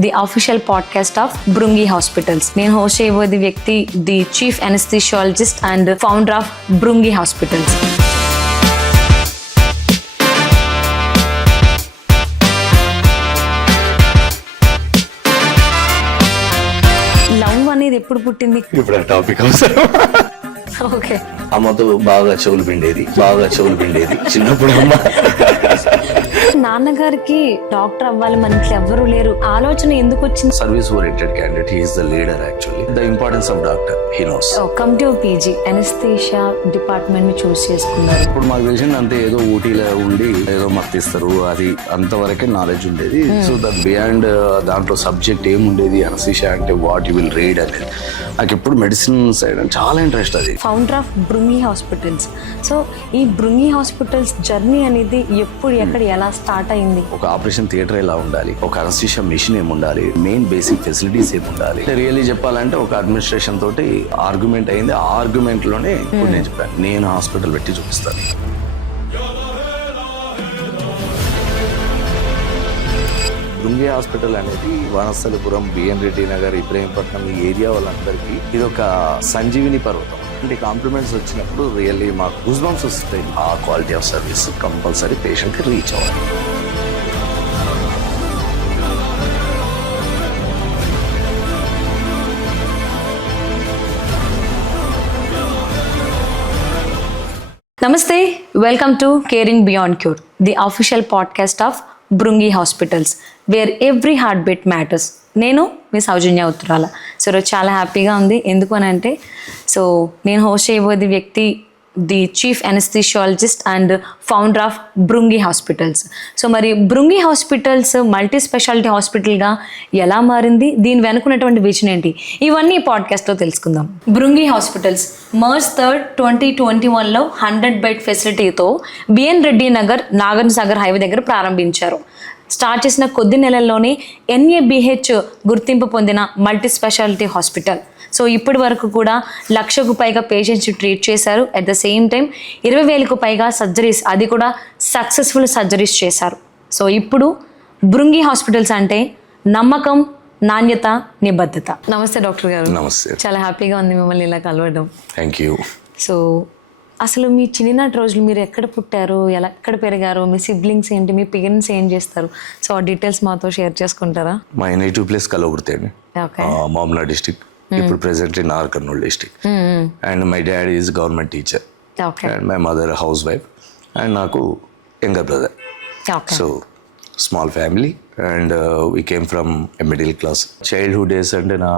The official podcast of Bhringi hospitals. నేను host చేయబోయే వ్యక్తి the chief anaesthesiologist and founder of Bhringi hospitals. Love అనేది ఎప్పుడు పుట్టింది? ఇప్పుడు ఆ టాపిక్ అవసరం. ఓకే. అమ్మతో బాగా చెవులు పిండేది చిన్నప్పుడు అమ్మ. నాన్నగారికి డాక్టర్ అవ్వాలి, మన ఇంట్లో ఎవ్వరూ లేరు, ఆలోచన ఎందుకు వచ్చింది? Service oriented candidate, he is the leader actually. The importance of doctor he nose. Come to PG anaesthesia department ని చూస్ చేసుకున్నారు. ఇప్పుడు మాకు తెలిసింది అంతే, ఏదో ఊటీలో ఉండి ఏదో మర్తిస్తారు, అది అంతవరకే నాలెడ్జ్ ఉండేది. సో దట్ బియాండ్ దాంట్లో సబ్జెక్ట్ ఏముండేది, అనస్థీషియా అంటే వాట్ యు విల్ రీడ్ అనేది. నాకు ఎప్పుడు మెడిసిన్ సైడ్ చాలా ఇంట్రెస్ట్. అది founder of Bhringi hospitals. So ఈ బృంగి హాస్పిటల్స్ జర్నీ అనేది ఎప్పుడు, ఎక్కడ, ఎలా స్టార్ట్ అయింది? ఒక ఆపరేషన్ థియేటర్ ఎలా ఉండాలి, ఒక అనస్థీషియా మెషిన్ ఏముండాలి, మెయిన్ బేసిక్ ఫెసిలిటీస్ ఏముండాలి, రియల్లీ చెప్పాలంటే ఒక అడ్మినిస్ట్రేషన్ తోటి ఆర్గ్యుమెంట్ అయింది. ఆ ఆర్గ్యుమెంట్ లోనే ఇప్పుడు నేను చెప్పాను, నేను హాస్పిటల్ పెట్టి చూపిస్తాను. బృంగి హాస్పిటల్ అనేది వనస్థలిపురం, బిఎన్ రెడ్డి నగర్, ఇబ్రహీంపట్నం ఈ ఏరియా వాళ్ళందరికీ ఇది ఒక సంజీవిని పర్వతం. అంటే కాంప్లిమెంట్స్ వచ్చినప్పుడు రియల్లీ మాకు గూస్ బంప్స్ వస్తాయి. ఆ quality of service compulsory patient కి రీచ్ అవ్వాలి. నమస్తే, welcome to caring beyond cure, the official podcast of Bhringi hospitals, where every heart beat matters. నేను మీ సౌజన్య ఉత్తరాల. సో ఈరోజు చాలా హ్యాపీగా ఉంది. ఎందుకు అని అంటే, సో నేను హోస్ట్ చేయబోయే వ్యక్తి the chief anaesthesiologist and founder of Bhringi hospitals. So మరి బృంగి హాస్పిటల్స్ మల్టీ స్పెషాలిటీ హాస్పిటల్గా ఎలా మారింది, దీని వెనుకున్నటువంటి విజన్ ఏంటి, ఇవన్నీ ఈ పాడ్కాస్ట్లో తెలుసుకుందాం. బృంగి హాస్పిటల్స్ మార్చ్ 3, 2021లో 100 బెడ్ ఫెసిలిటీతో బిఎన్ రెడ్డి నగర్, నాగార్జున సాగర్ హైవే దగ్గర ప్రారంభించారు. స్టార్ట్ చేసిన కొద్ది నెలల్లోనే NABH గుర్తింపు పొందిన మల్టీ స్పెషాలిటీ హాస్పిటల్. సో ఇప్పటి వరకు కూడా 1,00,000కు పైగా పేషెంట్స్ ట్రీట్ చేశారు. అట్ ద సేమ్ టైం 20,000కు పైగా సర్జరీస్, అది కూడా సక్సెస్ఫుల్ సర్జరీస్ చేశారు. సో ఇప్పుడు బృంగి హాస్పిటల్స్ అంటే నమ్మకం, నాణ్యత, నిబద్ధత. నమస్తే డాక్టర్ గారు. నమస్తే. చాలా హ్యాపీగా ఉంది మిమ్మల్ని ఇలా కలవడం. Thank you. సో అసలు మీ చిన్ననాటి రోజులు, మీరు ఎక్కడ పుట్టారు, ఎక్కడ పెరిగారు, మీ సిబ్లింగ్స్ ఏంటి, మీ పేరెంట్స్ ఏం చేస్తారు, సో ఆ డీటెయిల్స్ మాతో షేర్ చేసుకుంటారా? మై నేటివ్ ప్లేస్ కలవకుర్తి అండి, ఓకే. మామూలు డిస్ట్రిక్ట్. ఇప్పుడు presently Nagar Kurnool district. And my dad is government teacher and my mother house wife and నాకు younger brother. So small family and we came from a middle class. Childhood days అంటే నా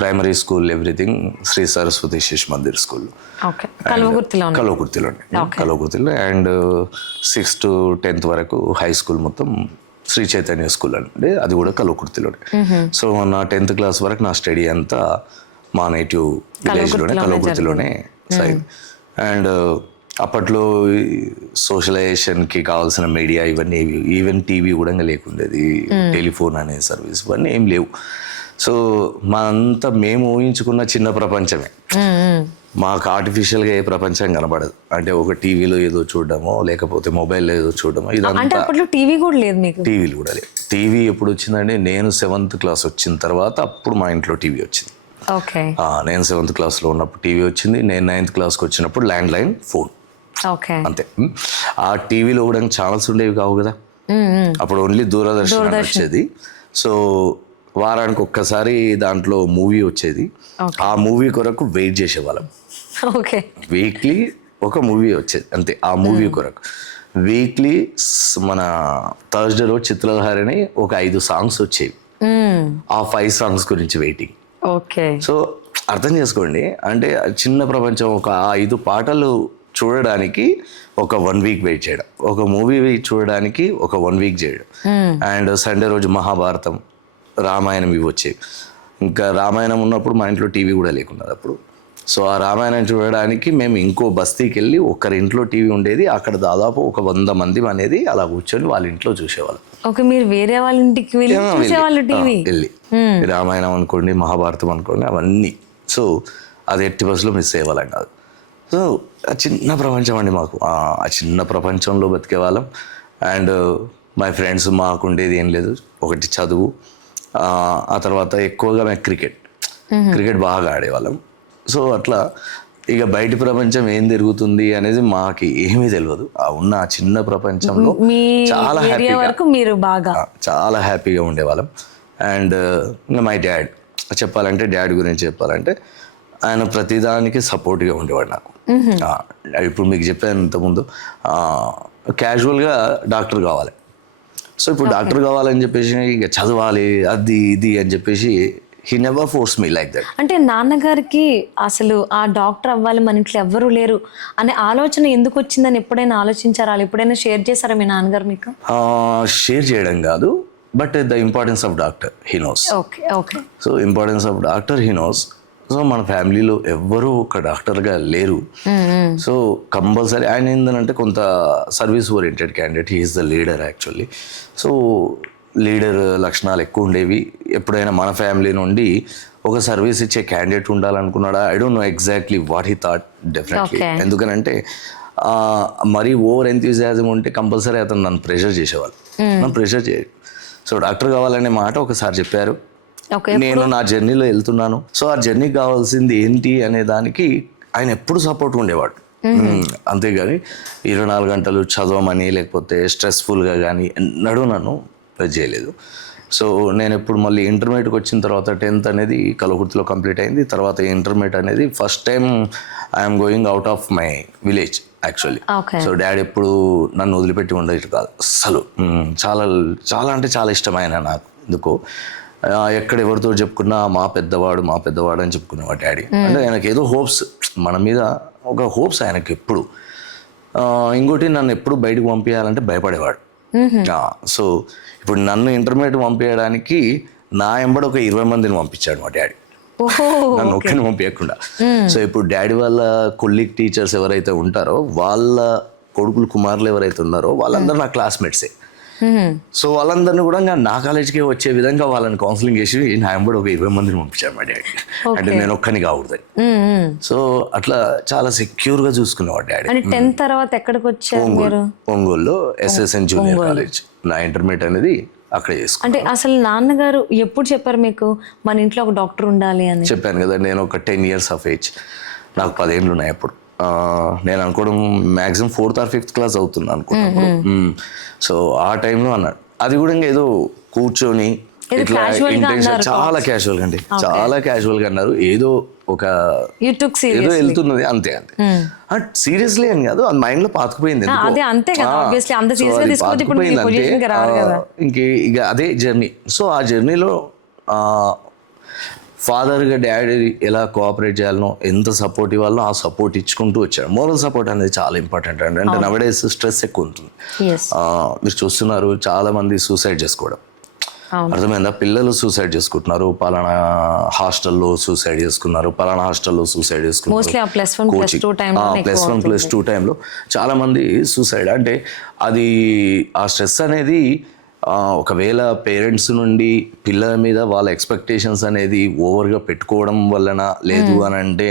primary school everything Shri Saraswati Shishu Mandir school, కలవకుర్తిలో. And 6th to 10th వరకు high school మొత్తం Shri Chaitanya school అండి, అది కూడా కలవకుర్తిలోనే. So నా 10th క్లాస్ వరకు నా స్టడీ అంతా మా నేటివ్ విలేజ్లోనే, కలవకుర్తిలోనే సాగింది. అండ్ అప్పట్లో సోషలైజేషన్కి కావాల్సిన మీడియా ఇవన్నీ, ఈవెన్ టీవీ కూడా లేకుండేది, టెలిఫోన్ అనే సర్వీస్ ఇవన్నీ ఏం లేవు. సో మా అంతా మేము ఊహించుకున్న చిన్న ప్రపంచమే. మాకు ఆర్టిఫిషియల్గా ఏ ప్రపంచం కనబడదు. అంటే ఒక టీవీలో ఏదో చూడడమో, లేకపోతే మొబైల్లో ఏదో చూడడమో, ఇదంతా. టీవీ కూడా లేదు మీకు? టీవీలు కూడా లేదు. టీవీ ఎప్పుడు వచ్చిందంటే నేను 7th క్లాస్ వచ్చిన తర్వాత అప్పుడు మా ఇంట్లో టీవీ వచ్చింది. ఓకే. నేను 7th క్లాస్లో ఉన్నప్పుడు టీవీ వచ్చింది. నేను 9th క్లాస్కి వచ్చినప్పుడు ల్యాండ్ లైన్ ఫోన్, అంతే. ఆ టీవీలో కూడా ఛానల్స్ ఉండేవి కావు కదా అప్పుడు, ఓన్లీ దూరదర్శన్ వచ్చేది. సో వారానికి ఒక్కసారి దాంట్లో మూవీ వచ్చేది. ఆ మూవీ కొరకు వెయిట్ చేసేవాళ్ళం. వీక్లీ ఒక మూవీ వచ్చేది అంతే. ఆ మూవీ కొరకు వీక్లీ మన థర్స్డే రోజు చిత్రలహరి అని ఒక 5 సాంగ్స్ వచ్చేవి. ఆ 5 సాంగ్స్ గురించి వెయిటింగ్. సో అర్థం చేసుకోండి, అంటే చిన్న ప్రపంచం. ఒక 5 పాటలు చూడడానికి ఒక 1 week వెయిట్ చేయడం, ఒక మూవీ చూడడానికి ఒక 1 week చేయడం. అండ్ సండే రోజు మహాభారతం, రామాయణం ఇవి వచ్చేవి. ఇంకా రామాయణం ఉన్నప్పుడు మా ఇంట్లో టీవీ కూడా లేకున్నది అప్పుడు. సో ఆ రామాయణం చూడడానికి మేము ఇంకో బస్తీకి వెళ్ళి, ఒకరి ఇంట్లో టీవీ ఉండేది, అక్కడ దాదాపు ఒక 100 మంది అనేది అలా కూర్చొని వాళ్ళ ఇంట్లో చూసేవాళ్ళు. మీరు వేరే వాళ్ళ ఇంటికి వెళ్ళి రామాయణం అనుకోండి, మహాభారతం అనుకోండి, అవన్నీ. సో అది ఎట్టి బస్సులో మిస్ అయ్యేవాళ్ళం కాదు. సో ఆ చిన్న ప్రపంచం అండి మాకు. ఆ చిన్న ప్రపంచంలో బతికే వాళ్ళం. అండ్ మై ఫ్రెండ్స్, మాకు ఉండేది ఏం లేదు, ఒకటి చదువు, ఆ తర్వాత ఎక్కువగా మేము క్రికెట్ బాగా ఆడేవాళ్ళం. సో అట్లా ఇక బయటి ప్రపంచం ఏం తిరుగుతుంది అనేది మాకు ఏమీ తెలియదు. ఆ ఉన్న ఆ చిన్న ప్రపంచంలో చాలా హ్యాపీగా ఉండేవాళ్ళం. అండ్ ఇంకా మై డాడ్ డాడీ గురించి చెప్పాలంటే ఆయన ప్రతిదానికి సపోర్ట్గా ఉండేవాడు నాకు. ఇప్పుడు మీకు చెప్పాను ఇంతకుముందు, క్యాజువల్గా డాక్టర్ కావాలి. సో ఇప్పుడు డాక్టర్ కావాలని చెప్పేసి ఇక చదవాలి అది ఇది అని చెప్పేసి he never force me like that. అంటే నాన్నగారికి అసలు ఆ డాక్టర్ అవ్వాలి, మన ఇంట్లో ఎవ్వరూ లేరు అనే ఆలోచన ఎందుకు వచ్చిందని ఎప్పుడైనా ఆలోచించారా? ఎప్పుడైనా షేర్ చేశారా మీ నాన్నగారు మీకు? షేర్ చేయడం కాదు, but the importance of doctor he knows. Okay. So importance of doctor he knows. So మన ఫ్యామిలీలో ఎవ్వరూ ఒక డాక్టర్గా లేరు. సో కంపల్సరీ ఆయన ఏంటంటే కొంత service oriented candidate. He is the leader actually. So leader లక్షణాలు ఎక్కువ ఉండేవి. ఎప్పుడైనా మన ఫ్యామిలీ నుండి ఒక సర్వీస్ ఇచ్చే క్యాండిడేట్ ఉండాలనుకున్నాడా? I don't know exactly what he thought definitely. ఎందుకనంటే మరీ ఓవర్ ఎంథ్యూజియాజం ఉంటే కంపల్సరీ అతను నన్ను ప్రెషర్ చేసేవాళ్ళు. నన్ను ప్రెషర్ చేయరు. సో డాక్టర్ కావాలనే మాట ఒకసారి చెప్పారు. నేను నా జర్నీలో వెళ్తున్నాను. సో ఆ జర్నీకి కావాల్సింది ఏంటి అనే దానికి ఆయన ఎప్పుడు సపోర్ట్ ఉండేవాడు. అంతేగాని 24 గంటలు చదవమని లేకపోతే స్ట్రెస్ఫుల్గా కానీ ఎన్నడూ నన్ను చేయలేదు. సో నేను ఎప్పుడు మళ్ళీ ఇంటర్మీడియట్కి వచ్చిన తర్వాత 10th అనేది కలకుర్తిలో కంప్లీట్ అయింది. తర్వాత ఇంటర్మీడియట్ అనేది first time I'm going out of my village actually. So daddy ఎప్పుడు నన్ను వదిలిపెట్టి ఉండేది కాదు అసలు. చాలా చాలా అంటే చాలా ఇష్టమైన నాకు. ఎందుకో ఎక్కడ ఎవరితో చెప్పుకున్నా మా పెద్దవాడు అని చెప్పుకునేవాడు డాడీ. అంటే ఆయనకి ఏదో హోప్స్, మన మీద ఒక హోప్స్ ఆయనకి ఎప్పుడు. ఇంకోటి నన్ను ఎప్పుడు బయటకు పంపించాలంటే భయపడేవాడు. సో ఇప్పుడు నన్ను ఇంటర్మీడియట్ పంపించడానికి నా ఎంబడి ఒక 20 మందిని పంపించాడు మా డాడీ, నన్ను ఒక్కరిని పంపించకుండా. సో ఇప్పుడు డాడీ వాళ్ళ కొలీగ్ టీచర్స్ ఎవరైతే ఉంటారో వాళ్ళ కొడుకులు కుమారులు ఎవరైతే ఉన్నారో వాళ్ళందరూ నా క్లాస్మేట్సే. సో వాళ్ళందరినీ కూడా నా కాలేజ్కి వచ్చే విధంగా వాళ్ళని కౌన్సిలింగ్ చేసి నా ఎంబడి ఒక 20 మందిని పంపించాడు మా డాడీ. అంటే నేను ఒక్కని కాకూడదని. సో అట్లా చాలా సెక్యూర్ గా చూసుకునేవాడు డాడీ. 10th తర్వాత ఎక్కడికి వచ్చారు? ఒంగోలులో SSN జూనియర్ కాలేజ్. నా ఇంటర్మీడియట్ అనేది అక్కడే చేసుకున్నాను. అంటే అసలు నాన్నగారు ఎప్పుడు చెప్పారు మీకు మన ఇంట్లో ఒక డాక్టర్ ఉండాలి అని? చెప్పాను కదా, నేను ఒక 10 years ఆఫ్ ఏజ్, నాకు 10 ఏళ్ళు ఉన్నాయి అప్పుడు. నేను అనుకోవడం maximum 4th or 5th class అవుతున్నా అనుకున్నప్పుడు. సో ఆ టైంలో అన్నాడు. అది కూడా ఇంకా ఏదో కూర్చొని ఇట్లా ఇంటెన్షన్ చాలా క్యాజువల్గా అండి, చాలా క్యాజువల్గా అన్నారు. ఏదో ఒక ఏదో వెళ్తున్నది అంతే. సీరియస్లీ అని కాదు, అది మైండ్ లో పాతుకుపోయింది. ఇక అదే జర్నీ. సో ఆ జర్నీలో ఫాదర్గా డాడీ ఎలా కోఆపరేట్ చేయాలనో, ఎంత సపోర్ట్ ఇవ్వాలనో ఆ సపోర్ట్ ఇచ్చుకుంటూ వచ్చాడు. మోరల్ సపోర్ట్ అనేది చాలా ఇంపార్టెంట్ అండి. అంటే నవడేస్ స్ట్రెస్ ఎక్కువ ఉంటుంది. మీరు చూస్తున్నారు చాలా మంది సూసైడ్ చేసుకోవడం, అర్థమైందా? పిల్లలు సూసైడ్ చేసుకుంటున్నారు, పలానా హాస్టల్లో సూసైడ్ చేసుకున్నారు, పలానా హాస్టల్లో సూసైడ్ చేసుకున్నారు. +1+2 టైంలో చాలా మంది సూసైడ్. అంటే అది ఆ స్ట్రెస్ అనేది ఒకవేళ పేరెంట్స్ నుండి పిల్లల మీద వాళ్ళ ఎక్స్పెక్టేషన్స్ అనేది ఓవర్గా పెట్టుకోవడం వలన, లేదు అని అంటే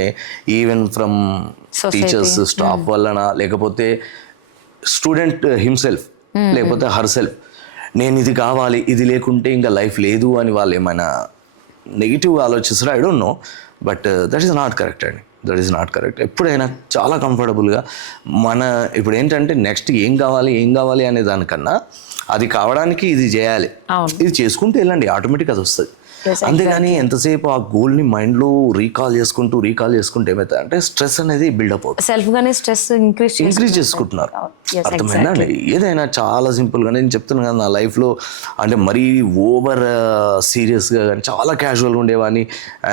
ఈవెన్ ఫ్రమ్ టీచర్స్ స్టాఫ్ వలన, లేకపోతే స్టూడెంట్ హిమ్సెల్ఫ్ లేకపోతే హర్ సెల్ఫ్, నేను ఇది కావాలి, ఇది లేకుంటే ఇంకా లైఫ్ లేదు అని వాళ్ళు ఏమైనా నెగిటివ్గా ఆలోచిస్తారో I don't know. But that is not correct అండి, దట్ ఈస్ నాట్ కరెక్ట్. ఎప్పుడైనా చాలా కంఫర్టబుల్గా మన ఇప్పుడు ఏంటంటే నెక్స్ట్ ఏం కావాలి అనే దానికన్నా అది కావడానికి ఇది చేయాలి, ఇది చేసుకుంటూ వెళ్ళండి, ఆటోమేటిక్ అది వస్తుంది. అంతేగాని ఎంతసేపు ఆ గోల్ని మైండ్లో రీకాల్ చేసుకుంటే ఏమవుతుంది అంటే స్ట్రెస్ అనేది బిల్డప్ అవుతుంది. సెల్ఫ్ గానే స్ట్రెస్ ఇంక్రీజ్ చేసుకుంటున్నారు. అర్థమైందండి? ఏదైనా చాలా సింపుల్గా నేను చెప్తున్నాను కదా, నా లైఫ్లో అంటే మరీ ఓవర్ సీరియస్గా కానీ చాలా క్యాజువల్గా ఉండేవాడిని.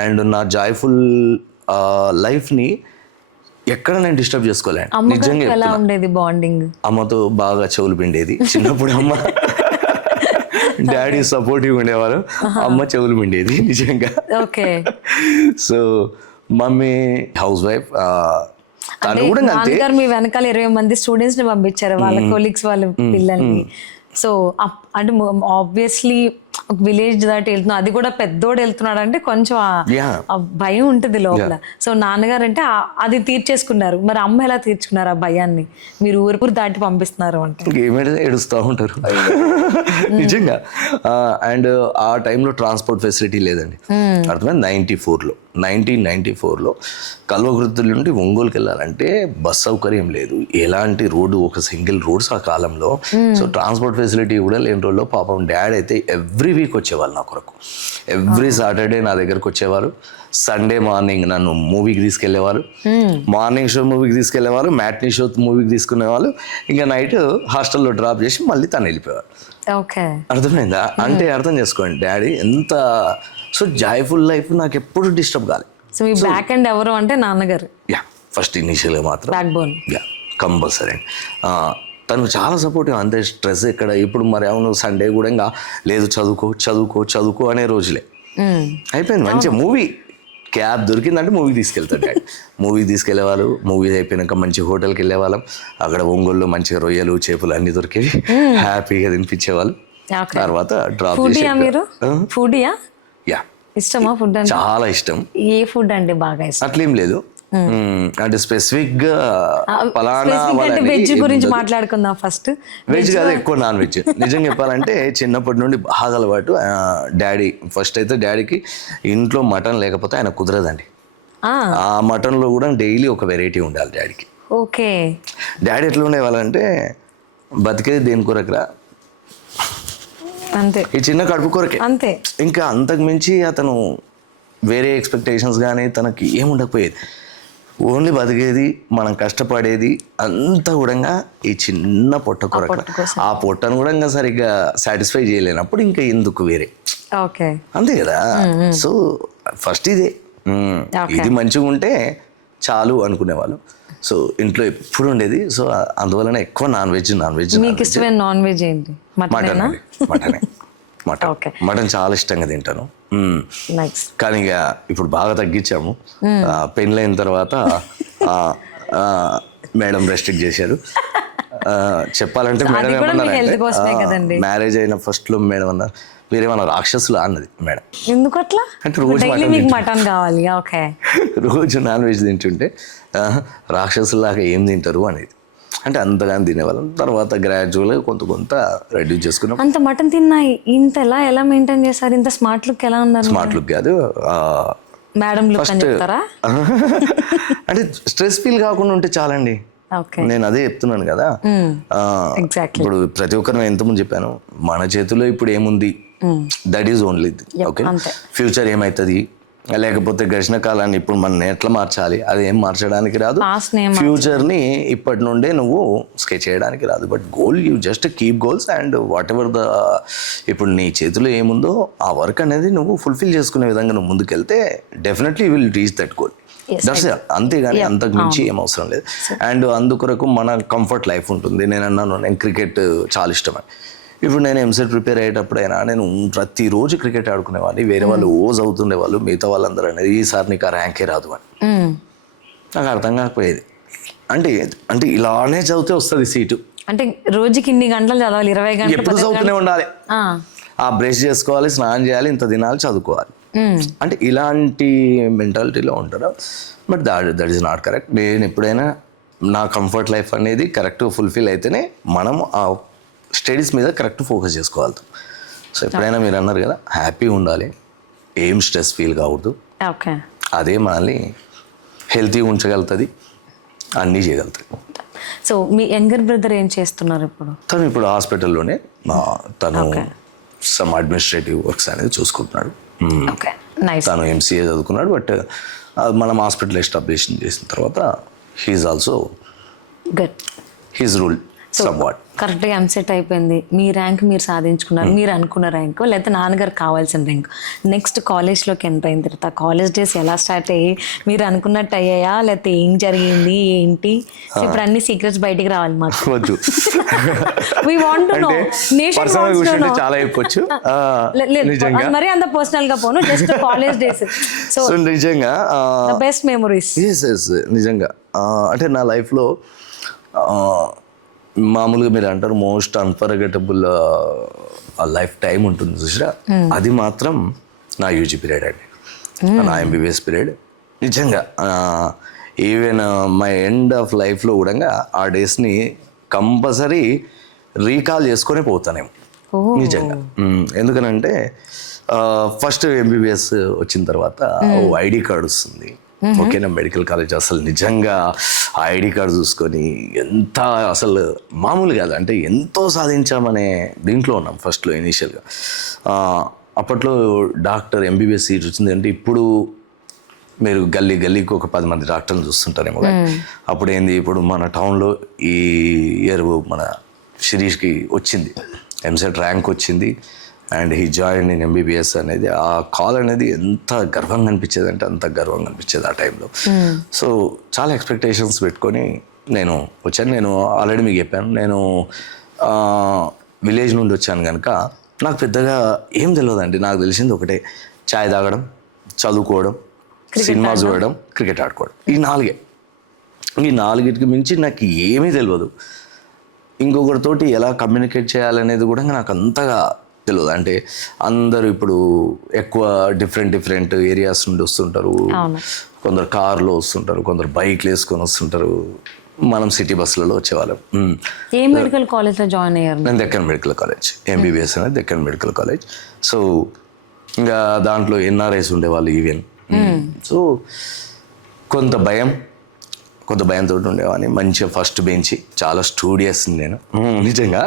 అండ్ నా జాయ్ఫుల్ లైఫ్ని ఎక్కడ నేను డిస్టర్బ్ చేసుకోలేను. నిజంగా ఎలా ఉండేది బాండింగ్? అమ్మతో బాగా చెవులు పిండేది చిన్నప్పుడు. అమ్మ డాడీ సపోర్టివ్ ఉండేవారు, అమ్మ చెవులు పిండేది నిజంగా. So mummy house wife. మీ వెనకాల 20 మంది స్టూడెంట్స్ ని పంపించారు, వాళ్ళ కొలీగ్స్ వాళ్ళ పిల్లల్ని. సో అంటే ఆబ్వియస్లీ ఒక విలేజ్ దాటి వెళ్తున్నాం, అది కూడా పెద్దోడు వెళ్తున్నాడు అంటే కొంచెం ఆ భయం ఉంటుంది లోపల. సో నాన్నగారు అంటే అది తీర్చేసుకున్నారు. మరి అమ్మ ఎలా తీర్చుకున్నారు ఆ భయాన్ని? మీరు ఊరు దాటి పంపిస్తున్నారు అంటే ఏమైనా ఏడుస్తూ ఉంటారు నిజంగా. అండ్ ఆ టైంలో ట్రాన్స్పోర్ట్ ఫెసిలిటీ లేదండి, అర్థమైంది. 1994లో కల్వకుర్తి నుండి ఒంగోలుకి వెళ్ళాలంటే బస్ సౌకర్యం లేదు, ఎలాంటి రోడ్డు, ఒక సింగిల్ రోడ్స్ ఆ కాలంలో. సో ట్రాన్స్పోర్ట్ ఫెసిలిటీ కూడా లేని రోజుల్లో పాపం డాడ్ అయితే ఎవ్రీ వీక్ వచ్చేవాళ్ళు నా కొరకు. ఎవ్రీ సాటర్డే నా దగ్గరకు వచ్చేవారు. సండే మార్నింగ్ నన్ను మూవీకి తీసుకెళ్లేవారు, మార్నింగ్ షో మూవీకి తీసుకెళ్లేవారు, మ్యాట్నీ షో మూవీకి తీసుకునేవాళ్ళు. ఇంకా నైట్ హాస్టల్లో డ్రాప్ చేసి మళ్ళీ తను వెళ్ళిపోయేవారు. అర్థమైందా? అంటే అర్థం చేసుకోండి డాడీ ఎంత. సో జాయ్ఫుల్ లైఫ్ నాకు ఎప్పుడు డిస్టర్బ్ కాలేదు. సో మీ బ్యాక్ అండ్ ఎవరు అంటే నాన్నగారు? ఫస్ట్ ఇనీషియల్గా మాత్రం బ్యాక్ బోన్. కంపల్సరీ. తను చాలా సపోర్టివ్, అంతే స్ట్రెస్ ఎక్కడ. ఇప్పుడు మరి అవును సండే కూడా ఇంకా లేదు, చదువుకో చదువుకో చదువుకో అనే రోజులే అయిపోయింది. మంచిగా మూవీ క్యాబ్ దొరికిందంటే మూవీ తీసుకెళ్తాడు డాడీ. మూవీ తీసుకెళ్లేవాళ్ళు, మూవీ అయిపోయినాక మంచి హోటల్కి వెళ్ళేవాళ్ళం. అక్కడ ఒంగోలులో మంచిగా రొయ్యలు చేపలు అన్ని దొరికేవి, హ్యాపీగా తినిపించేవాళ్ళు. తర్వాత డ్రాప్ చేసి ఇష్టమా ఫుడ్? చాలా ఇష్టం. ఏ ఫుడ్ అంటే బాగా ఇష్టం? అట్లేం లేదు, అంటే స్పెసిఫిక్ గా పలానా వెజ్ గురించి మాట్లాడుకుందాం ఫస్ట్. వెజ్ కాదు, ఎక్కువ నాన్ వెజ్. నిజంగా చెప్పాలంటే చిన్నప్పటి నుండి బాగా అలవాటు. డాడీ ఫస్ట్ అయితే డాడీకి ఇంట్లో మటన్ లేకపోతే ఆయన కుదరదండి. ఆ మటన్ లో కూడా డైలీ ఒక వెరైటీ ఉండాలి డాడీకి. ఓకే. డాడీ ఎట్లా ఉండేవాళ్ళంటే బతికేది దేని కొరకురా, అంతే, ఈ చిన్న కడుపు కొరకే, అంతే. ఇంకా అంతకు మించి అతను వేరే ఎక్స్పెక్టేషన్స్ కానీ తనకి ఏముండకపోయేది. ఓన్లీ బతికేది, మనం కష్టపడేది అంతా కూడా ఈ చిన్న పొట్ట కొరక. ఆ పొట్టను కూడా ఇంకా సరిగ్గా సాటిస్ఫై చేయలేనప్పుడు ఇంకా ఎందుకు వేరే, అంతే కదా. సో ఫస్ట్ ఇదే, ఇది మంచిగా ఉంటే చాలు అనుకునేవాళ్ళు. సో ఇంట్లో ఎప్పుడు ఉండేది. సో అందువలన ఎక్కువ నాన్ వెజ్. మీకు ఇష్టమైన నాన్ వెజ్ ఏంటి? మటన్ చాలా ఇష్టంగా తింటాను. కానీ ఇక ఇప్పుడు బాగా తగ్గించాము. పెళ్ళైన తర్వాత మేడం రెస్ట్రిక్ట్ చేశారు. చెప్పాలంటే మేడం ఏమన్నారంటే, మ్యారేజ్ అయిన ఫస్ట్ లో మేడం అన్నారు, మీరేమన్నా రాక్షసులు అన్నది మేడం. ఎందుకు అట్లా? అంటే రోజు మటన్ కావాలి, రోజు నాన్ వెజ్ తింటుంటే రాక్షసులాగా ఏం తింటారు అనేది. అంటే అంతగానే తినేవాళ్ళం. తర్వాత గ్రాడ్యువల్గా కొంత రెడ్యూస్ చేసుకున్నాం. అంత మటన్ తిన్నా ఇంత ఎలా మెయింటైన్ చేస్తారు? ఇంత స్మార్ట్ లుక్ ఎలా ఉన్నారు? స్మార్ట్ లుక్ కాదు మేడం లుక్ అని చెప్తారా? అంటే స్ట్రెస్ ఫీల్ కాకుండా ఉంటే చాలండి. నేను అదే చెప్తున్నాను కదా. ఇప్పుడు ప్రతి ఒక్కరు ఎంతమంది చెప్పాను, మన చేతిలో ఇప్పుడు ఏముంది, that is only. Okay, future ఏమవుతుంది, లేకపోతే గడిచిన కాలాన్ని ఇప్పుడు మనం ఎట్లా మార్చాలి, అది ఏం మార్చడానికి రాదు. ఫ్యూచర్ ని ఇప్పటి నుండే నువ్వు స్కెచ్ చేయడానికి రాదు. But goal, you just keep goals and what ever the, ఇప్పుడు నీ చేతిలో ఏముందో ఆ వర్క్ అనేది నువ్వు ఫుల్ఫిల్ చేసుకునే విధంగా నువ్వు ముందుకెళ్తే definitely will reach that goal. That's అంతేగాని అంతకు మించి ఏం అవసరం లేదు. అండ్ అందుకొరకు మన కంఫర్ట్ లైఫ్ ఉంటుంది. నేను అన్నాను, నేను క్రికెట్ చాలా ఇష్టమని. ఇప్పుడు నేను ఎంసెట్ ప్రిపేర్ అయ్యేటప్పుడైనా నేను ప్రతిరోజు క్రికెట్ ఆడుకునేవాడిని. వేరే వాళ్ళు ఓజ్ అవుతుండే వాళ్ళు, మిగతా వాళ్ళందరూ అనేది ఈసారి నీకు ఆ ర్యాంకే రాదు అని. నాకు అర్థం కాకపోయేది. అంటే ఇలానే చదివితే వస్తుంది సీటు. అంటే రోజుకి ఇన్ని గంటలు చదవాలి, 20 గంటలు ఎప్పుడు చదువుతూనే ఉండాలి. ఆ బ్రష్ చేసుకోవాలి, స్నానం చేయాలి, ఇంత దినాలు చదువుకోవాలి. అంటే ఇలాంటి మెంటాలిటీలో ఉంటారు. But that is not correct. నేను ఎప్పుడైనా నా కంఫర్ట్ లైఫ్ అనేది కరెక్ట్ ఫుల్ఫిల్ అయితేనే మనం ఆ స్టడీస్ మీద కరెక్ట్ ఫోకస్ చేసుకోవాలి. సో ఎప్పుడైనా మీరు అన్నారు కదా, హ్యాపీగా ఉండాలి, ఏం స్ట్రెస్ ఫీల్ కావద్దు. అదే మనల్ని హెల్తీగా ఉంచగలుగుతుంది, అన్నీ చేయగలుగుతుంది. సో మీ యంగర్ బ్రదర్ ఏం చేస్తున్నారు ఇప్పుడు? తను ఇప్పుడు హాస్పిటల్లోనే తను సమ్ అడ్మినిస్ట్రేటివ్ వర్క్స్ అనేది చూసుకుంటున్నాడు. తను ఎంసీఏ చదువుకున్నాడు. బట్ మనం హాస్పిటల్ ఎస్టాబ్లిష్ చేసిన తర్వాత he's also he's rule somewhat. కరెక్ట్గా ఎంసెట్ అయిపోయింది, మీ ర్యాంక్ మీరు సాధించుకున్నారు, మీరు అనుకున్న ర్యాంక్, లేకపోతే నాన్నగారు కావాల్సిన ర్యాంక్. నెక్స్ట్ కాలేజ్లోకి ఎంటర్ అయిన తర్వాత కాలేజ్ డేస్ ఎలా స్టార్ట్ అయ్యి, మీరు అనుకున్నట్టు అయ్యాయా, లేకపోతే ఏం జరిగింది ఏంటి? ఇప్పుడు అన్ని సీక్రెట్స్ బయటికి రావాలి మాకు. చాలా చెప్పొచ్చు, మరి అంత పర్సనల్ గా పోను, జస్ట్ కాలేజ్ డేస్. సో నిజంగా బెస్ట్ మెమరీస్. నిజంగా అంటే నా లైఫ్లో మామూలుగా మీరు అంటారు మోస్ట్ అన్ఫర్గెటబుల్ ఆ లైఫ్ టైం ఉంటుంది చూసిరా, అది మాత్రం నా యూజీ పీరియడ్ అండి, నా ఎంబీబీఎస్ పీరియడ్. నిజంగా ఈవెన్ మై ఎండ్ ఆఫ్ లైఫ్లో కూడా ఆ డేస్ని కంపల్సరీ రీకాల్ చేసుకొని పోతానేమో నిజంగా. ఎందుకనంటే ఫస్ట్ ఎంబీబీఎస్ వచ్చిన తర్వాత ఐడి కార్డు వస్తుంది, ఓకేనా, మెడికల్ కాలేజ్. అసలు నిజంగా ఆ ఐడి కార్డు చూసుకొని ఎంత అసలు మామూలు కాదు, అంటే ఎంతో సాధించామనే దీంట్లో ఉన్నాం ఫస్ట్లో ఇనీషియల్గా. అప్పట్లో డాక్టర్ ఎంబీబీఎస్ సీట్ వచ్చింది అంటే ఇప్పుడు మీరు గల్లీకి ఒక 10 మంది డాక్టర్లు చూస్తుంటారేమో. అప్పుడు ఏంది, ఇప్పుడు మన టౌన్లో ఈ ఇయర్ మన శిరీష్కి వచ్చింది ఎంసెట్ ర్యాంక్ వచ్చింది and he join in MBBS అనేది. ఆ కాల్ అనేది ఎంత గర్వంగా అనిపించేది అంటే అంత గర్వంగా అనిపించేది ఆ టైంలో. సో చాలా ఎక్స్పెక్టేషన్స్ పెట్టుకొని నేను వచ్చాను. నేను ఆల్రెడీ మీకు చెప్పాను, నేను విలేజ్ నుండి వచ్చాను కనుక నాకు పెద్దగా ఏం తెలియదండి. నాకు తెలిసింది ఒకటే, చాయ్ తాగడం, చదువుకోవడం, సినిమా చూడడం, క్రికెట్ ఆడుకోవడం, ఈ నాలుగిటికి మించి నాకు ఏమీ తెలియదు. ఇంకొకరితోటి ఎలా కమ్యూనికేట్ చేయాలనేది కూడా నాకు అంతగా తెలియదు. అంటే అందరూ ఇప్పుడు ఎక్కువ డిఫరెంట్ ఏరియాస్ నుండి వస్తుంటారు, కొందరు కార్లో వస్తుంటారు, కొందరు బైక్లు వేసుకొని వస్తుంటారు, మనం సిటీ బస్సులలో వచ్చేవాళ్ళం. ఏ మెడికల్ కాలేజ్లో జాయిన్ అయ్యారు? నేను దెక్కన్ మెడికల్ కాలేజ్, ఎంబీబీఎస్ అనేది దెక్కన్ మెడికల్ కాలేజ్. సో ఇంకా దాంట్లో ఎన్ఆర్ఐస్ ఉండేవాళ్ళు ఈవెన్. సో కొంత భయంతో ఉండేవాడిని. మంచిగా ఫస్ట్ బెంచ్, చాలా స్టూడియస్ నేను నిజంగా,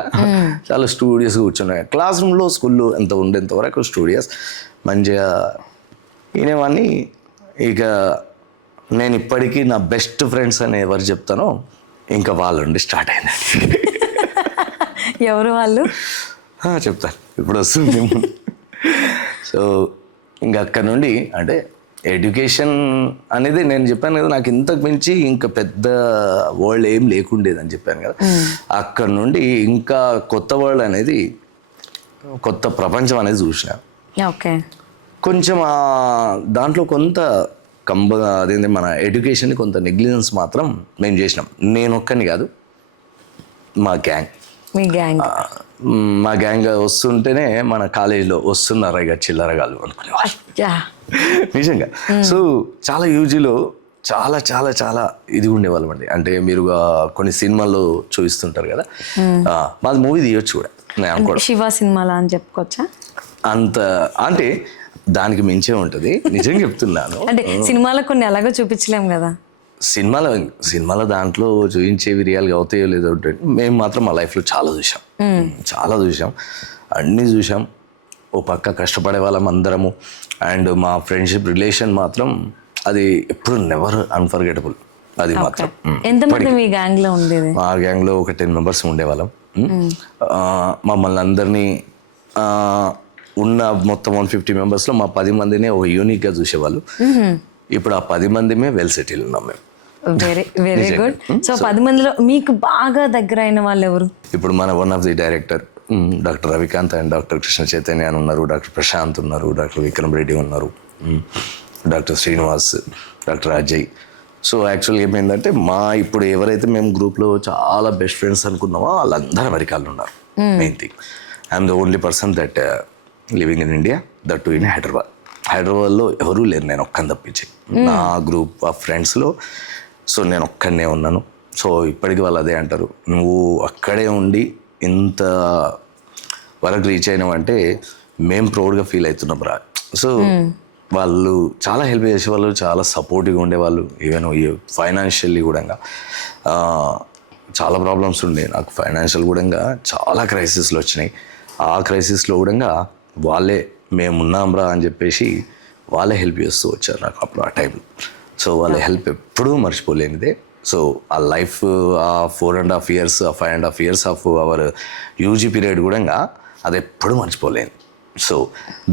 చాలా స్టూడియస్ కూర్చున్నా. క్లాస్ రూమ్లో స్కూల్లో ఎంత ఉండేంత వరకు స్టూడియస్ మంచిగా వినేవాడిని. ఇక నేను ఇప్పటికీ నా బెస్ట్ ఫ్రెండ్స్ అని ఎవరు చెప్తానో ఇంకా వాళ్ళ నుండి స్టార్ట్ అయిందండి. ఎవరు వాళ్ళు? చెప్తాను, ఇప్పుడు వస్తుంది. సో ఇంకా అక్కడ నుండి అంటే ఎడ్యుకేషన్ అనేది నేను చెప్పాను కదా, నాకు ఇంతకు మించి ఇంకా పెద్ద వరల్డ్ ఏం లేకుండేది అని చెప్పాను కదా. అక్కడ నుండి ఇంకా కొత్త వరల్డ్ అనేది, కొత్త ప్రపంచం అనేది చూసిన. ఓకే, కొంచెం దాంట్లో కొంత అదేంటి మన ఎడ్యుకేషన్ కొంత నెగ్లిజెన్స్ మాత్రం మేము చేసినాం. నేను ఒక్కని కాదు, మా గ్యాంగ్ వస్తుంటేనే మన కాలేజీలో వస్తున్నారా ఇక చిల్లరగాళ్ళు అనుకునేవాళ్ళు నిజంగా. సో చాలా యూజీలో చాలా చాలా చాలా ఇది ఉండేవాళ్ళం అండి. అంటే మీరు కొన్ని సినిమాల్లో చూపిస్తుంటారు కదా, మాది మూవీ తీయొచ్చు కూడా, శివ సినిమాలా అని చెప్పుకోవచ్చా? అంత అంటే దానికి మించే ఉంటుంది, నిజంగా చెప్తున్నాను. అంటే సినిమాలో కొన్ని అలాగే చూపించలేం కదా. సినిమాల దాంట్లో చూపించేవి రియల్గా అవుతాయో లేదో, మేము మాత్రం మా లైఫ్లో చాలా చూసాం, అన్నీ చూసాం. ఓ పక్క కష్టపడే వాళ్ళం అందరము, అండ్ మా ఫ్రెండ్షిప్ రిలేషన్ మాత్రం అది ఎప్పుడు నెవర్ అన్ఫర్గెటబుల్. అది మాత్రం. ఎంతమంది మీ గ్యాంగ్లో ఉండేది? మా గ్యాంగ్లో ఒక 10 members ఉండేవాళ్ళం. మమ్మల్ని అందరినీ ఉన్న మొత్తం 150 members మా 10 మందినే ఒక యూనిక్గా చూసేవాళ్ళు. ఇప్పుడు ఆ 10 మందిమే వెల్ సెటిల్ ఉన్నాం మేము. Very good. సో 10 మందిలో మీకు బాగా దగ్గర అయిన వాళ్ళు ఎవరు? ఇప్పుడు మన one of the director doctor Ravikanth and doctor Krishna Chaitanya అని ఉన్నారు, డాక్టర్ ప్రశాంత్ ఉన్నారు, డాక్టర్ విక్రమ్ రెడ్డి ఉన్నారు, doctor Srinivas, doctor Ajay. So యాక్చువల్గా ఏమైందంటే ఇప్పుడు ఎవరైతే మేము గ్రూప్లో చాలా బెస్ట్ ఫ్రెండ్స్ అనుకున్నామో వాళ్ళందరూ అమెరికాలో ఉన్నారు. Main thing, I'm the only person that living in India, that to in హైదరాబాద్లో ఎవరూ లేరు, నేను ఒక్కని తప్పించి నా గ్రూప్ ఆఫ్ ఫ్రెండ్స్లో. సో నేను ఒక్కడనే ఉన్నాను. సో ఇప్పటికీ వాళ్ళు అదే అంటారు, నువ్వు అక్కడే ఉండి ఇంత వరకు రీచ్ అయినావంటే మేము ప్రౌడ్గా ఫీల్ అవుతున్నాం రా. సో వాళ్ళు చాలా హెల్ప్ చేసేవాళ్ళు, చాలా సపోర్టివ్గా ఉండేవాళ్ళు. ఈవెన్ ఫైనాన్షియల్లీ కూడా చాలా ప్రాబ్లమ్స్ ఉండే నాకు, ఫైనాన్షియల్ కూడా చాలా క్రైసిస్లు వచ్చినాయి. ఆ క్రైసిస్లో కూడా వాళ్ళే మేమున్నాం రా అని చెప్పేసి వాళ్ళే హెల్ప్ చేస్తూ వచ్చారు నాకు అప్పుడు ఆ టైంలో. సో వాళ్ళ హెల్ప్ ఎప్పుడూ మర్చిపోలేనిదే. సో ఆ లైఫ్, ఆ 4.5 years, 5.5 years of our UG period కూడా అది ఎప్పుడూ మర్చిపోలేను. సో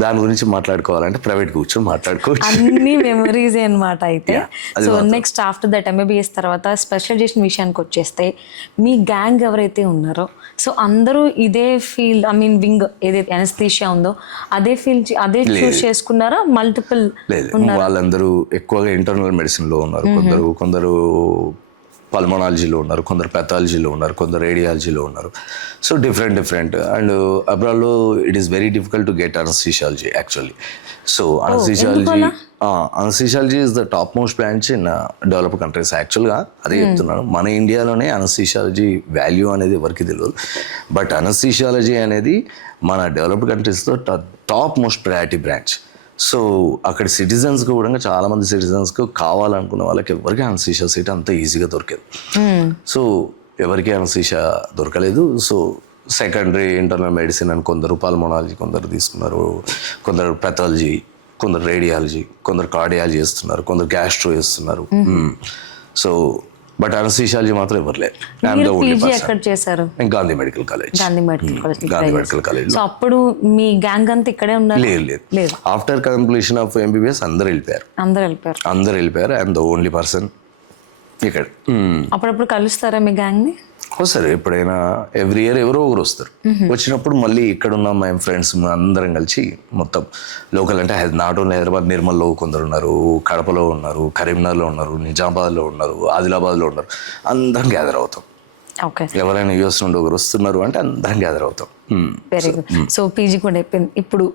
దాని గురించి మాట్లాడుకోవాలంటే ప్రైవేట్ కూర్చొని మాట్లాడుకోవచ్చు, అన్ని మెమరీస్ అనమాట. అయితే so next after that MBBS తర్వాత స్పెషలైజేషన్ విషయానికి వచ్చేస్తే మీ గ్యాంగ్ ఎవరైతే ఉన్నారో, సో అందరూ ఇదే ఫీల్డ్, ఐ మీన్ వింగ్ ఏదైతే అనస్థీషియా ఉందో అదే ఫీల్డ్ అదే చూస్ చేసుకున్నారా? మల్టిపుల్ లేదు, వాళ్ళందరూ ఎక్కువగా ఇంటర్నల్ మెడిసిన్లో ఉన్నారు, కొందరు పల్మనాలజీలో ఉన్నారు, కొందరు పెథాలజీలో ఉన్నారు, కొందరు రేడియాలజీలో ఉన్నారు. సో డిఫరెంట్ అండ్ అబ్రాడ్లో it is very difficult to get anaesthesiology actually. So anaesthesiology is the top most branch in developed countries. యాక్చువల్గా అదే చెప్తున్నాను, మన ఇండియాలోనే అనస్థీషియాలజీ వాల్యూ అనేది ఎవరికి తెలియదు. బట్ అనస్థీషియాలజీ అనేది మన డెవలప్డ్ కంట్రీస్లో top most priority branch. So అక్కడ సిటిజన్స్కి కూడా చాలామంది సిటిజన్స్కి కావాలనుకున్న వాళ్ళకి ఎవరికి అనస్థీషియా సీట్ అంత ఈజీగా దొరికేది. సో ఎవరికి అనస్థీషియా దొరకలేదు. సో సెకండరీ ఇంటర్నల్ మెడిసిన్ అని కొందరు పల్మనాలజీ కొందరు తీసుకున్నారు, కొందరు పెథాలజీ, కొందరు రేడియాలజీ, కొందరు కార్డియాలజీ చేస్తున్నారు, కొందరు గ్యాస్ట్రో చేస్తున్నారు. సో బట్ అనస్థీషియాలజీ మాత్రం ఎవరు లేదు. ఎక్కడ చేశారు? Gandhi medical college. Gandhi medical college. So అప్పుడు మీ గ్యాంగ్ అంతా ఇక్కడే ఉన్నారు? లేదు. ఆఫ్టర్ కంప్లీషన్ ఆఫ్ ఎంబీబీఎస్ అందరు వెళ్ళిపోయారు. ఐఎమ్ ద ఓన్లీ పర్సన్ ఇక్కడ. అప్పుడప్పుడు కలుస్తారా మీ గ్యాంగ్ ని? వస్తారు ఎప్పుడైనా, ఎవ్రీ ఇయర్ ఎవరో ఒకరు వస్తారు. వచ్చినప్పుడు మళ్ళీ ఇక్కడ ఉన్న మా ఫ్రెండ్స్ అందరం కలిసి మొత్తం లోకల్, అంటే నాట్ ఓన్లీ హైదరాబాద్, నిర్మల్లో కొందరు ఉన్నారు, కడపలో ఉన్నారు, కరీంనగర్లో ఉన్నారు, నిజామాబాద్లో ఉన్నారు, ఆదిలాబాద్లో ఉన్నారు. అందరం గ్యాదర్ అవుతాం. ఎవరైనా యూఎస్ నుండి ఒకరు వస్తున్నారు అంటే అందరం గ్యాదర్ అవుతాం. Very good. సో పీజీ కూడా అయిపోయింది. ఇప్పుడు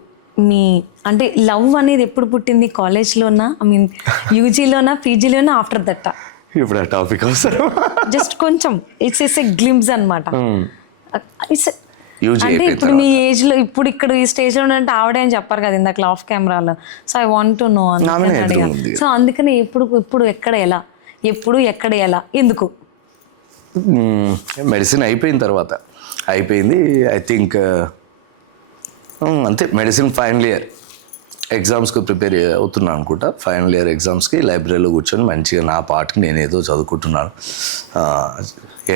మీ అంటే లవ్ అనేది ఎప్పుడు పుట్టింది? కాలేజ్లోనా, ఐ మీన్ యూజీలోనా, పీజీలోనా, ఆఫ్టర్ దట్? ఇప్పుడు ఆ టాపిక్ అవసరం, జస్ట్ కొంచెం ఇట్స్ ఎ గ్లిమ్స్ అనమాట. అంటే ఇప్పుడు మీ ఏజ్ లో, ఇప్పుడు ఇక్కడ ఈ స్టేజ్ లో అంటే ఆవిడే అని చెప్పారు కదా ఇందాక ఆఫ్ కెమెరాలో. So I want to know అని. సో అందుకని ఇప్పుడు ఎక్కడ ఎలా ఎందుకు? మెడిసిన్ అయిపోయిన తర్వాత అయిపోయింది. ఐ థింక్ అంతే. మెడిసిన్ ఫైనల్ ఇయర్ ఎగ్జామ్స్కి ప్రిపేర్ అవుతున్నాను అనుకుంటా. ఫైనల్ ఇయర్ ఎగ్జామ్స్కి లైబ్రరీలో కూర్చొని మంచిగా నా పాటకి నేను ఏదో చదువుకుంటున్నాను,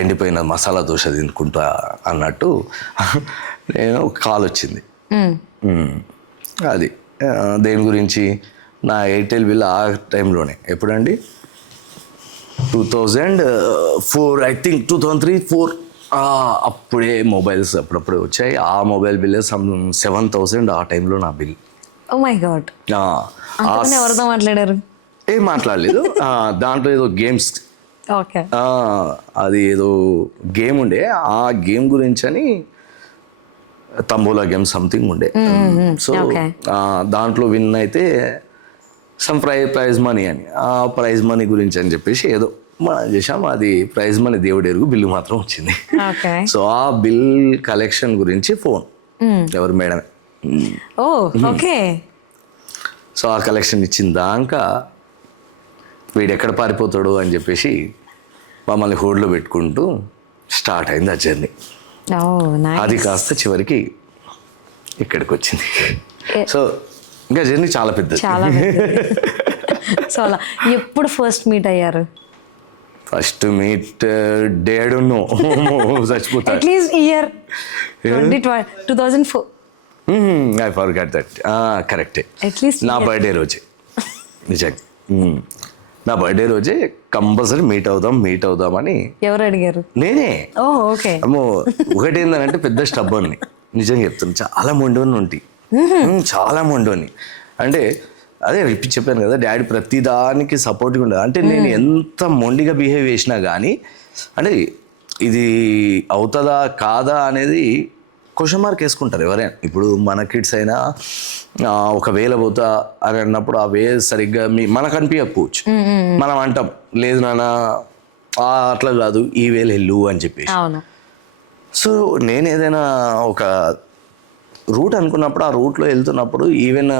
ఎండిపోయిన మసాలా దోశ తినుకుంటా అన్నట్టు నేను ఒక కాల్ వచ్చింది. అది దేని గురించి? నా ఎయిర్టెల్ బిల్ ఆ టైంలోనే, ఎప్పుడండి 2004 ఐ థింక్, 2003-04 అప్పుడే మొబైల్స్ అప్పుడప్పుడే వచ్చాయి. ఆ మొబైల్ బిల్ 7,000 ఆ టైంలో నా బిల్. Oh my God. ఎవరితో మాట్లాడారు? ఏం మాట్లాడలేదు. దాంట్లో ఏదో గేమ్స్, అది ఏదో గేమ్ ఉండే, ఆ గేమ్ గురించి అని, తంబోలా గేమ్ సంథింగ్ ఉండే. సో దాంట్లో విన్ అయితే సమ్ ప్రైజ్ మనీ అని, ఆ ప్రైజ్ మనీ గురించి అని చెప్పేసి ఏదో మనం చేసాం. అది ప్రైజ్ మనీ దేవుడు ఎరుగు, బిల్లు మాత్రం వచ్చింది. సో ఆ బిల్ కలెక్షన్ గురించి ఫోన్, ఎవరు మేడమే. ఓకే. సో ఆ కలెక్షన్ ఇచ్చిన దాకా వీడు ఎక్కడ పారిపోతాడు అని చెప్పేసి మమ్మల్ని హోల్డ్లో పెట్టుకుంటూ స్టార్ట్ అయింది ఆ జర్నీ. అది కాస్త చివరికి ఇక్కడికి వచ్చింది. సో ఇంకా జర్నీ చాలా పెద్దది. సో అలా ఎప్పుడు ఫస్ట్ మీట్ అయ్యారు? ఫస్ట్ మీట్ డేడ్ చచ్చిపోతా. At least year 2004. I forgot that. కరెక్టే. నా బర్త్డే రోజే, నిజంగా నా బర్త్డే రోజే కంపల్సరీ మీట్ అవుదాం అని. ఎవరు అడిగారు? నేనే. ఓకే. అమ్మో, ఒకటి ఏంటంటే పెద్ద స్టబ్బర్ని, నిజంగా చెప్తాను. చాలా మొండోని ఉంటి, చాలా మొండోని. అంటే అదే రిపీట్ చెప్పాను కదా, డాడీ ప్రతిదానికి సపోర్ట్గా ఉండదు. అంటే నేను ఎంత మొండిగా బిహేవ్ చేసినా కానీ, అంటే ఇది అవుతుందా కాదా అనేది క్వశ్చన్ మార్క్ వేసుకుంటారు ఎవరైనా. ఇప్పుడు మన కిడ్స్ అయినా ఒకవేళ పోతా అని అన్నప్పుడు ఆ వే సరిగ్గా మనకు అనిపించకపోవచ్చు. మనం అంటాం, లేదు నాన్న అట్లా కాదు, ఈ వేళ వెళ్ళు అని చెప్పేసి. సో నేను ఏదైనా ఒక రూట్ అనుకున్నప్పుడు, ఆ రూట్లో వెళ్తున్నప్పుడు ఈవెన్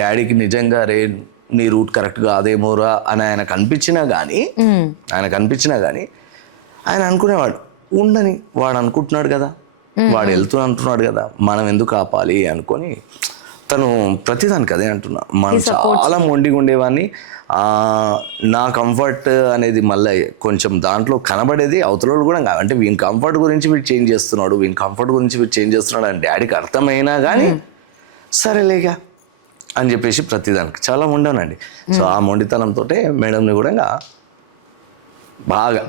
డాడీకి నిజంగా రే నీ రూట్ కరెక్ట్ కాదేమోరా అని ఆయనకు అనిపించినా కానీ ఆయన అనుకునేవాడు, ఉండని, వాడు అనుకుంటున్నాడు కదా, వాడు అంటున్నాడు కదా, మనం ఎందుకు ఆపాలి అనుకొని తను ప్రతిదానికి అదే అంటున్నా. మనం చాలా మొండిగా ఉండేవాడిని. నా కంఫర్ట్ అనేది మళ్ళీ కొంచెం దాంట్లో కనబడేది అవతల కూడా కాదు. అంటే వీని కంఫర్ట్ గురించి వీడు చేంజ్ చేస్తున్నాడు అని డాడీకి అర్థమైనా కానీ సరేలేగా అని చెప్పేసి ప్రతిదానికి చాలా మొండానండి. సో ఆ మొండితనంతో మేడంని కూడా బాగా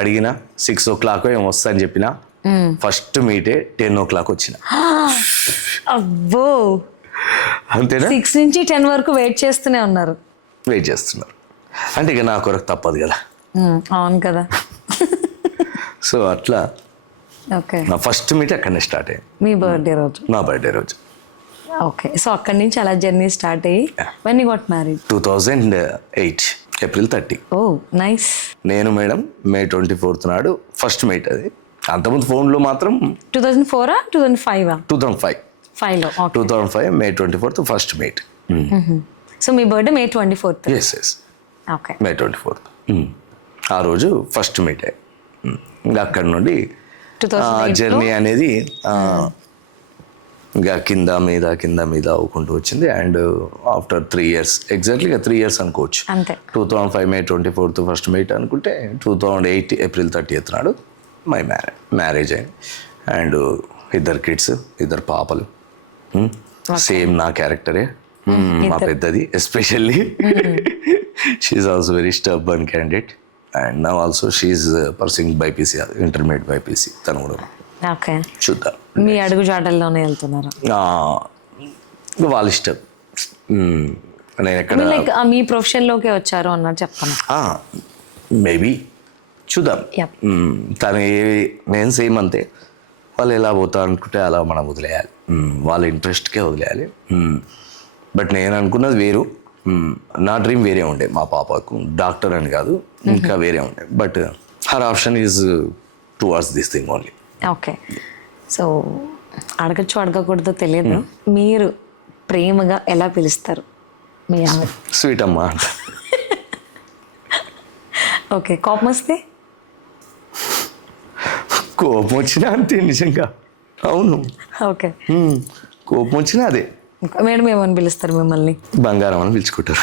అడిగిన. 6 o'clock ఏమో వస్తా అని చెప్పిన. ఫస్ట్ మీటే 10 o'clock వచ్చిన. అబ్బో, అంతేనా? 6 నుంచి 10 వరకు వెయిట్ చేస్తున్నారు. అంటే ఇక నా కొరకు తప్పదు కదా. అవును కదా. సో అట్లా ఓకే, నా ఫస్ట్ మీట్ అక్కడనే స్టార్ట్ అయ్యింది, మీ బర్త్డే రోజు. నా బర్త్డే రోజు. ఓకే, సో అక్కడి నుంచి అలా జర్నీ స్టార్ట్ అయ్యి when you got married? 2008 April 30. Oh nice. నేను మేడం May 24th నాడు ఫస్ట్ మీట్. అది అంతకుముందు ఫోన్లో మాత్రం 2004 2005 2005 5లో. Okay, 2005 May 24th first meet. So మీ birthday May 24th. Yes yes, okay, May 24th. ఆ రోజు ఫస్ట్ మీట్. ఇంకా అక్కడి నుండి 2008 జర్నీ అనేది ఇంకా కింద మీద అవ్వకుంటూ వచ్చింది. అండ్ ఆఫ్టర్ 3 years, ఎగ్జాక్ట్లీగా 3 years అనుకోవచ్చు. అంతే. 2005 May 24th ఫస్ట్ మీట్ అనుకుంటే 2008 April 30th నాడు మై మ్యారేజ్ అయింది. అండ్ 2 kids, 2 పాపలు. సేమ్ నా క్యారెక్టరే, మా పెద్దది especially. She also very stubborn candidate. And now also she pursuing BiPC, intermediate BiPC. తను కూడా ఓకే, చూద్దాం. మీ అడుగు జాడల్లోనే వెళ్తున్నారు. వాళ్ళ ఇష్టం. నేను ఎక్కడ లైక్ మీ ప్రొఫెషన్ లోకే వచ్చారు అన్నట్టు చెప్తాను. మేబీ చూద్దాం. Yep. తను నేను సేమ్ అంతే. వాళ్ళు ఎలా పోతా అనుకుంటే అలా మనం వదిలేయాలి, వాళ్ళ ఇంట్రెస్ట్కే వదిలేయాలి. బట్ నేను అనుకున్నది వేరు. నా డ్రీమ్ వేరే ఉండే, మా పాపకు డాక్టర్ అని కాదు, ఇంకా వేరే ఉండే. But her option is towards this thing only. Okay, so అడగచ్చు అడగకూడదో తెలియదు, మీరు ప్రేమగా ఎలా పిలుస్తారు మీ ఆవిడ? స్వీట్ అమ్మ అంట. ఓకే, కోపం వస్తే? కోపం వచ్చినా అంతే, నిజంగా అవును. ఓకే, కోపం వచ్చినా అదే. మేడం ఏమని పిలుస్తారు మిమ్మల్ని? బంగారం అని పిలుచుకుంటారు.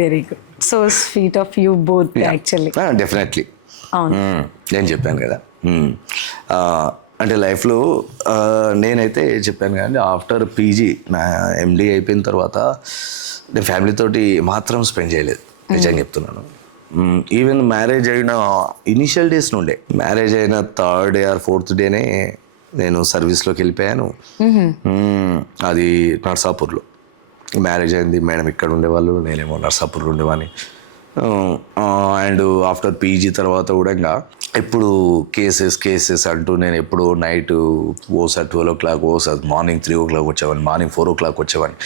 Very good, so sweet of you both actually. Definitely. అవును, నేను చెప్పాను కదా, అంటే లైఫ్లో నేనైతే చెప్పాను కానీ ఆఫ్టర్ పీజీ నా ఎండి అయిపోయిన తర్వాత నేను ఫ్యామిలీతోటి మాత్రం స్పెండ్ చేయలేదు, నిజంగా చెప్తున్నాను. ఈవెన్ మ్యారేజ్ అయిన ఇనిషియల్ డేస్ నుండే, మ్యారేజ్ అయిన 3rd day or 4th day నేను సర్వీస్లోకి వెళ్ళిపోయాను. అది నర్సాపూర్లో మ్యారేజ్ అయింది. మేడం ఇక్కడ ఉండేవాళ్ళు, నేనేమో నర్సాపూర్లో ఉండేవాడిని. అండ్ ఆఫ్టర్ పీజీ తర్వాత కూడా ఇంకా ఎప్పుడు కేసెస్ అంటూ నేను ఎప్పుడు నైట్ ఓసారి 12 o'clock, ఓసారి మార్నింగ్ 3 o'clock వచ్చేవాడిని, మార్నింగ్ 4 o'clock వచ్చేవాడిని.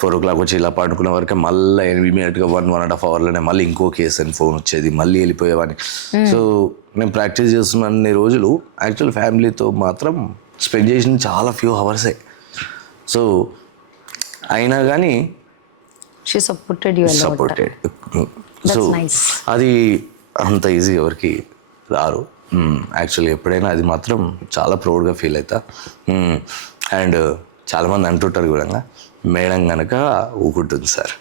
4 o'clock వచ్చి ఇలా పడుకునే వరకు మళ్ళీ ఇమీడియట్గా 1.5 hourలోనే మళ్ళీ ఇంకో కేసు అని ఫోన్ వచ్చేది, మళ్ళీ వెళ్ళిపోయేవాడిని. సో నేను ప్రాక్టీస్ చేస్తున్న అన్ని రోజులు యాక్చువల్ ఫ్యామిలీతో మాత్రం స్పెండ్ చేసిన చాలా ఫ్యూ అవర్సే. సో అయినా కానీ సపోర్టెడ్. సో అది అంత ఈజీ ఎవరికి రారు యాక్చువల్లీ. ఎప్పుడైనా అది మాత్రం చాలా ప్రౌడ్గా ఫీల్ అవుతా. అండ్ చాలామంది అంటుంటారు కూడా, మేడం కనుక ఊకుంటుంది సార్,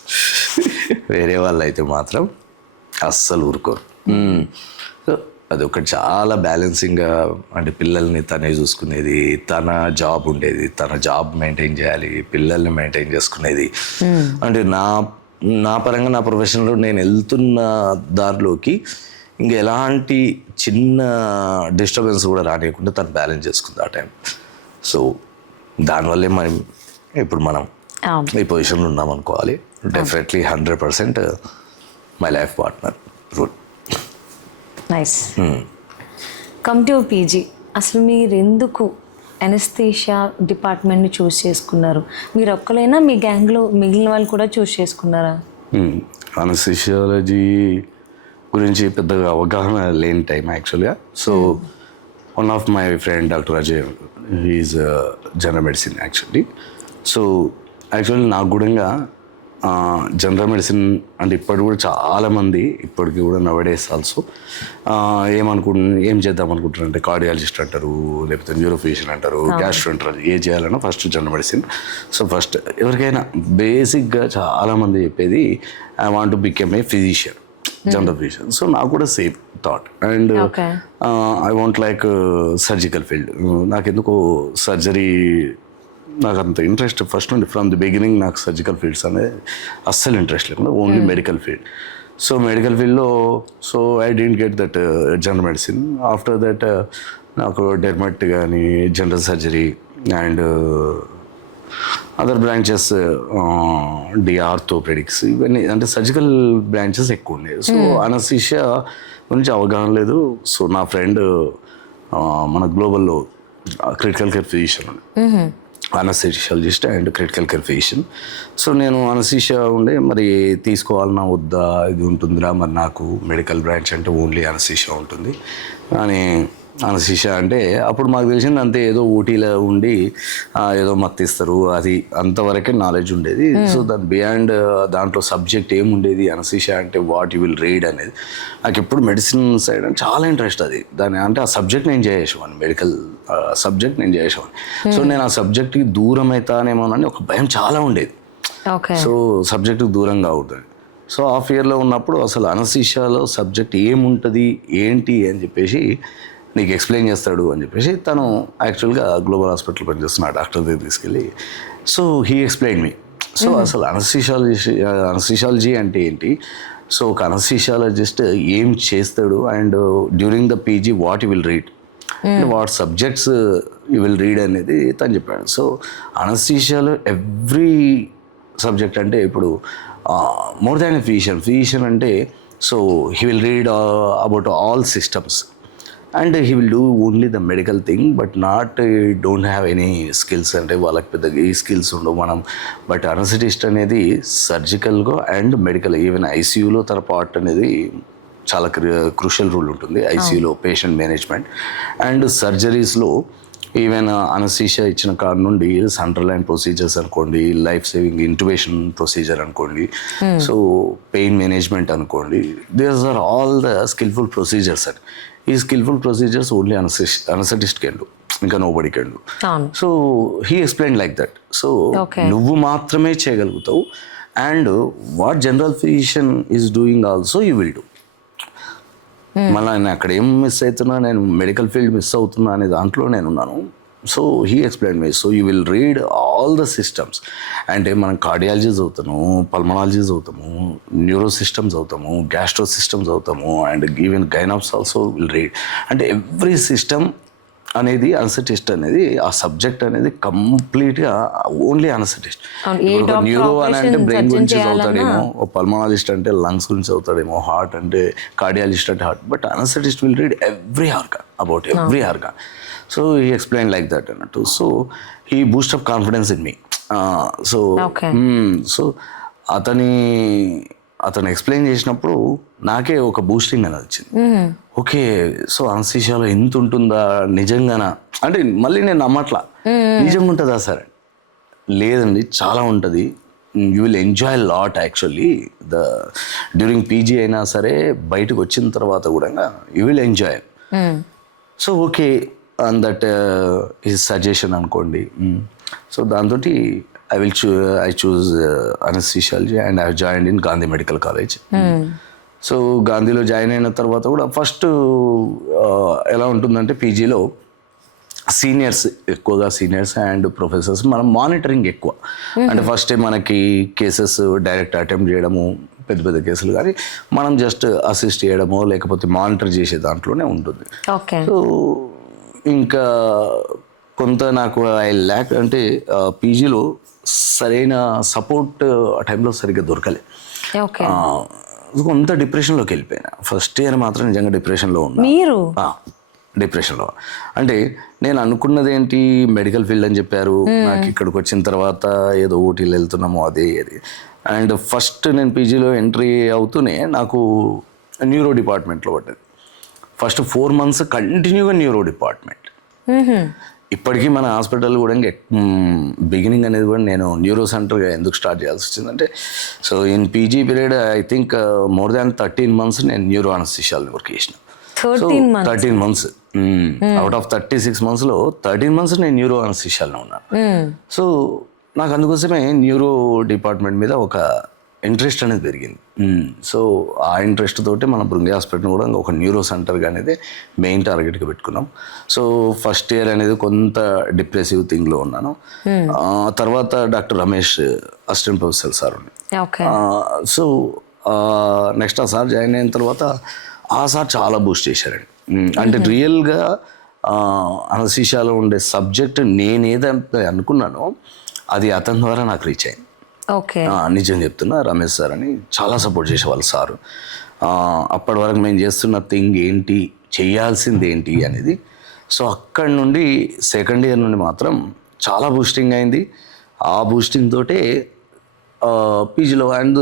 వేరే వాళ్ళు అయితే మాత్రం అస్సలు ఊరుకోరు. సో అదొకటి చాలా బ్యాలెన్సింగ్గా, అంటే పిల్లల్ని తనే చూసుకునేది, తన జాబ్ ఉండేది, తన జాబ్ మెయింటైన్ చేయాలి, పిల్లల్ని మెయింటైన్ చేసుకునేది. అంటే నా పరంగా నా ప్రొఫెషన్లో నేను వెళ్తున్న దారిలోకి ఇంకా ఎలాంటి చిన్న డిస్టర్బెన్స్ కూడా రానియకుండా తను బ్యాలెన్స్ చేసుకుంది ఆ టైం. సో దానివల్లే ఇప్పుడు మనం ఈ పొజిషన్లో ఉన్నాం అనుకోవాలి. Definitely 100% my life partner rule. Nice. Come to PG, అసలు మీరు ఎందుకు అనస్థీషియా డిపార్ట్మెంట్ని చూస్ చేసుకున్నారు? మీరు ఒక్కలైనా మీ గ్యాంగ్లో మిగిలిన వాళ్ళు కూడా చూస్ చేసుకున్నారా? అనస్థీషియాలజీ గురించి పెద్దగా అవగాహన లేని టైం యాక్చువల్గా. So one of my friend doctor Ajay, he's general medicine actually. So actually నాకు కూడా జనరల్ మెడిసిన్ అంటే ఇప్పటి కూడా చాలామంది ఇప్పటికి కూడా నవడేస్ ఆల్సో ఏం చేద్దాం అనుకుంటారు అంటే కార్డియాలజిస్ట్ అంటారు, లేకపోతే న్యూరోఫిజిషియన్ అంటారు, గ్యాస్ట్రోఎంటరాలజీ, ఏ చేయాలన్నా first general medicine. So first ఎవరికైనా బేసిక్గా చాలామంది చెప్పేది I want to become a physician, general physician. So నాకు కూడా same thought. And I want like surgical field. నాకెందుకు సర్జరీ నాకు అంత ఇంట్రెస్ట్ ఫస్ట్ నుండి ఫ్రమ్ ది బిగినింగ్. నాకు సర్జికల్ ఫీల్డ్స్ అనేది అస్సలు ఇంట్రెస్ట్ లేకుండా only medical field. So medical ఫీల్డ్లో so I didn't get that general medicine. After that నాకు డెర్మట్ కానీ general surgery and other branches orthopaedics ఇవన్నీ అంటే సర్జికల్ బ్రాంచెస్ ఎక్కువ ఉండేవి. సో అనస్థీషియా గురించి అవగాహన లేదు. సో నా ఫ్రెండ్ మన గ్లోబల్లో critical care physician anaesthesiologist and critical care physician. So నేను అనస్థీషియా ఉండే మరి తీసుకోవాలన్నా వద్దా, ఇది ఉంటుందిరా మరి నాకు మెడికల్ బ్రాంచ్ అంటే ఓన్లీ అనస్థీషియా ఉంటుంది కానీ అనస్థీషియా అంటే అప్పుడు మాకు తెలిసింది అంతే, ఏదో ఊటీలో ఉండి ఏదో మత్తిస్తారు అది అంతవరకే నాలెడ్జ్ ఉండేది. సో దాని బియాండ్ దాంట్లో సబ్జెక్ట్ ఏముండేది, అనస్థీషియా అంటే వాట్ యూ విల్ రీడ్ అనేది. నాకు ఎప్పుడు మెడిసిన్ సైడ్ అంటే చాలా ఇంట్రెస్ట్ అది. దాని అంటే ఆ సబ్జెక్ట్ నేను చేసేవాడిని, మెడికల్ సబ్జెక్ట్ నేను చేసేవాడిని. సో నేను ఆ సబ్జెక్ట్కి దూరం అవుతానేమోనని ఒక భయం చాలా ఉండేది. సో సబ్జెక్ట్కి దూరంగా అవుతుంది. సో హాఫ్ ఇయర్లో ఉన్నప్పుడు అసలు అనస్థీషియాలో సబ్జెక్ట్ ఏముంటుంది ఏంటి అని చెప్పేసి నీకు ఎక్స్ప్లెయిన్ చేస్తాడు అని చెప్పేసి తను యాక్చువల్గా గ్లోబల్ హాస్పిటల్ పనిచేస్తున్నాడు, డాక్టర్ దగ్గర తీసుకెళ్ళి. So he explain me. So అసలు అనస్థీషియాలజీ అంటే ఏంటి, సో ఒక అనస్థీషియాలజిస్ట్ ఏం చేస్తాడు and during the PG what you will read and what subjects you will read అనేది తను చెప్పాడు. సో అనస్థీషియాలో ఎవ్రీ సబ్జెక్ట్ అంటే ఇప్పుడు మోర్ దాన్ ఎ ఫిజిషియన్ అంటే so he will read about all systems and he will do only the medical thing but not don't have any skills. అంటే వాళ్ళకి పెద్దగా ఈ స్కిల్స్ ఉండవు మనం. బట్ అనస్థెటిస్ట్ అనేది సర్జికల్గా అండ్ మెడికల్ ఈవెన్ ఐసీయూలో తన పార్ట్ అనేది చాలా క్రూషియల్ రోల్ ఉంటుంది. ఐసీయూలో పేషెంట్ మేనేజ్మెంట్ అండ్ సర్జరీస్లో ఈవెన్ అనస్థీషియా ఇచ్చిన కాడ నుండి సెంట్రల్ లైన్ ప్రొసీజర్స్ అనుకోండి, లైఫ్ సేవింగ్ ఇంట్యుబేషన్ ప్రొసీజర్ అనుకోండి, సో పెయిన్ మేనేజ్మెంట్ అనుకోండి, these are all the skilful procedures and ఈ skilful procedures only anaesthetist can do, ఇంకా nobody can do. So he explain like that. So నువ్వు మాత్రమే చేయగలుగుతావు and what general physician is doing also you will do. మళ్ళీ నేను అక్కడ ఏం miss అవుతున్నా, నేను మెడికల్ ఫీల్డ్ మిస్ అవుతున్నా అనే దాంట్లో నేను ఉన్నాను. So he explain me. So you will read all the systems. అంటే మనం కార్డియాలజీ చదువుతాము, పల్మనాలజీ చదువుతాము, న్యూరో సిస్టమ్స్ చదువుతాము, గ్యాస్ట్రో సిస్టమ్స్ చదువుతాము and even gynaeobs also will read. అంటే ఎవ్రీ సిస్టమ్ అనేది అనస్థెటిస్ట్ అనేది ఆ సబ్జెక్ట్ అనేది కంప్లీట్గా ఓన్లీ అనస్థెటిస్ట్. న్యూరో అని అంటే బ్రెయిన్ గురించి చదువుతాడేమో, పల్మనాలజిస్ట్ అంటే లంగ్స్ గురించి చదువుతాడేమో, హార్ట్ అంటే కార్డియాలజిస్ట్ అంటే heart, but anaesthetist will read every organ about every organ. So he explain like that అన్నట్టు. So he boost up confidence in me. So అతను ఎక్స్ప్లెయిన్ చేసినప్పుడు నాకే ఒక బూస్టింగ్ అనేది వచ్చింది. ఓకే, సో అనస్థీషియాలో ఎంత ఉంటుందా నిజంగానా అంటే మళ్ళీ నేను నమ్మట్లా, నిజంగా ఉంటుందా సార్? లేదండి, చాలా ఉంటుంది. You will enjoy lot actually during PG అయినా సరే బయటకు వచ్చిన తర్వాత కూడా you will enjoy. So okay and that is suggestion అనుకోండి. సో దాంతో I choose anesthesiology and I have joined in Gandhi Medical College. So గాంధీలో జాయిన్ అయిన తర్వాత కూడా ఫస్ట్ ఎలా ఉంటుందంటే పీజీలో సీనియర్స్ ఎక్కువగా, సీనియర్స్ అండ్ ప్రొఫెసర్స్ మనం మానిటరింగ్ ఎక్కువ. అంటే ఫస్ట్ మనకి కేసెస్ డైరెక్ట్ అటెంప్ట్ చేయడము, పెద్ద పెద్ద కేసులు, కానీ మనం జస్ట్ అసిస్ట్ చేయడమో లేకపోతే మానిటర్ చేసే దాంట్లోనే ఉంటుంది. సో ఇంకా కొంత నాకు అంటే పీజీలో సరైన సపోర్ట్ ఆ టైంలో సరిగ్గా దొరకలే. కొంత డిప్రెషన్లోకి వెళ్ళిపోయినా. ఫస్ట్ ఇయర్ మాత్రం నిజంగా డిప్రెషన్లో ఉన్నా. డిప్రెషన్లో అంటే నేను అనుకున్నది ఏంటి, మెడికల్ ఫీల్డ్ అని చెప్పారు. నాకు ఇక్కడికి వచ్చిన తర్వాత ఏదో ఊటీలు వెళ్తున్నామో అదే అండ్ ఫస్ట్ నేను పీజీలో ఎంట్రీ అవుతూనే నాకు న్యూరో డిపార్ట్మెంట్లో పడ్డది. ఫస్ట్ 4 months కంటిన్యూగా న్యూరో డిపార్ట్మెంట్. ఇప్పటికీ మన హాస్పిటల్ కూడా బిగినింగ్ అనేది కూడా నేను న్యూరో సెంటర్గా ఎందుకు స్టార్ట్ చేయాల్సి వచ్చిందంటే, so in PG period I think more than 13 months నేను న్యూరో అనస్థీషియాలో వర్క్ చేసిన. 13 months అవుట్ ఆఫ్ 36 monthsలో 13 months నేను న్యూరో అనస్థీషియాలో ఉన్నాను. సో నాకు అందుకోసమే న్యూరో డిపార్ట్మెంట్ మీద ఒక ఇంట్రెస్ట్ అనేది పెరిగింది. సో ఆ ఇంట్రెస్ట్ తోటి మన బృంగి హాస్పిటల్ కూడా ఒక న్యూరో సెంటర్గా అనేది మెయిన్ టార్గెట్గా పెట్టుకున్నాం. సో ఫస్ట్ ఇయర్ అనేది కొంత డిప్రెసివ్ థింగ్లో ఉన్నాను. తర్వాత doctor Ramesh assistant professor sir ఉంది. సో నెక్స్ట్ ఆ సార్ జాయిన్ అయిన తర్వాత ఆ సార్ చాలా బూస్ట్ చేశారండి. అంటే రియల్గా అనస్థీషియాలో ఉండే సబ్జెక్ట్ నేనేదంటే అనుకున్నానో అది అతని ద్వారా నాకు రీచ్ అయింది. నిజం చెప్తున్నా, రమేష్ సార్ అని చాలా సపోర్ట్ చేసేవాళ్ళు సారు. అప్పటి వరకు మేము చేస్తున్న థింగ్ ఏంటి, చేయాల్సింది ఏంటి అనేది. సో అక్కడి నుండి సెకండ్ ఇయర్ నుండి మాత్రం చాలా బూస్టింగ్ అయింది. ఆ బూస్టింగ్ తోటే పీజీలో అండ్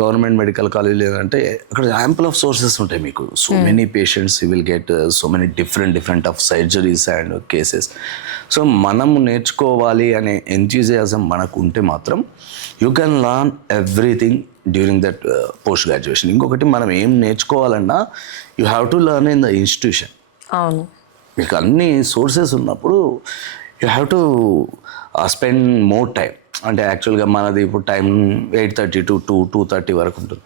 గవర్నమెంట్ మెడికల్ కాలేజ్ లేదంటే అక్కడ యాంపుల్ ఆఫ్ సోర్సెస్ ఉంటాయి మీకు. So many patients you will get so many different of surgeries and cases. So మనం నేర్చుకోవాలి అనే ఎంథ్యూజియాజం మనకు ఉంటే మాత్రం you can learn everything during that post graduation. ఇంకొకటి మనం ఏం నేర్చుకోవాలన్నా you have to learn in the institution. అవును, మీకు అన్ని సోర్సెస్ ఉన్నప్పుడు you have to spend more time. అంటే యాక్చువల్గా మనది ఇప్పుడు టైం 8:30 to 2:30 వరకు ఉంటుంది.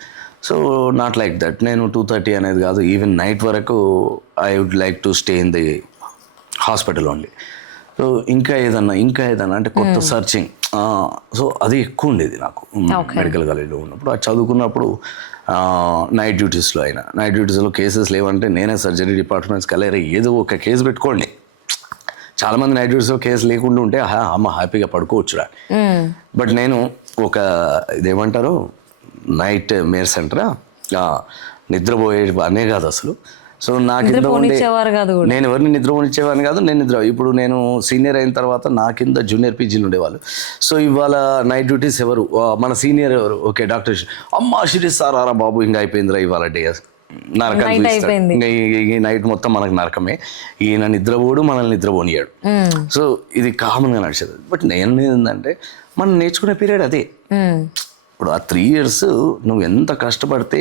So not like that. నేను 2:30 అనేది కాదు, ఈవెన్ నైట్ వరకు I would like to stay in the hospital only. So ఇంకా ఏదన్నా అంటే కొత్త సర్చింగ్. సో అది ఎక్కువ ఉండేది నాకు మెడికల్ కాలేజ్లో ఉన్నప్పుడు. అది చదువుకున్నప్పుడు నైట్ డ్యూటీస్లో కేసెస్ లేవంటే నేనే సర్జరీ డిపార్ట్మెంట్స్కి వెళ్ళారు, ఏదో ఒక కేసు పెట్టుకోండి. చాలామంది నైట్ డ్యూటీస్లో కేసు లేకుండా ఉంటే అమ్మ హ్యాపీగా పడుకోవచ్చురా. బట్ నేను ఒక ఇదేమంటారు నైట్ మేర్ సెంటరా, నిద్రపోయే అనే కాదు అసలు. సో నా కింద నేను ఎవరిని నిద్రపోనిచ్చేవాడిని కాదు. ఇప్పుడు నేను సీనియర్ అయిన తర్వాత నా కింద జూనియర్ పీజీలు ఉండేవాళ్ళు. సో ఇవాళ నైట్ డ్యూటీస్ ఎవరు, మన సీనియర్ ఎవరు, ఓకే డాక్టర్ అమ్మ శిరీష్ సార్ ఆరా బాబు ఇంకా అయిపోయిందిరా ఇవాళ డే, నరకం ఈ నైట్ మొత్తం మనకు నరకమే, ఈయన నిద్రపోడు మనల్ని నిద్రపోనియాడు. సో ఇది కామన్గా నడిచేది. బట్ నేను ఏంటంటే మనం నేర్చుకునే పీరియడ్ అదే. ఇప్పుడు ఆ 3 years నువ్వు ఎంత కష్టపడితే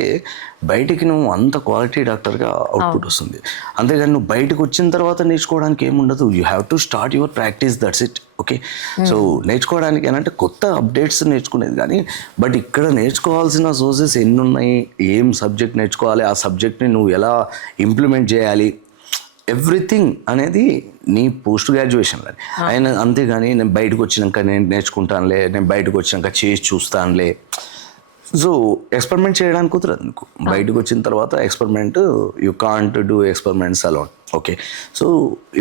బయటికి నువ్వు అంత క్వాలిటీ డాక్టర్గా అవుట్పుట్ వస్తుంది. అంతేగాని నువ్వు బయటకు వచ్చిన తర్వాత నేర్చుకోవడానికి ఏముండదు. You have to start your practice, that's it. Okay, so నేర్చుకోవడానికి ఏంటంటే కొత్త అప్డేట్స్ నేర్చుకునేది కానీ, బట్ ఇక్కడ నేర్చుకోవాల్సిన సోర్సెస్ ఎన్ని ఉన్నాయి, ఏం సబ్జెక్ట్ నేర్చుకోవాలి, ఆ సబ్జెక్ట్ని నువ్వు ఎలా ఇంప్లిమెంట్ చేయాలి, ఎవ్రీథింగ్ అనేది నీ పోస్ట్ గ్రాడ్యుయేషన్లో. ఆయన అంతేగాని నేను బయటకు వచ్చినాక నేను నేర్చుకుంటానులే, నేను బయటకు వచ్చినాక చేసి చూస్తానులే. సో ఎక్స్పెరిమెంట్ చేయడానికి కుదరదు నీకు. బయటకు వచ్చిన తర్వాత experiment you can't do experiments alone. Okay, so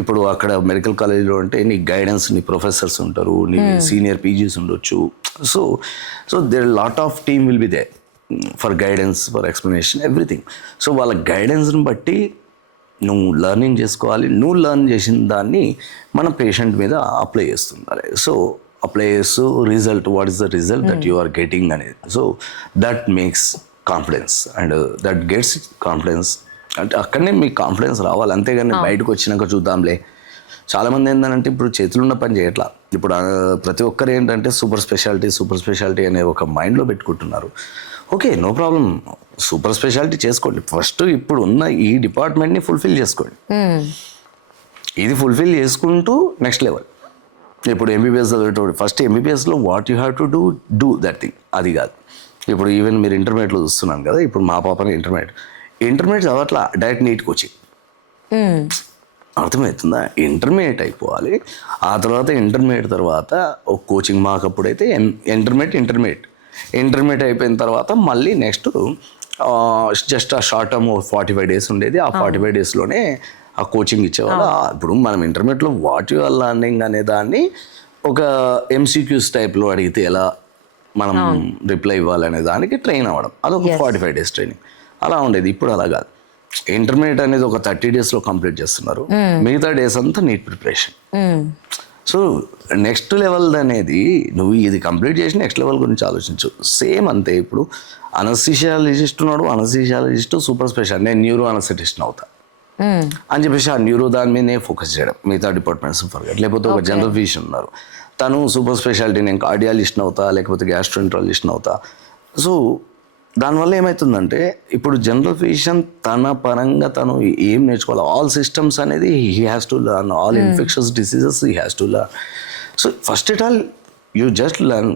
ఇప్పుడు అక్కడ మెడికల్ కాలేజ్లో అంటే నీ గైడెన్స్, నీ ప్రొఫెసర్స్ ఉంటారు, నీ సీనియర్ పీజీస్ ఉండొచ్చు. So there lot of team will be there for guidance, for explanation, everything. So వాళ్ళ గైడెన్స్ని బట్టి నువ్వు లెర్నింగ్ చేసుకోవాలి. నువ్వు లెర్న్ చేసిన దాన్ని మన పేషెంట్ మీద అప్లై చేస్తుండాలి. సో అప్లై చేస్తూ result, what is the result that you are getting అనేది. So that makes confidence and that gets confidence. అంటే అక్కడనే మీకు కాన్ఫిడెన్స్ రావాలి. అంతేగాని బయటకు వచ్చినాక చూద్దాంలే. చాలామంది ఏంటంటే ఇప్పుడు చేతులున్న పని చేయట్లా. ఇప్పుడు ప్రతి ఒక్కరు ఏంటంటే సూపర్ స్పెషాలిటీ అనే ఒక మైండ్లో పెట్టుకుంటున్నారు. Okay, no problem, super speciality చేసుకోండి. ఫస్ట్ ఇప్పుడు ఉన్న ఈ డిపార్ట్మెంట్ని ఫుల్ఫిల్ చేసుకోండి. ఇది ఫుల్ఫిల్ చేసుకుంటూ నెక్స్ట్ లెవెల్. ఇప్పుడు ఎంబీబీఎస్ చదివేటప్పుడు ఫస్ట్ ఎంబీబీఎస్లో what you have to do that thing. అది కాదు. ఇప్పుడు ఈవెన్ మీరు ఇంటర్మీడియట్లో చూస్తున్నాను కదా, ఇప్పుడు మా పాపని ఇంటర్మీడియట్ చదవట్లా, డైరెక్ట్ నీట్కి వచ్చి అర్థమవుతుందా. ఇంటర్మీడియట్ అయిపోవాలి. ఆ తర్వాత ఇంటర్మీడియట్ తర్వాత ఒక కోచింగ్ మాకప్పుడైతే ఇంటర్మీడియట్ అయిపోయిన తర్వాత మళ్ళీ నెక్స్ట్ జస్ట్ ఆ షార్ట్ టర్మ్ 45 days ఉండేది. ఆ 45 daysలోనే ఆ కోచింగ్ ఇచ్చేవాళ్ళు. ఇప్పుడు మనం ఇంటర్మీడియట్లో వాట్ యు ఆర్ లర్నింగ్ అనే దాన్ని ఒక MCQs టైప్లో అడిగితే ఎలా మనం రిప్లై ఇవ్వాలనే దానికి ట్రైన్ అవ్వడం, అదొక 45 days ట్రైనింగ్ అలా ఉండేది. ఇప్పుడు అలా కాదు. ఇంటర్మీడియట్ అనేది ఒక 30 daysలో కంప్లీట్ చేస్తున్నారు. మిగతా డేస్ అంతా neat preparation. So next level అనేది నువ్వు ఇది కంప్లీట్ చేసి నెక్స్ట్ లెవెల్ గురించి ఆలోచించు. సేమ్ అంతే. ఇప్పుడు అనస్థీషియాలజిస్ట్ ఉన్నాడు, అనస్థీషియాలజిస్ట్ సూపర్ స్పెషాలిటీ, నేను న్యూరో అనస్థెటిస్ట్ అవుతా అని చెప్పేసి ఆ న్యూరో దాని మీదనే ఫోకస్ చేయడం, మిగతా డిపార్ట్మెంట్స్ ఫర్గెట్. లేకపోతే ఒక జనరల్ ఫిజిషియన్ ఉన్నారు, తను సూపర్ స్పెషాలిటీ, నేను కార్డియాలజిస్ట్ అవుతా లేకపోతే గ్యాస్ట్రోఎంట్రాలజిస్ట్ అవుతా. సో దానివల్ల ఏమవుతుందంటే ఇప్పుడు జనరల్ ఫిజిషియన్ తన పరంగా తను ఏం నేర్చుకోవాలి, ఆల్ సిస్టమ్స్ అనేది he has to learn, all infections diseases he has to learn. So first it all you just learn.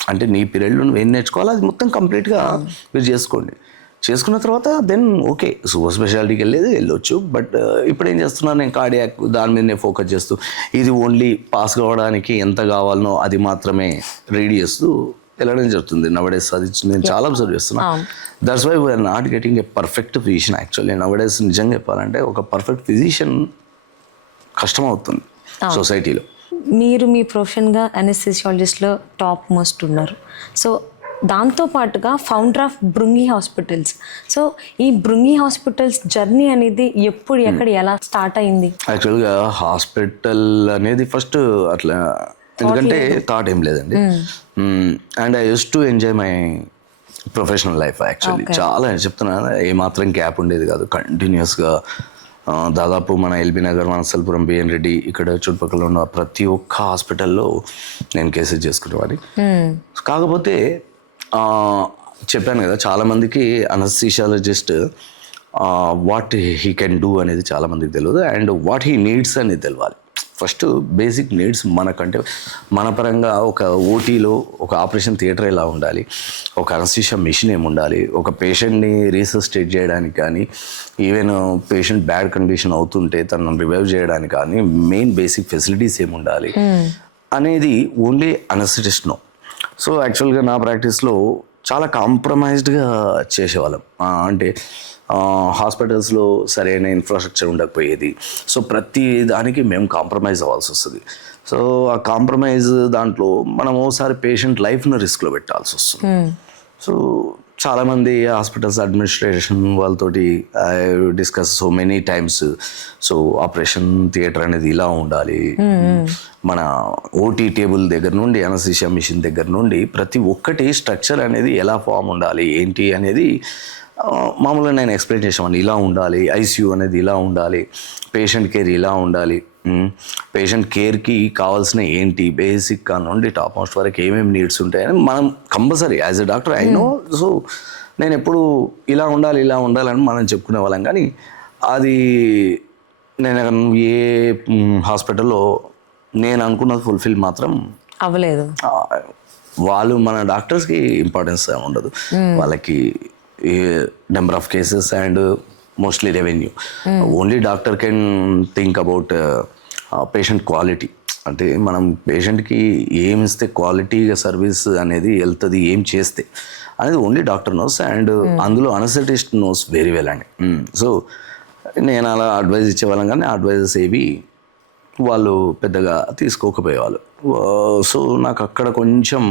అంటే నీ పీరియడ్లో నువ్వు ఏం నేర్చుకోవాలో అది మొత్తం కంప్లీట్గా మీరు చేసుకోండి. చేసుకున్న తర్వాత దెన్ ఓకే సూపర్ స్పెషాలిటీకి వెళ్ళొచ్చు. బట్ ఇప్పుడు ఏం చేస్తున్నాను, నేను కార్డియాక్ దాని మీద నేను ఫోకస్ చేస్తూ ఇది ఓన్లీ పాస్ కావడానికి ఎంత కావాలనో అది మాత్రమే రీడ్ చేస్తూ వెళ్ళడం జరుగుతుంది. నవడేస్ అది నేను చాలా అబ్జర్వ్ చేస్తున్నాను. That's why we are not getting a perfect physician. Actually nowadays నిజంగా చెప్పాలంటే ఒక పర్ఫెక్ట్ ఫిజిషియన్ కష్టం అవుతుంది సొసైటీలో. మీరు మీ ప్రొఫెషన్గా అనస్థీషియాలజిస్ట్లో టాప్ మోస్ట్ ఉన్నారు. సో దాంతో పాటుగా founder of Bhrungi hospitals. So ఈ భృంగి హాస్పిటల్స్ జర్నీ అనేది ఎప్పుడు ఎక్కడ ఎలా స్టార్ట్ అయింది? యాక్చువల్గా హాస్పిటల్ అనేది ఫస్ట్ అట్లా ఎందుకంటే థాట్ ఏం లేదండి. And I use to enjoy my professional life actually. చాలా చెప్తున్నా, ఏమాత్రం గ్యాప్ ఉండేది కాదు. కంటిన్యూస్గా దాదాపు మన ఎల్బీ నగర్, వనస్థలపురం, బిఎన్ రెడ్డి, ఇక్కడ చుట్టుపక్కల ఉన్న ప్రతి ఒక్క హాస్పిటల్లో నేను కేసెస్ చేసుకునేవాడిని. కాకపోతే చెప్పాను కదా, చాలామందికి anaesthesiologist what he can do అనేది చాలామందికి తెలియదు, అండ్ వాట్ హీ నీడ్స్ అనేది తెలియాలి. ఫస్ట్ బేసిక్ నీడ్స్ మనకంటే మన పరంగా ఒక ఓటీలో ఒక ఆపరేషన్ థియేటర్ ఎలా ఉండాలి, ఒక అనస్థీషియా మెషిన్ ఏమి ఉండాలి, ఒక పేషెంట్ని రీసస్టేట్ చేయడానికి కానీ, ఈవెన్ పేషెంట్ బ్యాడ్ కండిషన్ అవుతుంటే తనను రివైవ్ చేయడానికి కానీ మెయిన్ బేసిక్ ఫెసిలిటీస్ ఏమి ఉండాలి అనేది ఓన్లీ అనస్థెటిస్ట్ నో. సో యాక్చువల్గా నా ప్రాక్టీస్లో చాలా కాంప్రమైజ్డ్గా చేసేవాళ్ళం. అంటే హాస్పిటల్స్లో సరైన ఇన్ఫ్రాస్ట్రక్చర్ ఉండకపోయేది. సో ప్రతి దానికి మేము కాంప్రమైజ్ అవ్వాల్సి వస్తుంది. సో ఆ కాంప్రమైజ్ దాంట్లో మనం ఓసారి పేషెంట్ లైఫ్ను రిస్క్లో పెట్టాల్సి వస్తుంది. సో చాలామంది హాస్పిటల్స్ అడ్మినిస్ట్రేషన్ వాళ్ళతోటి discuss so many times. So operation theatre అనేది ఇలా ఉండాలి, మన ఓటీ టేబుల్ దగ్గర నుండి అనస్థీషియా మిషన్ దగ్గర నుండి ప్రతి ఒక్కటి స్ట్రక్చర్ అనేది ఎలా ఫామ్ ఉండాలి ఏంటి అనేది మామూలుగా నేను ఎక్స్ప్లెయిన్ చేసామని. ఇలా ఉండాలి, ఐసీయూ అనేది ఇలా ఉండాలి, పేషెంట్ కేర్ ఇలా ఉండాలి, పేషెంట్ కేర్కి కావాల్సిన ఏంటి బేసిక్ నుండి టాప్ మోస్ట్ వరకు ఏమేమి నీడ్స్ ఉంటాయని మనం compulsory as a doctor I know. So నేను ఎప్పుడు ఇలా ఉండాలని మనం చెప్పుకునే వాళ్ళం, కానీ అది నేను ఏ హాస్పిటల్లో నేను అనుకున్నది ఫుల్ఫిల్ మాత్రం అవ్వలేదు. వాళ్ళు మన డాక్టర్స్కి ఇంపార్టెన్స్ ఉండదు, వాళ్ళకి number of cases and mostly revenue. Only doctor can think about patient quality. అంటే మనం పేషెంట్కి ఏమి ఇస్తే క్వాలిటీగా సర్వీస్ అనేది వెళ్తుంది, ఏం చేస్తే అనేది ఓన్లీ డాక్టర్ నోస్, అండ్ అందులో అనస్థెటిస్ట్ నోస్ వెరీ వెల్ అండి. సో నేను అలా అడ్వైజ్ ఇచ్చేవాళ్ళం, కానీ అడ్వైజెస్ ఏవి వాళ్ళు పెద్దగా తీసుకోకపోయేవాళ్ళు. సో నాకు అక్కడ కొంచెం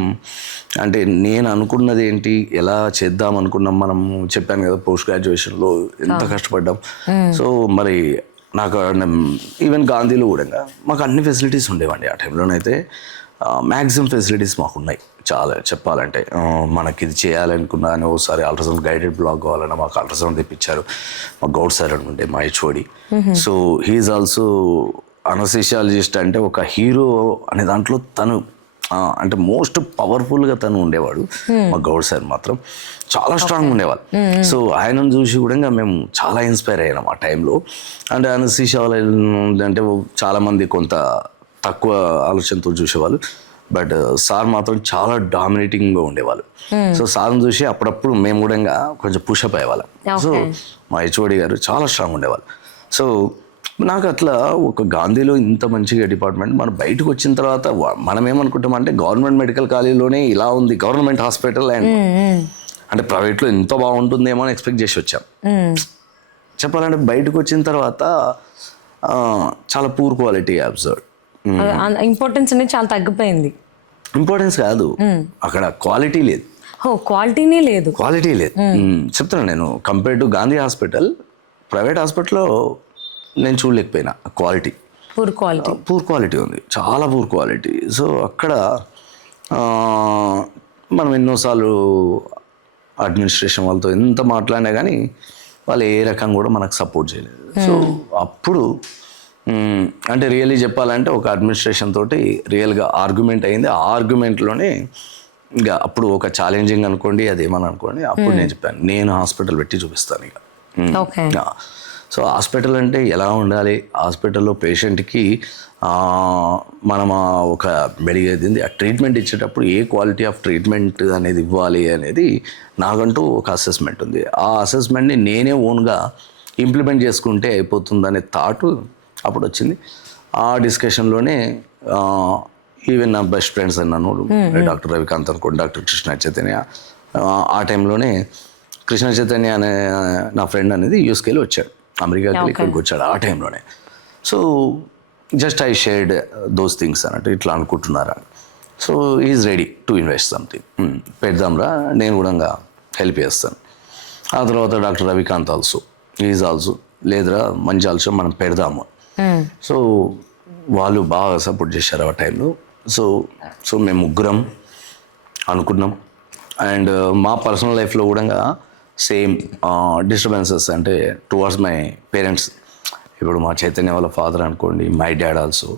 అంటే నేను అనుకున్నది ఏంటి, ఎలా చేద్దాం అనుకున్నాం. మనం చెప్పాను కదా పోస్ట్ గ్రాడ్యుయేషన్లో ఎంత కష్టపడ్డాం. సో మరి నాకు ఈవెన్ గాంధీలో కూడా మాకు అన్ని ఫెసిలిటీస్ ఉండేవండి. ఆ టైంలోనైతే మ్యాక్సిమం ఫెసిలిటీస్ మాకు ఉన్నాయి. చాలా చెప్పాలంటే మనకి ఇది చేయాలనుకున్నా అని ఓసారి అల్ట్రాసౌండ్ గైడెడ్ బ్లాక్ కావాలన్నా మాకు అల్ట్రాసౌండ్ తెప్పించారు. మా గౌడ్ సార్ అని ఉండే మా HOD. So he's also anaesthesiologist, అంటే ఒక హీరో అనే దాంట్లో తను అంటే మోస్ట్ పవర్ఫుల్గా తను ఉండేవాడు. మా గౌడ్ సార్ మాత్రం చాలా స్ట్రాంగ్ ఉండేవాళ్ళు. సో ఆయనను చూసి కూడా మేము చాలా ఇన్స్పైర్ అయ్యాం ఆ టైంలో. అంటే అనస్థీషియాలజీ అంటే చాలామంది కొంత తక్కువ ఆలోచనతో చూసేవాళ్ళు, బట్ సార్ మాత్రం చాలా డామినేటింగ్గా ఉండేవాళ్ళు. సో సార్ని చూసి అప్పుడప్పుడు మేము కూడా కొంచెం పుషప్ అయ్యేవాళ్ళం. సో మా హెచ్ఓడి గారు చాలా స్ట్రాంగ్ ఉండేవాళ్ళు. సో నాకు అట్లా ఒక గాంధీలో ఇంత మంచిగా డిపార్ట్మెంట్, మనం బయటకు వచ్చిన తర్వాత మనం ఏమనుకుంటామంటే గవర్నమెంట్ మెడికల్ కాలేజీలోనే ఇలా ఉంది గవర్నమెంట్ హాస్పిటల్, అండ్ అంటే ప్రైవేట్లో ఎంత బాగుంటుందేమో అని ఎక్స్పెక్ట్ చేసి వచ్చాం. చెప్పాలంటే బయటకు వచ్చిన తర్వాత చాలా పూర్ క్వాలిటీ అబ్జర్వ్. ఇంపార్టెన్స్ అనేది చాలా తగ్గిపోయింది. ఇంపార్టెన్స్ కాదు, అక్కడ క్వాలిటీ లేదు. క్వాలిటీ లేదు. చెప్తున్నాను నేను, compare to Gandhi hospital private హాస్పిటల్లో నేను చూడలేకపోయినా క్వాలిటీ. పూర్ క్వాలిటీ ఉంది, చాలా పూర్ క్వాలిటీ. సో అక్కడ మనం ఎన్నోసార్లు అడ్మినిస్ట్రేషన్ వాళ్ళతో ఎంత మాట్లాడినా కానీ వాళ్ళు ఏ రకంగా కూడా మనకు సపోర్ట్ చేయలేదు. సో అప్పుడు అంటే రియల్లీ చెప్పాలంటే ఒక అడ్మినిస్ట్రేషన్ తోటి రియల్గా ఆర్గ్యుమెంట్ అయింది. ఆ ఆర్గ్యుమెంట్లోనే ఇంకా అప్పుడు ఒక ఛాలెంజింగ్ అనుకోండి, అదేమని అనుకోండి, అప్పుడు నేను చెప్పాను నేను హాస్పిటల్ పెట్టి చూపిస్తాను ఇక. సో హాస్పిటల్ అంటే ఎలా ఉండాలి, హాస్పిటల్లో పేషెంట్కి మనం ఒక మెడికల్ ట్రీట్మెంట్ ఇచ్చేటప్పుడు ఏ క్వాలిటీ ఆఫ్ ట్రీట్మెంట్ అనేది ఇవ్వాలి అనేది నాకంటూ ఒక అసెస్మెంట్ ఉంది. ఆ అసెస్మెంట్ని నేనే ఓన్గా ఇంప్లిమెంట్ చేసుకుంటే అయిపోతుందనే థాట్ అప్పుడు వచ్చింది. ఆ డిస్కషన్లోనే ఈవెన్ నా బెస్ట్ ఫ్రెండ్స్ అన్నాను, డాక్టర్ రవికాంత్ అనుకోండి, డాక్టర్ కృష్ణ చైతన్య. ఆ టైంలోనే కృష్ణ చైతన్య అనే నా ఫ్రెండ్ అనేది యూఎస్కేలో వచ్చాడు, అమెరికాకి ఇక్కడికి వచ్చాడు ఆ టైంలోనే. So just I shared those things అన్నట్టు, ఇట్లా అనుకుంటున్నారా. So is ready to invest something, పెడదాంరా నేను కూడా హెల్ప్ చేస్తాను. ఆ తర్వాత డాక్టర్ రవికాంత్ ఆల్సో లేదురా మంచి ఆల్సో మనం పెడదాము. సో వాళ్ళు బాగా సపోర్ట్ చేశారు ఆ టైంలో. సో మేము ముగ్గురం అనుకున్నాం. అండ్ మా పర్సనల్ లైఫ్లో కూడా సేమ్ డిస్టర్బెన్సెస్ అంటే టువర్డ్స్ మై పేరెంట్స్. ఇప్పుడు మా చైతన్య వాళ్ళ ఫాదర్ అనుకోండి, మై డాడ్ ఆల్సో,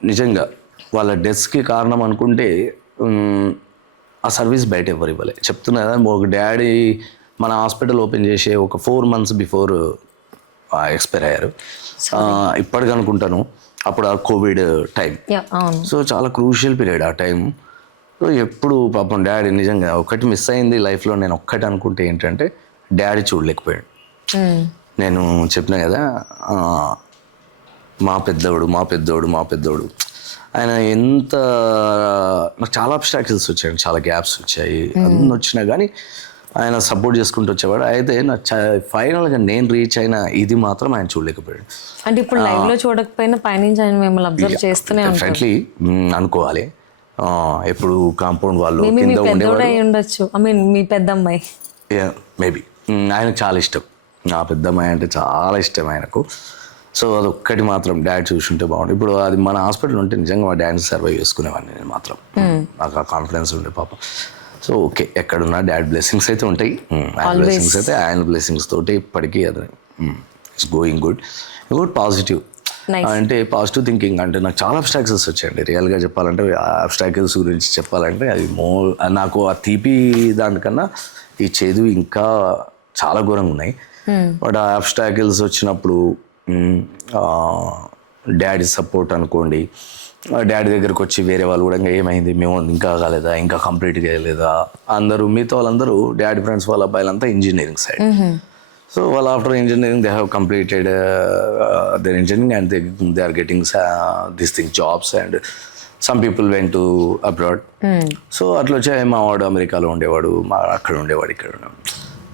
నిజంగా వాళ్ళ డెత్స్కి కారణం అనుకుంటే ఆ సర్వీస్ బయట ఎవరు ఇవ్వలే. చెప్తున్నా కదా, ఒక డాడీ మన హాస్పిటల్ ఓపెన్ చేసే ఒక 4 months బిఫోర్ ఎక్స్పైర్ అయ్యారు. ఇప్పటికి అనుకుంటాను అప్పుడు ఆ కోవిడ్ టైం. సో చాలా క్రూషియల్ పీరియడ్ ఆ టైం. సో ఎప్పుడు పాపం డాడీ నిజంగా ఒకటి మిస్ అయింది లైఫ్లో. నేను ఒక్కటి అనుకుంటే ఏంటంటే డాడీ చూడలేకపోయాడు. నేను చెప్పిన కదా, మా పెద్దోడు ఆయన ఎంత నాకు చాలా అబ్స్ట్రాకిల్స్ వచ్చాయి, చాలా గ్యాప్స్ వచ్చాయి. అన్నీ వచ్చినా కానీ ఆయన సపోర్ట్ చేసుకుంటూ వచ్చేవాడు. అయితే నాకు ఫైనల్గా నేను రీచ్ అయిన ఇది మాత్రం ఆయన చూడలేకపోయాడు. అంటే ఇప్పుడు లైవ్ లో చూడకపోయినా పైనుంచి ఆయన మిమ్మల్ని అబ్జర్వ్ చేస్తూనే డెఫినెట్లీ అనుకోవాలి. ఎప్పుడు కాంపౌండ్ వాళ్ళు కింద ఉండేవాడు. ఉండొచ్చు, ఐ మీన్ మీ పెద్దమ్మాయి మేబీ ఆయనకు చాలా ఇష్టం. నా పెద్దమ్మాయి అంటే చాలా ఇష్టం ఆయనకు. సో అదొక్కటి మాత్రం డాడీ చూసుంటే బాగుండు. ఇప్పుడు అది మన హాస్పిటల్ ఉంటే నిజంగా మా డాడీని సర్వైవ్ చేసుకునేవాడిని నేను మాత్రం. నాకు ఆ కాన్ఫిడెన్స్ ఉండే పాపం. సో ఓకే, ఎక్కడున్నా డాడ్ బ్లెస్సింగ్స్ అయితే ఉంటాయి. ఆయన బ్లెస్సింగ్స్ అయితే ఆయన బ్లెస్సింగ్స్ తోటి ఇప్పటికీ అది ఇట్స్ గోయింగ్ గుడ్ పాజిటివ్. అంటే పాజిటివ్ థింకింగ్. అంటే నాకు చాలా అబ్స్ట్రాకిల్స్ వచ్చాయండి రియల్గా చెప్పాలంటే. అబ్స్ట్రాకిల్స్ గురించి చెప్పాలంటే అది నాకు ఆ తీపి దానికన్నా ఈ చేదు ఇంకా చాలా ఘోరంగా ఉన్నాయి. బట్ ఆ అబ్స్ట్రాకిల్స్ వచ్చినప్పుడు డాడీ సపోర్ట్ అనుకోండి, డాడీ దగ్గరకు వచ్చి వేరే వాళ్ళు కూడా ఏమైంది, మేము ఇంకా కాలేదా, ఇంకా కంప్లీట్ చేయలేదా, అందరూ మిగతా వాళ్ళందరూ డాడీ ఫ్రెండ్స్ వాళ్ళ అబ్బాయిలంతా ఇంజనీరింగ్ సైడ్. సో వాళ్ళు after engineering they have completed their engineering and they are getting this thing jobs and some people went to abroad. So అట్లా వచ్చే మా వాడు అమెరికాలో ఉండేవాడు, అక్కడ ఉండేవాడు, ఇక్కడ ఉండేవాడు.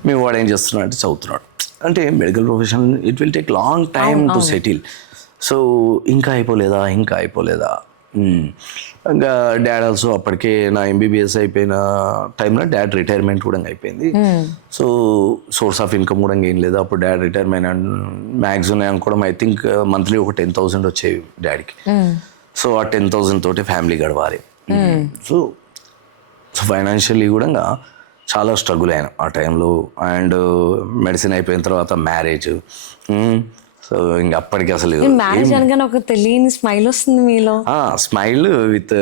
మీ వాడు ఏం చేస్తున్నాడు అంటే చదువుతున్నాడు. అంటే medical profession it will take long time to settle. So ఇంకా అయిపోలేదా. ఇంకా డాడ్ ఆల్సో అప్పటికే నా MBBS అయిపోయిన టైంలో డాడ్ రిటైర్మెంట్ కూడా అయిపోయింది. సో సోర్స్ ఆఫ్ ఇన్కమ్ కూడా ఏం లేదు. అప్పుడు డాడ్ రిటైర్మెంట్ మ్యాక్సిమం అనుకోవడం ఐ థింక్ మంత్లీ ఒక 10,000 వచ్చేవి డాడీకి. సో ఆ 10,000 తోటి ఫ్యామిలీ గడవాలి. సో ఫైనాన్షియల్లీ కూడా చాలా స్ట్రగుల్ అయ్యాను ఆ టైంలో. అండ్ మెడిసిన్ అయిపోయిన తర్వాత మ్యారేజ్. సో ఇంకా అప్పటికి అసలు మ్యారేజ్ అనగానే ఒక తెలియని స్మైల్ వస్తుంది మీలో. స్మైల్ విత్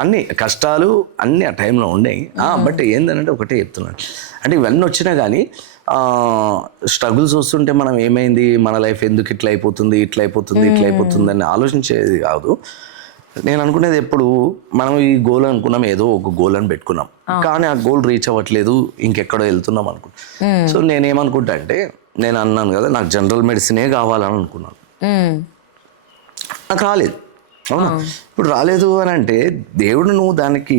అన్ని కష్టాలు అన్ని ఆ టైంలో ఉన్నాయి. బట్ ఏంటంటే ఒకటే చెప్తున్నాను, అంటే ఇవన్నీ వచ్చినా కానీ స్ట్రగుల్స్ వస్తుంటే మనం ఏమైంది, మన లైఫ్ ఎందుకు ఇట్లా అయిపోతుంది అని ఆలోచించేది కాదు. నేను అనుకునేది ఎప్పుడు మనం ఈ గోల్ అనుకున్నాం, ఏదో ఒక గోల్ అని పెట్టుకున్నాం, కానీ ఆ గోల్ రీచ్ అవ్వట్లేదు, ఇంకెక్కడో వెళ్తున్నాం అనుకుంటున్నాం. సో నేనేమనుకుంటా అంటే, నేను అన్నాను కదా నాకు జనరల్ మెడిసినే కావాలని అనుకున్నాను. నాకు రాలేదు. అవునా, ఇప్పుడు రాలేదు అని అంటే దేవుడు నువ్వు దానికి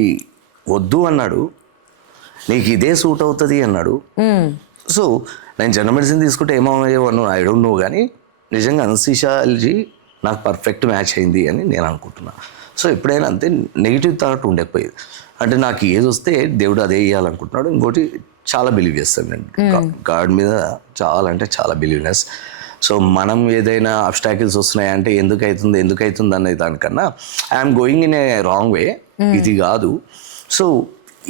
వద్దు అన్నాడు, నీకు ఇదే సూట్ అవుతుంది అన్నాడు. సో నేను జనరల్ మెడిసిన్ తీసుకుంటే ఏమయ్యేవాను ఐ డోంట్ నో, కానీ నిజంగా అనస్థీషియాలజీ నాకు పర్ఫెక్ట్ మ్యాచ్ అయింది అని నేను అనుకుంటున్నా. సో ఎప్పుడైనా అంతే నెగిటివ్ థాట్ ఉండకపోయేది. అంటే నాకు ఏది వస్తే దేవుడు అదే ఇవ్వాలనుకుంటున్నాడు. ఇంకోటి చాలా బిలీవ్ చేస్తాను నేను గాడ్ మీద, చాలా అంటే చాలా బిలీవ్నెస్. సో మనం ఏదైనా అబ్స్టాకిల్స్ వస్తున్నాయంటే ఎందుకు అవుతుంది అనే దానికన్నా I'm going in a wrong way, ఇది కాదు. సో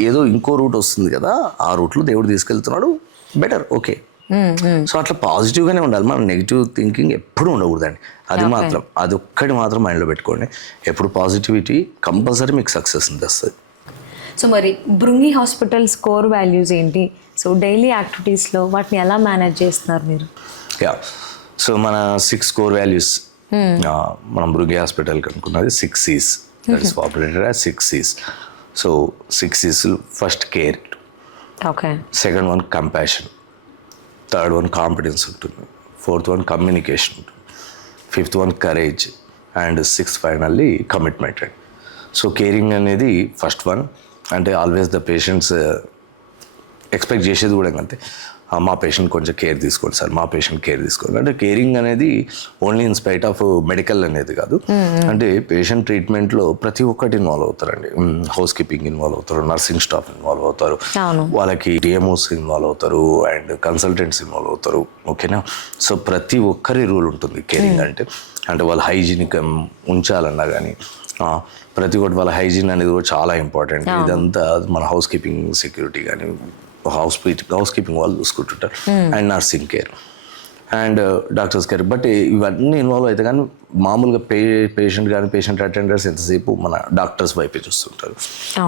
ఏదో ఇంకో రూట్ వస్తుంది కదా, ఆ రూట్లో దేవుడు తీసుకెళ్తున్నాడు, బెటర్, ఓకే. సో అట్లా పాజిటివ్గానే ఉండాలి. మనం నెగిటివ్ థింకింగ్ ఎప్పుడు ఉండకూడదండి. అది ఒక్కటి మాత్రం మైండ్లో పెట్టుకోండి. ఎప్పుడు పాజిటివిటీ కంపల్సరీ మీకు సక్సెస్ తెస్తుంది. సో మరి భృంగి హాస్పిటల్స్ కోర్ వాల్యూస్ ఏంటి? సో డైలీ యాక్టివిటీస్లో వాటిని ఎలా మేనేజ్ చేస్తున్నారు మీరు? సో మన 6 కోర్ వాల్యూస్ మనం భృంగి హాస్పిటల్కి అనుకున్నది 6 C's. That is populated as 6 C's. So 6 C's, first care, okay, second one compassion, third one confidence ఉంటుంది, ఫోర్త్ వన్ కమ్యూనికేషన్ ఉంటుంది, fifth one courage, and sixth finally commitment. So caring అనేది first one. అంటే always the patients expect చేసేది కూడా అంతే, మా patient కొంచెం care తీసుకోండి సార్, మా పేషెంట్ కేర్ తీసుకోండి. అంటే కేరింగ్ అనేది only in spite of medical అనేది కాదు, అంటే పేషెంట్ ట్రీట్మెంట్లో ప్రతి ఒక్కటి ఇన్వాల్వ్ అవుతారండి. హౌస్ కీపింగ్ ఇన్వాల్వ్ అవుతారు, నర్సింగ్ స్టాఫ్ ఇన్వాల్వ్ అవుతారు, వాళ్ళకి డిఎంఓస్ ఇన్వాల్వ్ అవుతారు అండ్ కన్సల్టెంట్స్ ఇన్వాల్వ్ అవుతారు. ఓకేనా? సో ప్రతి ఒక్కరి రూల్ ఉంటుంది కేరింగ్ అంటే. అంటే వాళ్ళ హైజీనిక్ ఉంచాలన్నా కానీ ప్రతి ఒక్కటి వాళ్ళ హైజీన్ అనేది కూడా చాలా ఇంపార్టెంట్. ఇదంతా మన హౌస్ కీపింగ్ సెక్యూరిటీ కానీ హౌస్ కీపింగ్ వాళ్ళు చూసుకుంటుంటారు. And nursing care and doctors care. But ఇవన్నీ ఇన్వాల్వ్ అయితే కానీ మామూలుగా పేషెంట్ కానీ పేషెంట్ అటెండర్స్ ఎంతసేపు మన డాక్టర్స్ వైపే చూస్తుంటారు.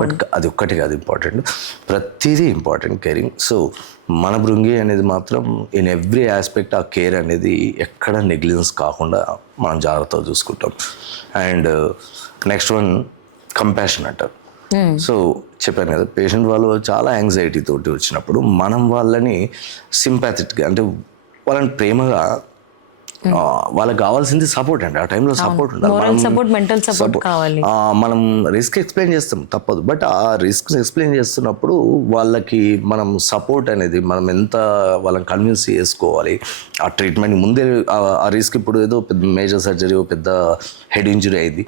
బట్ అది ఒక్కటి కాదు ఇంపార్టెంట్, ప్రతిదీ ఇంపార్టెంట్ కేరింగ్. సో మన భృంగి అనేది మాత్రం ఇన్ ఎవ్రీ ఆస్పెక్ట్ ఆ కేర్ అనేది ఎక్కడ నెగ్లిజెన్స్ కాకుండా మనం జాగ్రత్తగా చూసుకుంటాం. అండ్ నెక్స్ట్ వన్ కంపాషన్ అంటారు. సో చెప్పాను కదా, పేషెంట్ వాళ్ళు చాలా యాంగ్జైటీ తోటి వచ్చినప్పుడు మనం వాళ్ళని సింపాథెటిక్గా అంటే వాళ్ళని ప్రేమగా వాళ్ళకి కావాల్సింది సపోర్ట్ అండి. ఆ టైంలో సపోర్ట్ ఉండాలి. మనం రిస్క్ ఎక్స్ప్లెయిన్ చేస్తాం తప్పదు, బట్ ఆ రిస్క్ ఎక్స్ప్లెయిన్ చేస్తున్నప్పుడు వాళ్ళకి మనం సపోర్ట్ అనేది మనం ఎంత వాళ్ళని కన్విన్స్ చేసుకోవాలి. ఆ ట్రీట్మెంట్ ముందే ఆ రిస్క్ ఇప్పుడు ఏదో పెద్ద మేజర్ సర్జరీ పెద్ద హెడ్ ఇంజరీ అయింది.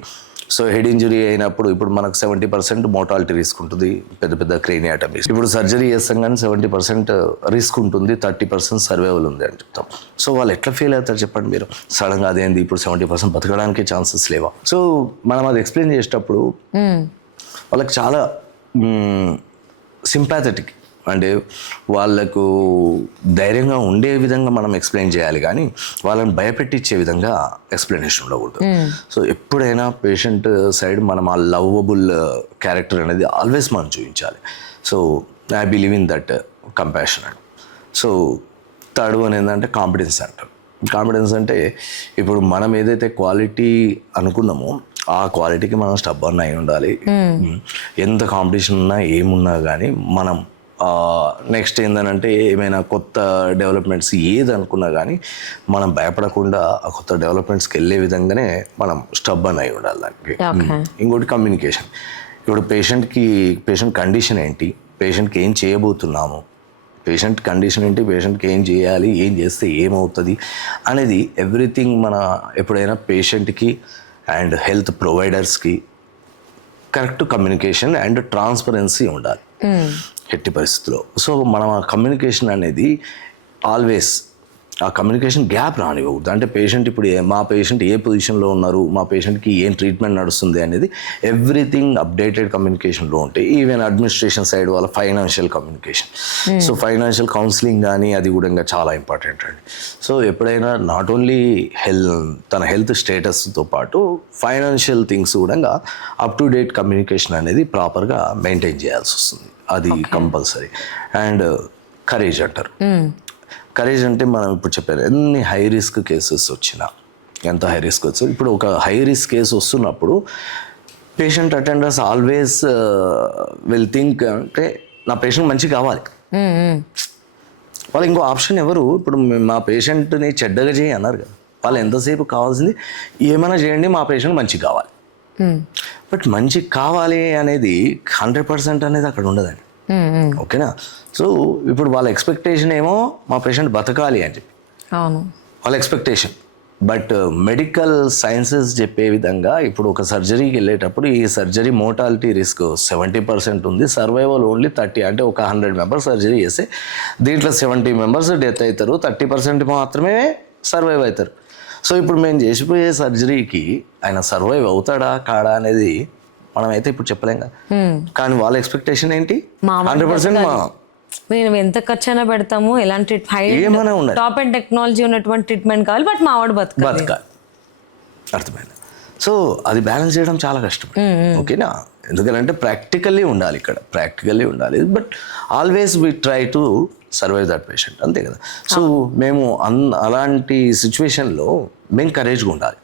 సో హెడ్ ఇంజరీ అయినప్పుడు ఇప్పుడు మనకు 70% మోర్టాలిటీ రిస్క్ ఉంటుంది, పెద్ద పెద్ద క్రేనియాటమీ. ఇప్పుడు సర్జరీ చేస్తాం కానీ 70% రిస్క్ ఉంటుంది, 30% సర్వైవల్ ఉంది అని చెప్తాం. సో వాళ్ళు ఎట్లా ఫీల్ అవుతారు చెప్పండి మీరు? సడన్గా అదేంది ఇప్పుడు 70% బతకడానికి ఛాన్సెస్ లేవా? సో మనం అది ఎక్స్ప్లెయిన్ చేసేటప్పుడు వాళ్ళకి చాలా సింపాథెటిక్ అంటే వాళ్ళకు ధైర్యంగా ఉండే విధంగా మనం ఎక్స్ప్లెయిన్ చేయాలి, కానీ వాళ్ళని భయపెట్టించే విధంగా ఎక్స్ప్లెనేషన్ ఉండకూడదు. సో ఎప్పుడైనా పేషెంట్ సైడ్ మనం ఆ లవబుల్ క్యారెక్టర్ అనేది ఆల్వేస్ మనం చూపించాలి. So I believe in that compassion and. So third one ఏంటంటే కాన్ఫిడెన్స్ అంటారు. కాన్ఫిడెన్స్ అంటే ఇప్పుడు మనం ఏదైతే క్వాలిటీ అనుకున్నామో ఆ క్వాలిటీకి మనం స్టబ్బర్న్ అయి ఉండాలి. ఎంత కాంపిటీషన్ ఉన్నా ఏమున్నా కానీ మనం నెక్స్ట్ ఏంటంటే ఏమైనా కొత్త డెవలప్మెంట్స్ ఏది అనుకున్నా కానీ మనం భయపడకుండా ఆ కొత్త డెవలప్మెంట్స్కి వెళ్ళే విధంగానే మనం స్టబ్బర్న్ అయి ఉండాలి దానికి. ఇంకోటి కమ్యూనికేషన్. ఇప్పుడు పేషెంట్ కండిషన్ ఏంటి, పేషెంట్కి ఏం చేయబోతున్నాము, పేషెంట్ కండిషన్ ఏంటి, పేషెంట్కి ఏం చేయాలి, ఏం చేస్తే ఏమవుతుంది అనేది ఎవ్రీథింగ్ మన ఎప్పుడైనా పేషెంట్కి అండ్ హెల్త్ ప్రొవైడర్స్కి కరెక్ట్ కమ్యూనికేషన్ అండ్ ట్రాన్స్పరెన్సీ ఉండాలి ఎట్టి పరిస్థితుల్లో. సో మనం ఆ కమ్యూనికేషన్ అనేది ఆల్వేస్ ఆ కమ్యూనికేషన్ గ్యాప్ రానివ్వద్దు. అంటే పేషెంట్ ఇప్పుడు మా పేషెంట్ ఏ పొజిషన్లో ఉన్నారు, మా పేషెంట్కి ఏం ట్రీట్మెంట్ నడుస్తుంది అనేది ఎవ్రీథింగ్ అప్డేటెడ్ కమ్యూనికేషన్లో ఉంటాయి. ఈవెన్ అడ్మినిస్ట్రేషన్ సైడ్ వాళ్ళ financial communication. So financial counselling కానీ అది కూడా ఇంకా చాలా ఇంపార్టెంట్ అండి. సో ఎప్పుడైనా నాట్ ఓన్లీ తన హెల్త్ స్టేటస్తో పాటు ఫైనాన్షియల్ థింగ్స్ కూడా అప్ టు డేట్ కమ్యూనికేషన్ అనేది ప్రాపర్గా మెయింటైన్ చేయాల్సి వస్తుంది. అది కంపల్సరీ. అండ్ కరేజ్ అంటారు. కరేజ్ అంటే మనం ఇప్పుడు చెప్పారు ఎన్ని హై రిస్క్ కేసెస్ వచ్చినా, ఎంత హై రిస్క్ వచ్చి ఇప్పుడు ఒక హై రిస్క్ కేసు వస్తున్నప్పుడు patient attenders always will think అంటే నా పేషెంట్ మంచిగా కావాలి. వాళ్ళు ఇంకో ఆప్షన్ ఎవరు ఇప్పుడు మా పేషెంట్ని చెడ్డగా చేయి అన్నారు కదా, వాళ్ళు ఎంతసేపు కావాల్సింది ఏమైనా చేయండి మా పేషెంట్ మంచిగా కావాలి. బట్ మంచిగా కావాలి అనేది 100% అనేది అక్కడ ఉండదండి. ఓకేనా? సో ఇప్పుడు వాళ్ళ ఎక్స్పెక్టేషన్ ఏమో మా పేషెంట్ బతకాలి అని చెప్పి వాళ్ళ ఎక్స్పెక్టేషన్. బట్ మెడికల్ సైన్సెస్ చెప్పే విధంగా ఇప్పుడు ఒక సర్జరీకి వెళ్ళేటప్పుడు ఈ సర్జరీ మోర్టాలిటీ రిస్క్ 70% ఉంది, సర్వైవల్ ఓన్లీ 30. అంటే ఒక 100 మెంబర్స్ సర్జరీ చేస్తే దీంట్లో 70 మెంబర్స్ డెత్ అవుతారు, 30% మాత్రమే సర్వైవ్ అవుతారు. సో ఇప్పుడు మేము చేసిపోయే సర్జరీకి ఆయన సర్వైవ్ అవుతాడా కాడా అనేది మనమైతే ఇప్పుడు చెప్పలేం కదా. కానీ వాళ్ళ ఎక్స్పెక్టేషన్ ఏంటి? 100% మేము ఎంత ఖర్చు అయినా పెడతాము, ఎలాంటి టాప్ అండ్ టెక్నాలజీ ఉన్నటువంటి ట్రీట్మెంట్ కావాలి, బట్ మా వాడు బతకాలి. అర్థమైంది. సో అది బ్యాలెన్స్ చేయడం చాలా కష్టం. ఓకేనా? ఎందుకంటే ప్రాక్టికల్లీ ఉండాలి, ఇక్కడ ప్రాక్టికల్లీ ఉండాలి. But always we try to survive that patient, అంతే కదా. సో మేము అలాంటి సిచ్యువేషన్లో మేము కరేజ్గా ఉండాలి.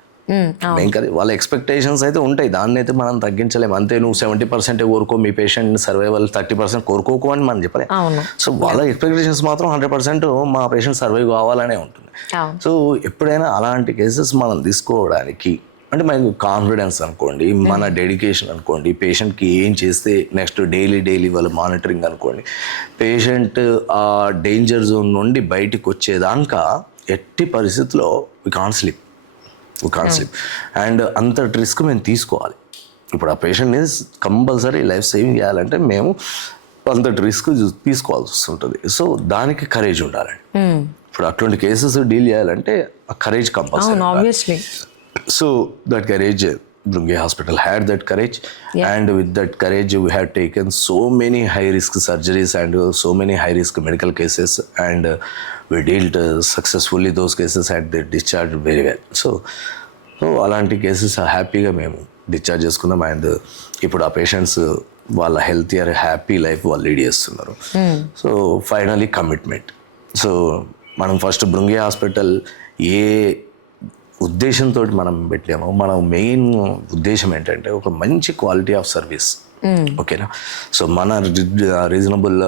వాళ్ళ ఎక్స్పెక్టేషన్స్ అయితే ఉంటాయి, దాన్ని అయితే మనం తగ్గించలేము. అంతే నువ్వు 70% కోరుకో మీ పేషెంట్ సర్వైవల్, 30% కోరుకోకు అని మనం చెప్పలేం. సో వాళ్ళ ఎక్స్పెక్టేషన్స్ మాత్రం 100% మా పేషెంట్ సర్వైవ్ కావాలనే ఉంటుంది. సో ఎప్పుడైనా అలాంటి కేసెస్ మనం తీసుకోవడానికి అంటే మనకు కాన్ఫిడెన్స్ అనుకోండి, మన డెడికేషన్ అనుకోండి, పేషెంట్కి ఏం చేస్తే నెక్స్ట్ డైలీ వాళ్ళ మానిటరింగ్ అనుకోండి, పేషెంట్ ఆ డేంజర్ జోన్ నుండి బయటికి వచ్చేదాకా ఎట్టి పరిస్థితుల్లో వి కాంట్ స్లిప్ అండ్ అంత రిస్క్ మేము తీసుకోవాలి. ఇప్పుడు ఆ పేషెంట్ని కంపల్సరీ లైఫ్ సేవింగ్ చేయాలంటే మేము అంతటి రిస్క్ తీసుకోవాల్సి వస్తుంటుంది. సో దానికి కరేజ్ ఉండాలండి. ఇప్పుడు అటువంటి కేసెస్ డీల్ చేయాలంటే ఆ courage compulsory. So that courage, Brungi Hospital had that courage, and with that courage we have taken so many high risk surgeries and so many high risk medical cases, and we dealt successfully those cases and they discharged very well. So అలాంటి cases హ్యాపీగా మేము discharge చేసుకున్నాం. And ఇప్పుడు ఆ patients వాళ్ళ healthier happy life వాళ్ళు lead చేస్తున్నారు. So finally commitment. So మనం ఫస్ట్ బృంగి హాస్పిటల్ ఏ ఉద్దేశంతో మనం పెట్టాము, మన మెయిన్ ఉద్దేశం ఏంటంటే ఒక మంచి క్వాలిటీ ఆఫ్ సర్వీస్. ఓకేనా? సో మన రీజనబుల్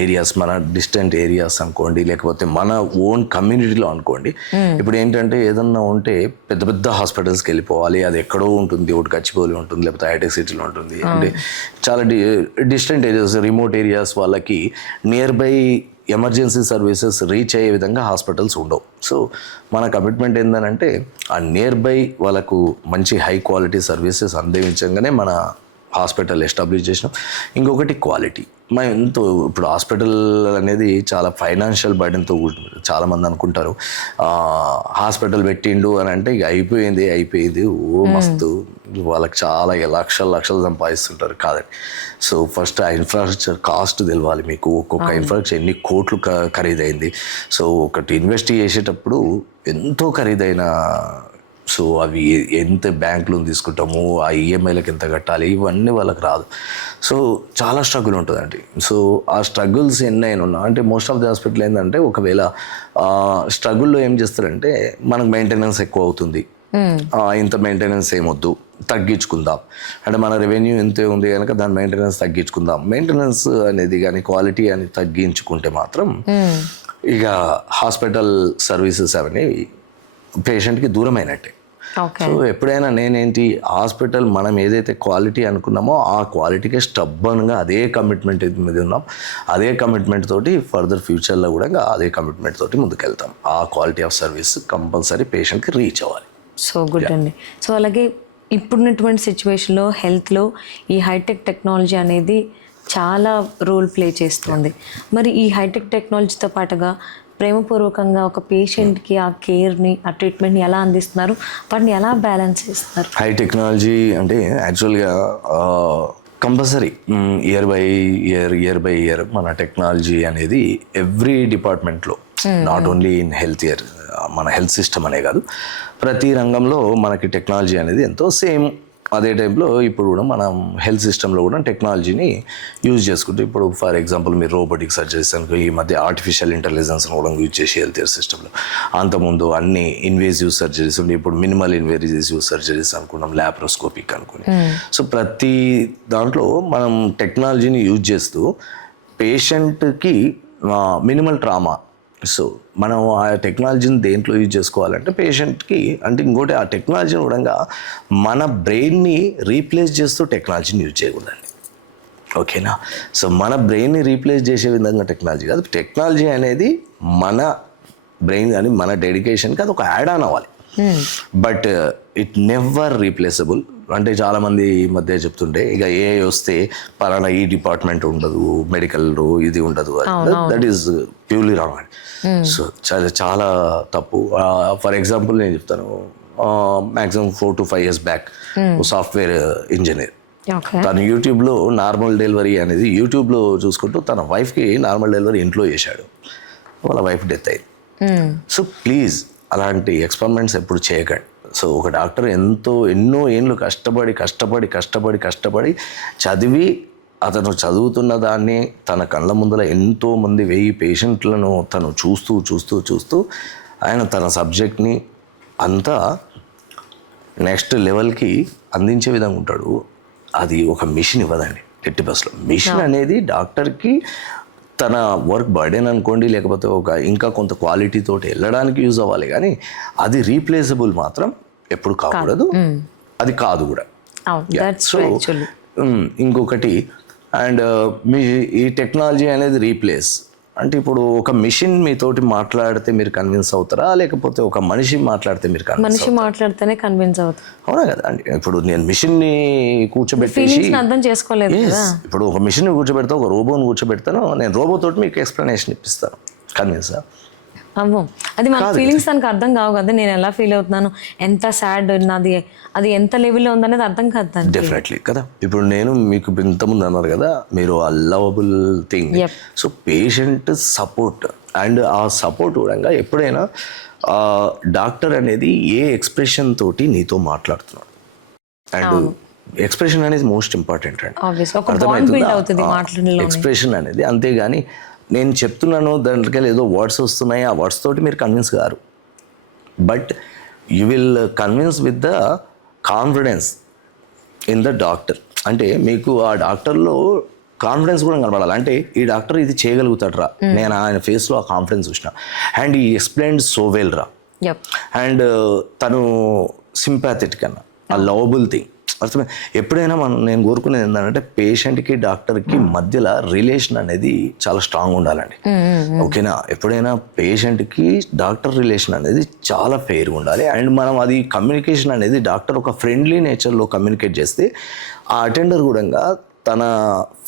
ఏరియాస్, మన డిస్టెంట్ ఏరియాస్ అనుకోండి, లేకపోతే మన ఓన్ కమ్యూనిటీలో అనుకోండి. ఇప్పుడు ఏంటంటే ఏదన్నా ఉంటే పెద్ద పెద్ద హాస్పిటల్స్కి వెళ్ళిపోవాలి, అది ఎక్కడో ఉంటుంది, ఒకటి గచ్చిబౌలి ఉంటుంది, లేకపోతే హైటెక్ సిటీలో ఉంటుంది. అంటే చాలా డిస్టెంట్ ఏరియాస్, రిమోట్ ఏరియాస్ వాళ్ళకి near by emergency services reach అయ్యే విధంగా హాస్పిటల్స్ ఉండవు. సో మన కమిట్మెంట్ ఏంటంటే ఆ నియర్ బై వాళ్ళకు మంచి హై క్వాలిటీ సర్వీసెస్ అందించగానే మన హాస్పిటల్ ఎస్టాబ్లిష్ చేసినాం. ఇంకొకటి క్వాలిటీ. మనం ఎంతో ఇప్పుడు హాస్పిటల్ అనేది చాలా ఫైనాన్షియల్ బర్డెన్తో కూడుతుంది. చాలామంది అనుకుంటారు హాస్పిటల్ పెట్టిండు అని అంటే ఇక అయిపోయింది ఓ మస్తు వాళ్ళకి చాలా లక్షలు సంపాదిస్తుంటారు. కాదండి. సో ఫస్ట్ ఆ ఇన్ఫ్రాస్ట్రక్చర్ కాస్ట్ తెలవాలి మీకు. ఒక్కొక్క ఇన్ఫ్రాస్ట్రక్చర్ ఎన్ని కోట్లు ఖరీదైంది. సో ఒకటి ఇన్వెస్ట్ చేసేటప్పుడు ఎంతో ఖరీదైన, సో అవి ఎంత బ్యాంక్ లోన్ తీసుకుంటాము, ఆ ఈఎంఐలకు ఎంత కట్టాలి, ఇవన్నీ వాళ్ళకి రాదు. సో చాలా స్ట్రగుల్ ఉంటుందండి. సో ఆ స్ట్రగుల్స్ ఎన్నైనా ఉన్నా అంటే మోస్ట్ ఆఫ్ ది హాస్పిటల్ ఏంటంటే ఒకవేళ స్ట్రగుల్లో ఏం చేస్తారంటే మనకు మెయింటెనెన్స్ ఎక్కువ అవుతుంది, ఇంత మెయింటెనెన్స్ ఏమొద్దు, తగ్గించుకుందాం అంటే మన రెవెన్యూ ఎంతే ఉంది కనుక దాని మెయింటెనెన్స్ తగ్గించుకుందాం. మెయింటెనెన్స్ అనేది కానీ క్వాలిటీ అని తగ్గించుకుంటే మాత్రం ఇక హాస్పిటల్ సర్వీసెస్ అవన్నీ పేషెంట్కి దూరమైనట్టే. సో ఎప్పుడైనా నేనేంటి హాస్పిటల్ మనం ఏదైతే క్వాలిటీ అనుకున్నామో ఆ క్వాలిటీకే స్టబ్బన్గా అదే కమిట్మెంట్ మీద ఉన్నాం. అదే కమిట్మెంట్ తోటి ఫర్దర్ ఫ్యూచర్లో కూడా అదే కమిట్మెంట్ తోటి ముందుకెళ్తాం. ఆ క్వాలిటీ ఆఫ్ సర్వీస్ కంపల్సరీ పేషెంట్కి రీచ్ అవ్వాలి. సో గుడ్ అండి. సో అలాగే ఇప్పుడున్నటువంటి సిచ్యువేషన్లో హెల్త్లో ఈ హైటెక్ టెక్నాలజీ అనేది చాలా రోల్ ప్లే చేస్తుంది. మరి ఈ హైటెక్ టెక్నాలజీతో పాటుగా ప్రేమపూర్వకంగా ఒక పేషెంట్కి ఆ కేర్ని, ఆ ట్రీట్మెంట్ని ఎలా అందిస్తున్నారు, వాటిని ఎలా బ్యాలెన్స్ చేస్తున్నారు? హై టెక్నాలజీ అంటే యాక్చువల్గా కంపల్సరీ ఇయర్ బై ఇయర్ మన టెక్నాలజీ అనేది ఎవ్రీ డిపార్ట్మెంట్లో, not only in health year, మన హెల్త్ సిస్టమ్ అనే కాదు, ప్రతి రంగంలో మనకి టెక్నాలజీ అనేది ఎంతో సేమ్. అదే టైంలో ఇప్పుడు కూడా మనం హెల్త్ సిస్టంలో కూడా టెక్నాలజీని యూజ్ చేసుకుంటూ, ఇప్పుడు ఫర్ ఎగ్జాంపుల్ మీరు రోబోటిక్ సర్జరీస్ అనుకో, ఈ మధ్య ఆర్టిఫిషియల్ ఇంటెలిజెన్స్ని కూడా యూజ్ చేసి హెల్త్ కేర్ సిస్టంలో. అంతకుముందు అన్ని ఇన్వేజివ్ సర్జరీస్ ఉండి ఇప్పుడు మినిమల్ ఇన్వేజివ్ సర్జరీస్ అనుకున్నాం, ల్యాప్రోస్కోపిక్ అనుకుని. సో ప్రతి దాంట్లో మనం టెక్నాలజీని యూజ్ చేస్తూ పేషెంట్కి మినిమల్ ట్రామా, సో మనం ఆ టెక్నాలజీని దేంట్లో యూజ్ చేసుకోవాలంటే పేషెంట్కి, అంటే ఇంకోటి ఆ టెక్నాలజీని కూడా మన బ్రెయిన్ని రీప్లేస్ చేస్తూ టెక్నాలజీని యూజ్ చేయకూడదండి. ఓకేనా? సో మన బ్రెయిన్ని రీప్లేస్ చేసే విధంగా టెక్నాలజీ కాదు. టెక్నాలజీ అనేది మన బ్రెయిన్ కానీ మన డెడికేషన్కి అది ఒక యాడ్ ఆన్ అవ్వాలి. But it never replaceable. అంటే చాలామంది ఈ మధ్య చెప్తుంటే ఇక ఏఐ వస్తే పలానా ఈ డిపార్ట్మెంట్ ఉండదు, మెడికల్ ఇది ఉండదు, దట్ ఈస్ ప్యూర్లీ రాంగ్ అండి. సో చాలా తప్పు. ఫర్ ఎగ్జాంపుల్ నేను చెప్తాను, maximum 4 to 5 years back software engineer తను యూట్యూబ్లో నార్మల్ డెలివరీ అనేది యూట్యూబ్లో చూసుకుంటూ తన వైఫ్కి నార్మల్ డెలివరీ ఇంట్లో చేశాడు, వాళ్ళ వైఫ్ డెత్ అయింది. సో ప్లీజ్ అలాంటి ఎక్స్పెరిమెంట్స్ ఎప్పుడు చేయకండి. సో ఒక డాక్టర్ ఎన్నో ఏళ్ళు కష్టపడి చదివి అతను చదువుతున్న దాన్ని తన కళ్ళ ముందర ఎంతోమంది 1000 పేషెంట్లను తను చూస్తూ ఆయన తన సబ్జెక్ట్ని అంతా నెక్స్ట్ లెవెల్కి అందించే విధంగా ఉంటాడు. అది ఒక మిషన్ ఇవ్వదండి ఎట్టి బస్లో. మిషన్ అనేది డాక్టర్కి తన వర్క్ బర్డెన్ అనుకోండి, లేకపోతే ఒక ఇంకా కొంత క్వాలిటీతో వెళ్ళడానికి యూజ్ అవ్వాలి, కానీ అది రీప్లేసబుల్ మాత్రం ఎప్పుడు కాకూడదు, అది కాదు కూడా. సో ఇంకొకటి అండ్ మీ ఈ టెక్నాలజీ అనేది రీప్లేస్ అంటే ఇప్పుడు ఒక మిషన్ మీతోటి మాట్లాడితే మీరు కన్విన్స్ అవుతారా, లేకపోతే ఒక మనిషి మాట్లాడితే మీరు మనిషి మాట్లాడితేనే కన్విన్స్ అవుతారు? అవునా కదా అండి. ఇప్పుడు నేను మిషన్ని కూర్చోబెట్టేసి అర్థం చేసుకోలేదు. ఇప్పుడు ఒక మిషన్ కూర్చోబెడతా, ఒక రోబోని కూర్చోబెడతాను, నేను రోబో తోటి మీకు ఎక్స్ప్లెనేషన్ ఇప్పిస్తాను, కన్విన్స్ అమ్మో అది మన ఫీలింగ్స్ దానికి అర్థం కావు కదా. నేను ఎలా ఫీల్ అవుతున్నాను, ఎంత సాడ్ నాది, అది ఎంత లెవెల్లో ఉందనేది అర్థం కాదు. డెఫినెట్లీ కదా. ఇప్పుడు నేను మీకు ఇంతకుముందు అన్నారు కదా మీరు ఆ lovable thing. So patient support and ఆ సపోర్ట్ కూడా ఎప్పుడైనా డాక్టర్ అనేది ఏ ఎక్స్ప్రెషన్ తోటి నీతో మాట్లాడుతున్నాడు అండ్ ఎక్స్ప్రెషన్ అనేది మోస్ట్ ఇంపార్టెంట్ అండి. ఎక్స్ప్రెషన్ అనేది, అంతేగాని నేను చెప్తున్నాను దాంట్లో ఏదో వర్డ్స్ వస్తున్నాయి, ఆ వర్డ్స్ తోటి మీరు convince car. But you will convince with the confidence in the doctor. అంటే మీకు ఆ డాక్టర్లో కాన్ఫిడెన్స్ కూడా కనబడాలి. అంటే ఈ డాక్టర్ ఇది చేయగలుగుతాడు రా, నేను ఆయన ఫేస్లో ఆ కాన్ఫిడెన్స్ చూసిన, అండ్ ఈ ఎక్స్ప్లెయిన్డ్ సో వెల్ రా, అండ్ తను సింపాథెటిక్ అన్న, ఆ లవబుల్ థింగ్. అర్థమే. ఎప్పుడైనా నేను కోరుకునేది ఏంటంటే పేషెంట్కి డాక్టర్కి మధ్యలో రిలేషన్ అనేది చాలా స్ట్రాంగ్ ఉండాలండి. ఓకేనా. ఎప్పుడైనా పేషెంట్కి డాక్టర్ రిలేషన్ అనేది చాలా ఫెయిర్గా ఉండాలి. అండ్ మనం అది కమ్యూనికేషన్ అనేది డాక్టర్ ఒక ఫ్రెండ్లీ నేచర్లో కమ్యూనికేట్ చేస్తే ఆ అటెండర్ కూడా తన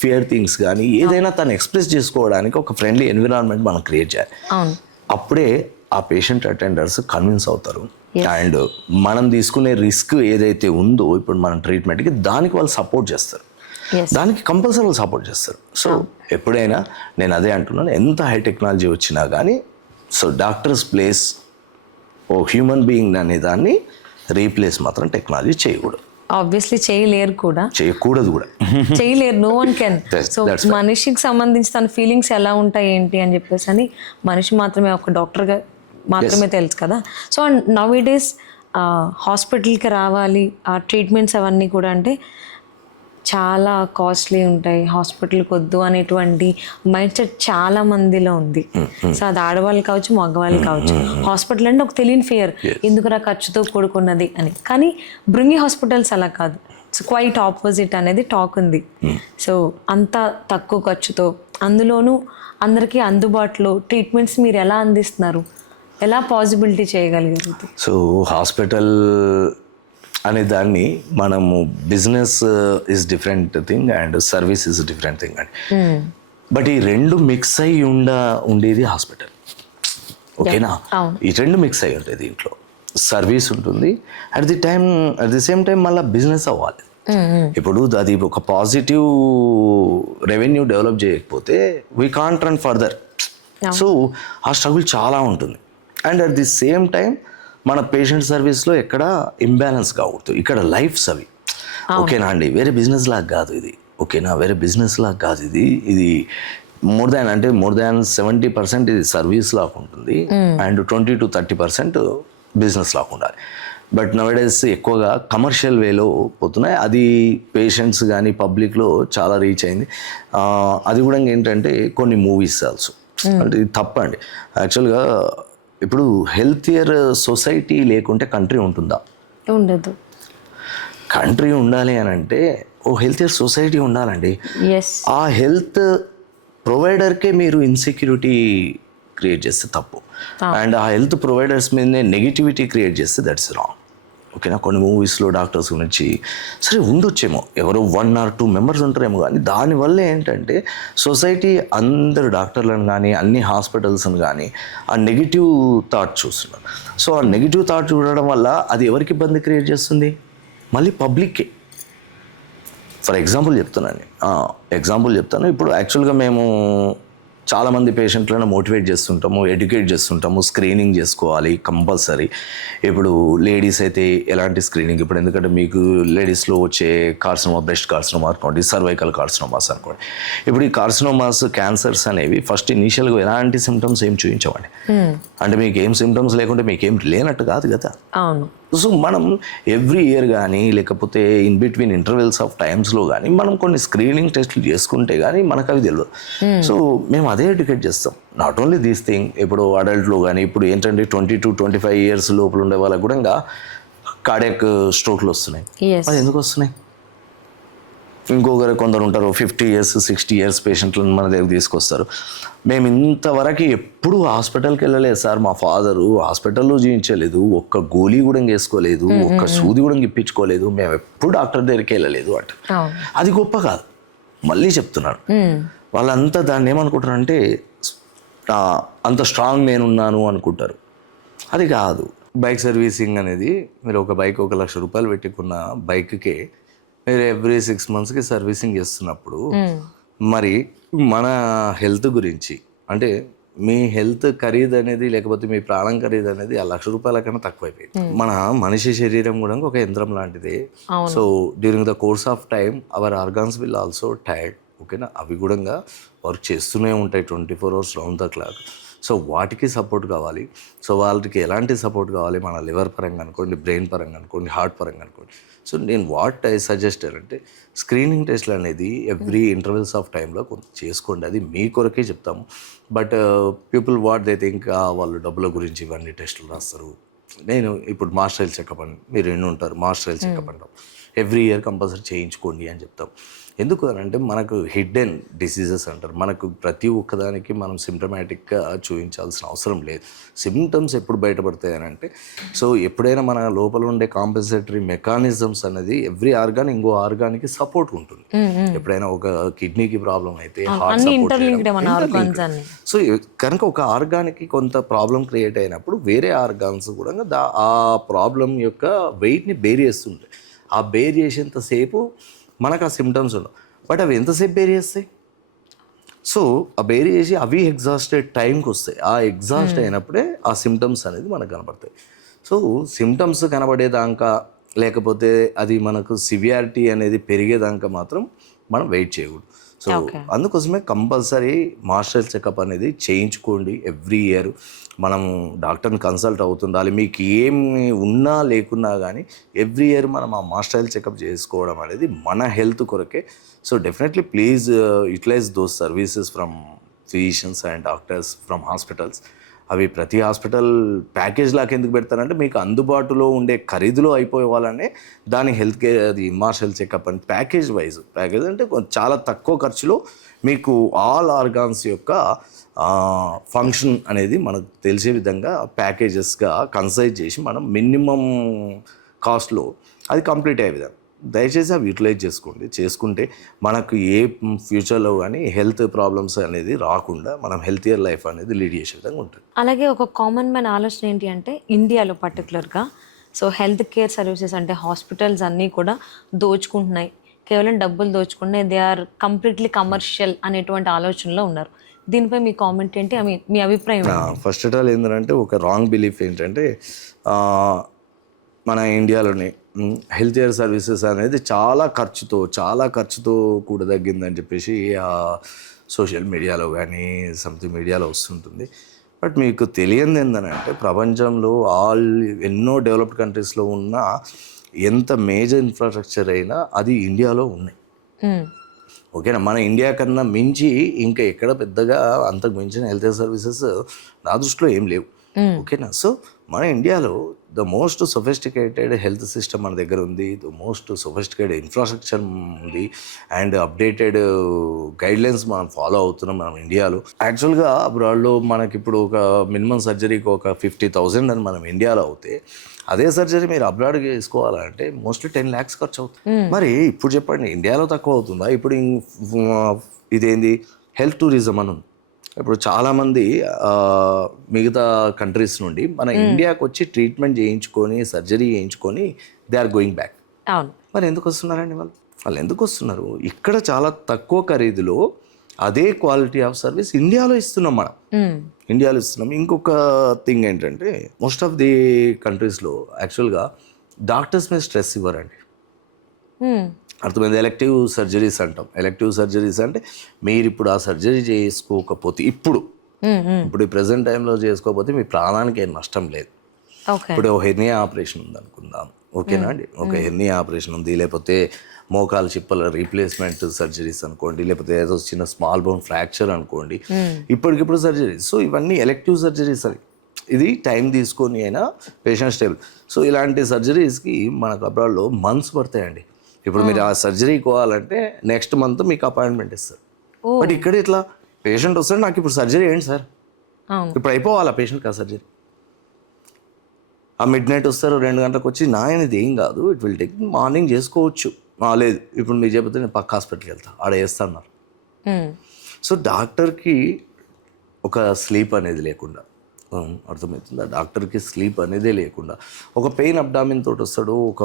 ఫియర్ థింగ్స్ కానీ ఏదైనా తను ఎక్స్ప్రెస్ చేసుకోవడానికి ఒక ఫ్రెండ్లీ ఎన్విరాన్మెంట్ మనం క్రియేట్ చేయాలి. అప్పుడే ఆ పేషెంట్ అటెండర్స్ కన్విన్స్ అవుతారు. అండ్ మనం తీసుకునే రిస్క్ ఏదైతే ఉందో ఇప్పుడు మన ట్రీట్మెంట్కి, దానికి వాళ్ళు సపోర్ట్ చేస్తారు, దానికి కంపల్సరీ వాళ్ళు సపోర్ట్ చేస్తారు. సో ఎప్పుడైనా నేను అదే అంటున్నాను, ఎంత హై టెక్నాలజీ వచ్చినా కానీ సో డాక్టర్స్ ప్లేస్ ఓ హ్యూమన్ బీయింగ్ అనే దాన్ని రీప్లేస్ మాత్రం టెక్నాలజీ చేయకూడదు. ఆబ్వియస్లీ చేయలేరు కూడా, చేయకూడదు కూడా, చేయలేరు. No one can. సో మనిషికి సంబంధించి తన ఫీలింగ్స్ ఎలా ఉంటాయి ఏంటి అని చెప్పేసి అని మనిషి మాత్రమే, ఒక డాక్టర్గా మాత్రమే తెలుసు కదా. సో నవ్ ఇట్ ఈస్ హాస్పిటల్కి రావాలి, ఆ ట్రీట్మెంట్స్ అవన్నీ కూడా అంటే చాలా కాస్ట్లీ ఉంటాయి, హాస్పిటల్కి వద్దు అనేటువంటి మైండ్ సెట్ చాలా మందిలో ఉంది. సో అది ఆడవాళ్ళు కావచ్చు, మగవాళ్ళు కావచ్చు. హాస్పిటల్ అంటే ఒక తెలియని ఫియర్, ఎందుకురా ఖర్చుతో కూడుకున్నది అని. కానీ బృంగి హాస్పిటల్స్ అలా కాదు, ఇట్స్ క్వైట్ ఆపోజిట్ అనేది టాక్ ఉంది. సో అంత తక్కువ ఖర్చుతో, అందులోనూ అందరికీ అందుబాటులో ట్రీట్మెంట్స్ మీరు ఎలా అందిస్తున్నారు, ఎలా పాసిబిలిటీ చేయగలిగారు? సో హాస్పిటల్ అనే దాన్ని మనము business is different thing and service is different thing అండి. బట్ ఈ రెండు మిక్స్ అయ్యి ఉండేది హాస్పిటల్. ఓకేనా. ఈ రెండు మిక్స్ అయ్యి ఉంటాయి. దీంట్లో సర్వీస్ ఉంటుంది, అట్ ది సేమ్ టైం మళ్ళీ బిజినెస్ అవ్వాలి. ఇప్పుడు అది ఒక పాజిటివ్ రెవెన్యూ డెవలప్ చేయకపోతే we can't run further. So ఆ స్ట్రగుల్ చాలా ఉంటుంది. And at the same time మన పేషెంట్ సర్వీస్లో ఎక్కడ ఇంబ్యాలెన్స్ కావద్దు. ఇక్కడ లైఫ్స్ అవి. ఓకేనా అండి. వేరే బిజినెస్ లాగా కాదు ఇది. ఓకేనా. వేరే బిజినెస్ లాగా కాదు ఇది. ఇది మోర్ దాన్ 70% ఇది సర్వీస్ లాగా ఉంటుంది, అండ్ 20 to 30% బిజినెస్ లాగా ఉండాలి. బట్ నవడేస్ ఎక్కువగా కమర్షియల్ వేలో పోతున్నాయి. అది పేషెంట్స్ కానీ పబ్లిక్లో చాలా రీచ్ అయింది. అది కూడా ఏంటంటే కొన్ని మూవీస్ ఆల్సో, అంటే ఇది తప్పండి యాక్చువల్గా. ఇప్పుడు హెల్తియర్ సొసైటీ లేకుంటే కంట్రీ ఉంటుందా? ఉండదు. కంట్రీ ఉండాలి అని అంటే ఓ హెల్తియర్ సొసైటీ ఉండాలండి. ఆ హెల్త్ ప్రొవైడర్కే మీరు ఇన్సెక్యూరిటీ క్రియేట్ చేస్తే తప్పు, అండ్ ఆ హెల్త్ ప్రొవైడర్స్ మీదనే నెగిటివిటీ క్రియేట్ చేస్తే దట్స్ రాంగ్. ఓకేనా. కొన్ని మూవీస్లో డాక్టర్స్ గురించి సరే ఉండొచ్చేమో, ఎవరో 1 or 2 మెంబర్స్ ఉంటారేమో, కానీ దానివల్ల ఏంటంటే సొసైటీ అందరు డాక్టర్లను కానీ అన్ని హాస్పిటల్స్ని కానీ ఆ నెగిటివ్ థాట్ చూస్తున్నారు. సో ఆ నెగిటివ్ థాట్ చూడడం వల్ల అది ఎవరికి ఇబ్బంది క్రియేట్ చేస్తుంది? మళ్ళీ పబ్లిక్కే. ఫర్ ఎగ్జాంపుల్ చెప్తాను. ఇప్పుడు యాక్చువల్గా మేము చాలామంది పేషెంట్లను మోటివేట్ చేస్తుంటాము, ఎడ్యుకేట్ చేస్తుంటాము, స్క్రీనింగ్ చేసుకోవాలి కంపల్సరీ. ఇప్పుడు లేడీస్ అయితే ఎలాంటి స్క్రీనింగ్, ఇప్పుడు ఎందుకంటే మీకు లేడీస్లో వచ్చే కార్సినోమా, బ్రెస్ట్ కార్సినోమా అనుకోండి, సర్వైకల్ కార్సినోమాస్ అనుకోండి. ఇప్పుడు ఈ కార్సినోమాస్, క్యాన్సర్స్ అనేవి ఫస్ట్ ఇనీషియల్గా ఎలాంటి సిమ్టమ్స్ ఏం చూపించవండి. అంటే మీకు ఏం సిమ్టమ్స్ లేకుంటే మీకేం లేనట్టు కాదు కదా. అవును. సో మనం ఎవ్రీ ఇయర్ కానీ లేకపోతే ఇన్ బిట్వీన్ ఇంటర్వెల్స్ ఆఫ్ టైమ్స్లో కానీ మనం కొన్ని స్క్రీనింగ్ టెస్ట్లు చేసుకుంటే కానీ మనకు అవి తెలియదు. సో మేము అదే ఎడ్యుకేట్ చేస్తాం. నాట్ ఓన్లీ దీస్ థింగ్, ఇప్పుడు అడల్ట్లో కానీ ఇప్పుడు ఏంటంటే 20 to 25 years లోపల ఉండే వాళ్ళకు కూడా కార్డియాక్ స్ట్రోక్లు వస్తున్నాయి. Yes. అది ఎందుకు వస్తున్నాయి? ఇంకొకరు కొందరు ఉంటారు 50 years 60 years పేషెంట్లను మన దగ్గర తీసుకొస్తారు. మేము ఇంతవరకు ఎప్పుడు హాస్పిటల్కి వెళ్ళలేదు సార్, మా ఫాదరు హాస్పిటల్లో చూపించలేదు, ఒక్క గోళీ కూడా వేసుకోలేదు, ఒక్క సూది కూడా ఇప్పించుకోలేదు, మేము ఎప్పుడు డాక్టర్ దగ్గరికి వెళ్ళలేదు అంట. అది గొప్ప కాదు, మళ్ళీ చెప్తున్నాను. వాళ్ళంతా దాన్ని ఏమనుకుంటారంటే అంత స్ట్రాంగ్ నేను ఉన్నాను అనుకుంటారు. అది కాదు. బైక్ సర్వీసింగ్ అనేది, మీరు ఒక బైక్ 1 లక్ష రూపాయలు పెట్టుకున్న బైక్కే మీరు ఎవ్రీ 6 monthsకి సర్వీసింగ్ చేస్తున్నప్పుడు మరి మన హెల్త్ గురించి, అంటే మీ హెల్త్ ఖరీదు అనేది లేకపోతే మీ ప్రాణం ఖరీదు అనేది ఆ 1 లక్ష రూపాయల కన్నా తక్కువైపోయింది. మన మనిషి శరీరం కూడా ఒక యంత్రం లాంటిది. So during the course of time our organs will also tired. ఓకేనా, అవి కూడా వర్క్ చేస్తూనే ఉంటాయి 24 hours round the clock. So వాటికి సపోర్ట్ కావాలి. సో వాళ్ళకి ఎలాంటి సపోర్ట్ కావాలి, మన లివర్ పరంగా అనుకోండి, బ్రెయిన్ పరంగా అనుకోండి, హార్ట్ పరంగా అనుకోండి. సో నేను వాట్ ఐ సజెస్టర్ అంటే స్క్రీనింగ్ టెస్ట్లు అనేది ఎవ్రీ ఇంటర్వెల్స్ ఆఫ్ టైంలో కొంత చేసుకోండి. అది మీ కొరకే చెప్తాము. But people what they think, వాళ్ళు డబ్బుల గురించి ఇవన్నీ టెస్టులు రాస్తారు. నేను ఇప్పుడు మాస్టర్ హెల్త్ చెకప్ అని మీరు ఎన్ని ఉంటారు, మాస్టర్ హెల్త్ చెకప్ అంటాం, ఎవ్రీ ఇయర్ కంపల్సరీ చేయించుకోండి అని చెప్తాం. ఎందుకు అని అంటే మనకు హిడ్డెన్ డిసీజెస్ అంటారు. మనకు ప్రతి ఒక్కదానికి మనం సిమ్టమాటిక్గా చూపించాల్సిన అవసరం లేదు. సిమ్టమ్స్ ఎప్పుడు బయటపడతాయి అని అంటే, సో ఎప్పుడైనా మన లోపల ఉండే కాంపెన్సేటరీ మెకానిజమ్స్ అనేది ఎవ్రీ ఆర్గాన్ ఇంకో ఆర్గాన్కి సపోర్ట్ ఉంటుంది. ఎప్పుడైనా ఒక కిడ్నీకి ప్రాబ్లం అయితే హార్ట్ సపోర్ట్. సో కనుక ఒక ఆర్గాన్కి కొంత ప్రాబ్లం క్రియేట్ అయినప్పుడు వేరే ఆర్గాన్స్ కూడా ఆ ప్రాబ్లం యొక్క వెయిట్ని బేర్ చేస్తుంటాయి. ఆ బేర్ చేసేంతసేపు మనకు ఆ సిమ్టమ్స్ ఉండవు. బట్ అవి ఎంతసేపు బేర్ చేస్తాయి? సో ఆ బేర్ చేసి అవి ఎగ్జాస్టెడ్ టైంకి వస్తాయి. ఆ ఎగ్జాస్ట్ అయినప్పుడే ఆ సిమ్టమ్స్ అనేది మనకు కనపడతాయి. సో సిమ్టమ్స్ కనబడేదాకా లేకపోతే అది మనకు సివియారిటీ అనేది పెరిగేదాకా మాత్రం మనం వెయిట్ చేయకూడదు. సో అందుకోసమే కంపల్సరీ మాస్టర్ చెకప్ అనేది చేయించుకోండి. ఎవ్రీ ఇయర్ మనం డాక్టర్ని కన్సల్ట్ అవుతుండాలి. మీకు ఏమి ఉన్నా లేకున్నా కానీ ఎవ్రీ ఇయర్ మనం ఆ మాస్టర్ హెల్త్ చెకప్ చేసుకోవడం అనేది మన హెల్త్ కొరకే. So definitely please utilise those services from physicians and doctors from hospitals. అవి ప్రతి హాస్పిటల్ ప్యాకేజ్ లాగా ఎందుకు పెడతారంటే మీకు అందుబాటులో ఉండే ఖరీదులో అయిపోవాలనే దాని హెల్త్ కేర్, అది మాస్టర్ హెల్త్ చెకప్ అని ప్యాకేజ్ వైజ్. ప్యాకేజ్ అంటే చాలా తక్కువ ఖర్చులో మీకు ఆల్ ఆర్గాన్స్ యొక్క ఫంక్షన్ అనేది మనకు తెలిసే విధంగా ప్యాకేజెస్గా కన్సైజ్ చేసి మనం మినిమం కాస్ట్లో అది కంప్లీట్ అయ్యే విధంగా దయచేసి అవి యూటిలైజ్ చేసుకుంటే మనకు ఏ ఫ్యూచర్లో కానీ హెల్త్ ప్రాబ్లమ్స్ అనేది రాకుండా మనం హెల్తియర్ లైఫ్ అనేది లీడ్ చేసే విధంగా ఉంటుంది. అలాగే ఒక కామన్ మ్యాన్ ఆలోచన ఏంటి అంటే ఇండియాలో పర్టికులర్గా సో హెల్త్ కేర్ సర్వీసెస్ అంటే హాస్పిటల్స్ అన్నీ కూడా దోచుకుంటున్నాయి, కేవలం డబ్బులు దోచుకుంటున్నాయి, దే ఆర్ కంప్లీట్లీ కమర్షియల్ అనేటువంటి ఆలోచనలో ఉన్నారు. దీనిపై మీ కామెంట్ ఏంటి, మీ అభిప్రాయం? ఫస్ట్ ఆఫ్ ఆల్ ఏంటంటే ఒక రాంగ్ బిలీఫ్ ఏంటంటే మన ఇండియాలోనే హెల్త్ కేర్ సర్వీసెస్ అనేది చాలా ఖర్చుతో కూడదగ్గిందని చెప్పేసి సోషల్ మీడియాలో కానీ సంథింగ్ మీడియాలో వస్తుంటుంది. బట్ మీకు తెలియదు ఏంటంటే ప్రపంచంలో ఎన్నో డెవలప్డ్ కంట్రీస్లో ఉన్న ఎంత మేజర్ ఇన్ఫ్రాస్ట్రక్చర్ అయినా అది ఇండియాలో ఉన్నాయి. ఓకేనా, మన ఇండియా కన్నా మించి ఇంకా ఎక్కడ పెద్దగా అంతకు మించిన హెల్త్ కేర్ సర్వీసెస్ నా దృష్టిలో ఏం లేవు. ఓకేనా, సో మన ఇండియాలో the most sophisticated health system మన దగ్గర ఉంది, ద మోస్ట్ సొఫిస్టికేటెడ్ ఇన్ఫ్రాస్ట్రక్చర్ ఉంది, అండ్ అప్డేటెడ్ గైడ్లైన్స్ మనం ఫాలో అవుతున్నాం మనం ఇండియాలో. యాక్చువల్గా అబ్రాడ్లో మనకి ఇప్పుడు ఒక మినిమం సర్జరీకి ఒక 50,000 అని మనం ఇండియాలో అవుతే అదే సర్జరీ మీరు అబ్రాడ్కి చేసుకోవాలంటే మోస్ట్లీ 10 lakhs ఖర్చు అవుతుంది. మరి ఇప్పుడు చెప్పండి, ఇండియాలో తక్కువ అవుతుందా? ఇప్పుడు ఇదేంది హెల్త్ టూరిజం అని ఉంది. ఇప్పుడు చాలామంది మిగతా కంట్రీస్ నుండి మన ఇండియాకి వచ్చి ట్రీట్మెంట్ చేయించుకొని సర్జరీ చేయించుకొని దే ఆర్ గోయింగ్ బ్యాక్. మరి ఎందుకు వస్తున్నారండి వాళ్ళు ఎందుకు వస్తున్నారు? ఇక్కడ చాలా తక్కువ ఖరీదులో అదే క్వాలిటీ ఆఫ్ సర్వీస్ ఇండియాలో ఇస్తున్నాం మనం. ఇండియాలో ఇస్తున్నాం. ఇంకొక థింగ్ ఏంటంటే మోస్ట్ ఆఫ్ ది కంట్రీస్లో యాక్చువల్గా డాక్టర్స్ మీద స్ట్రెస్ ఇవ్వరండి. అర్థమైంది? ఎలెక్టివ్ సర్జరీస్ అంటాం. ఎలెక్టివ్ సర్జరీస్ అంటే మీరు ఇప్పుడు ఆ సర్జరీ చేసుకోకపోతే ఇప్పుడు ఈ ప్రెసెంట్ టైంలో చేసుకోకపోతే మీ ప్రాణానికి ఏం నష్టం లేదు. ఇప్పుడు హెర్నియా ఆపరేషన్ ఉంది అనుకుందాం, ఓకేనా అండి, ఒక హెర్నియా ఆపరేషన్ ఉంది, లేకపోతే మోకాలు చిప్పల రీప్లేస్మెంట్ సర్జరీస్ అనుకోండి, లేకపోతే ఏదో చిన్న స్మాల్ బోన్ ఫ్రాక్చర్ అనుకోండి, ఇప్పటికిప్పుడు సర్జరీస్. సో ఇవన్నీ ఎలెక్టివ్ సర్జరీస్ అని. ఇది టైం తీసుకొని అయినా పేషెంట్ స్టేబుల్. సో ఇలాంటి సర్జరీస్కి మనకు అబ్రాడ్లో మంత్స్ పడతాయండి. ఇప్పుడు మీరు ఆ సర్జరీ పోవాలంటే నెక్స్ట్ మంత్ మీకు అపాయింట్మెంట్ ఇస్తారు. బట్ ఇక్కడ ఇట్లా పేషెంట్ వస్తాడు, నాకు ఇప్పుడు సర్జరీ ఏంటి సార్, ఇప్పుడు అయిపోవాలా పేషెంట్కి ఆ సర్జరీ. ఆ మిడ్ నైట్ వస్తారు, 2 గంటలకు వచ్చి ఇది ఏం కాదు, ఇట్ విల్ టేక్, మార్నింగ్ చేసుకోవచ్చు. లేదు ఇప్పుడు మీరు చెబితే నేను పక్క హాస్పిటల్కి వెళ్తా, ఆడ వేస్తాన్నారు. సో డాక్టర్కి ఒక స్లీప్ అనేది లేకుండా, అర్థమవుతుందా, డాక్టర్కి స్లీప్ అనేదే లేకుండా ఒక పెయిన్ అబ్డామిన్ తోటి వస్తాడు. ఒక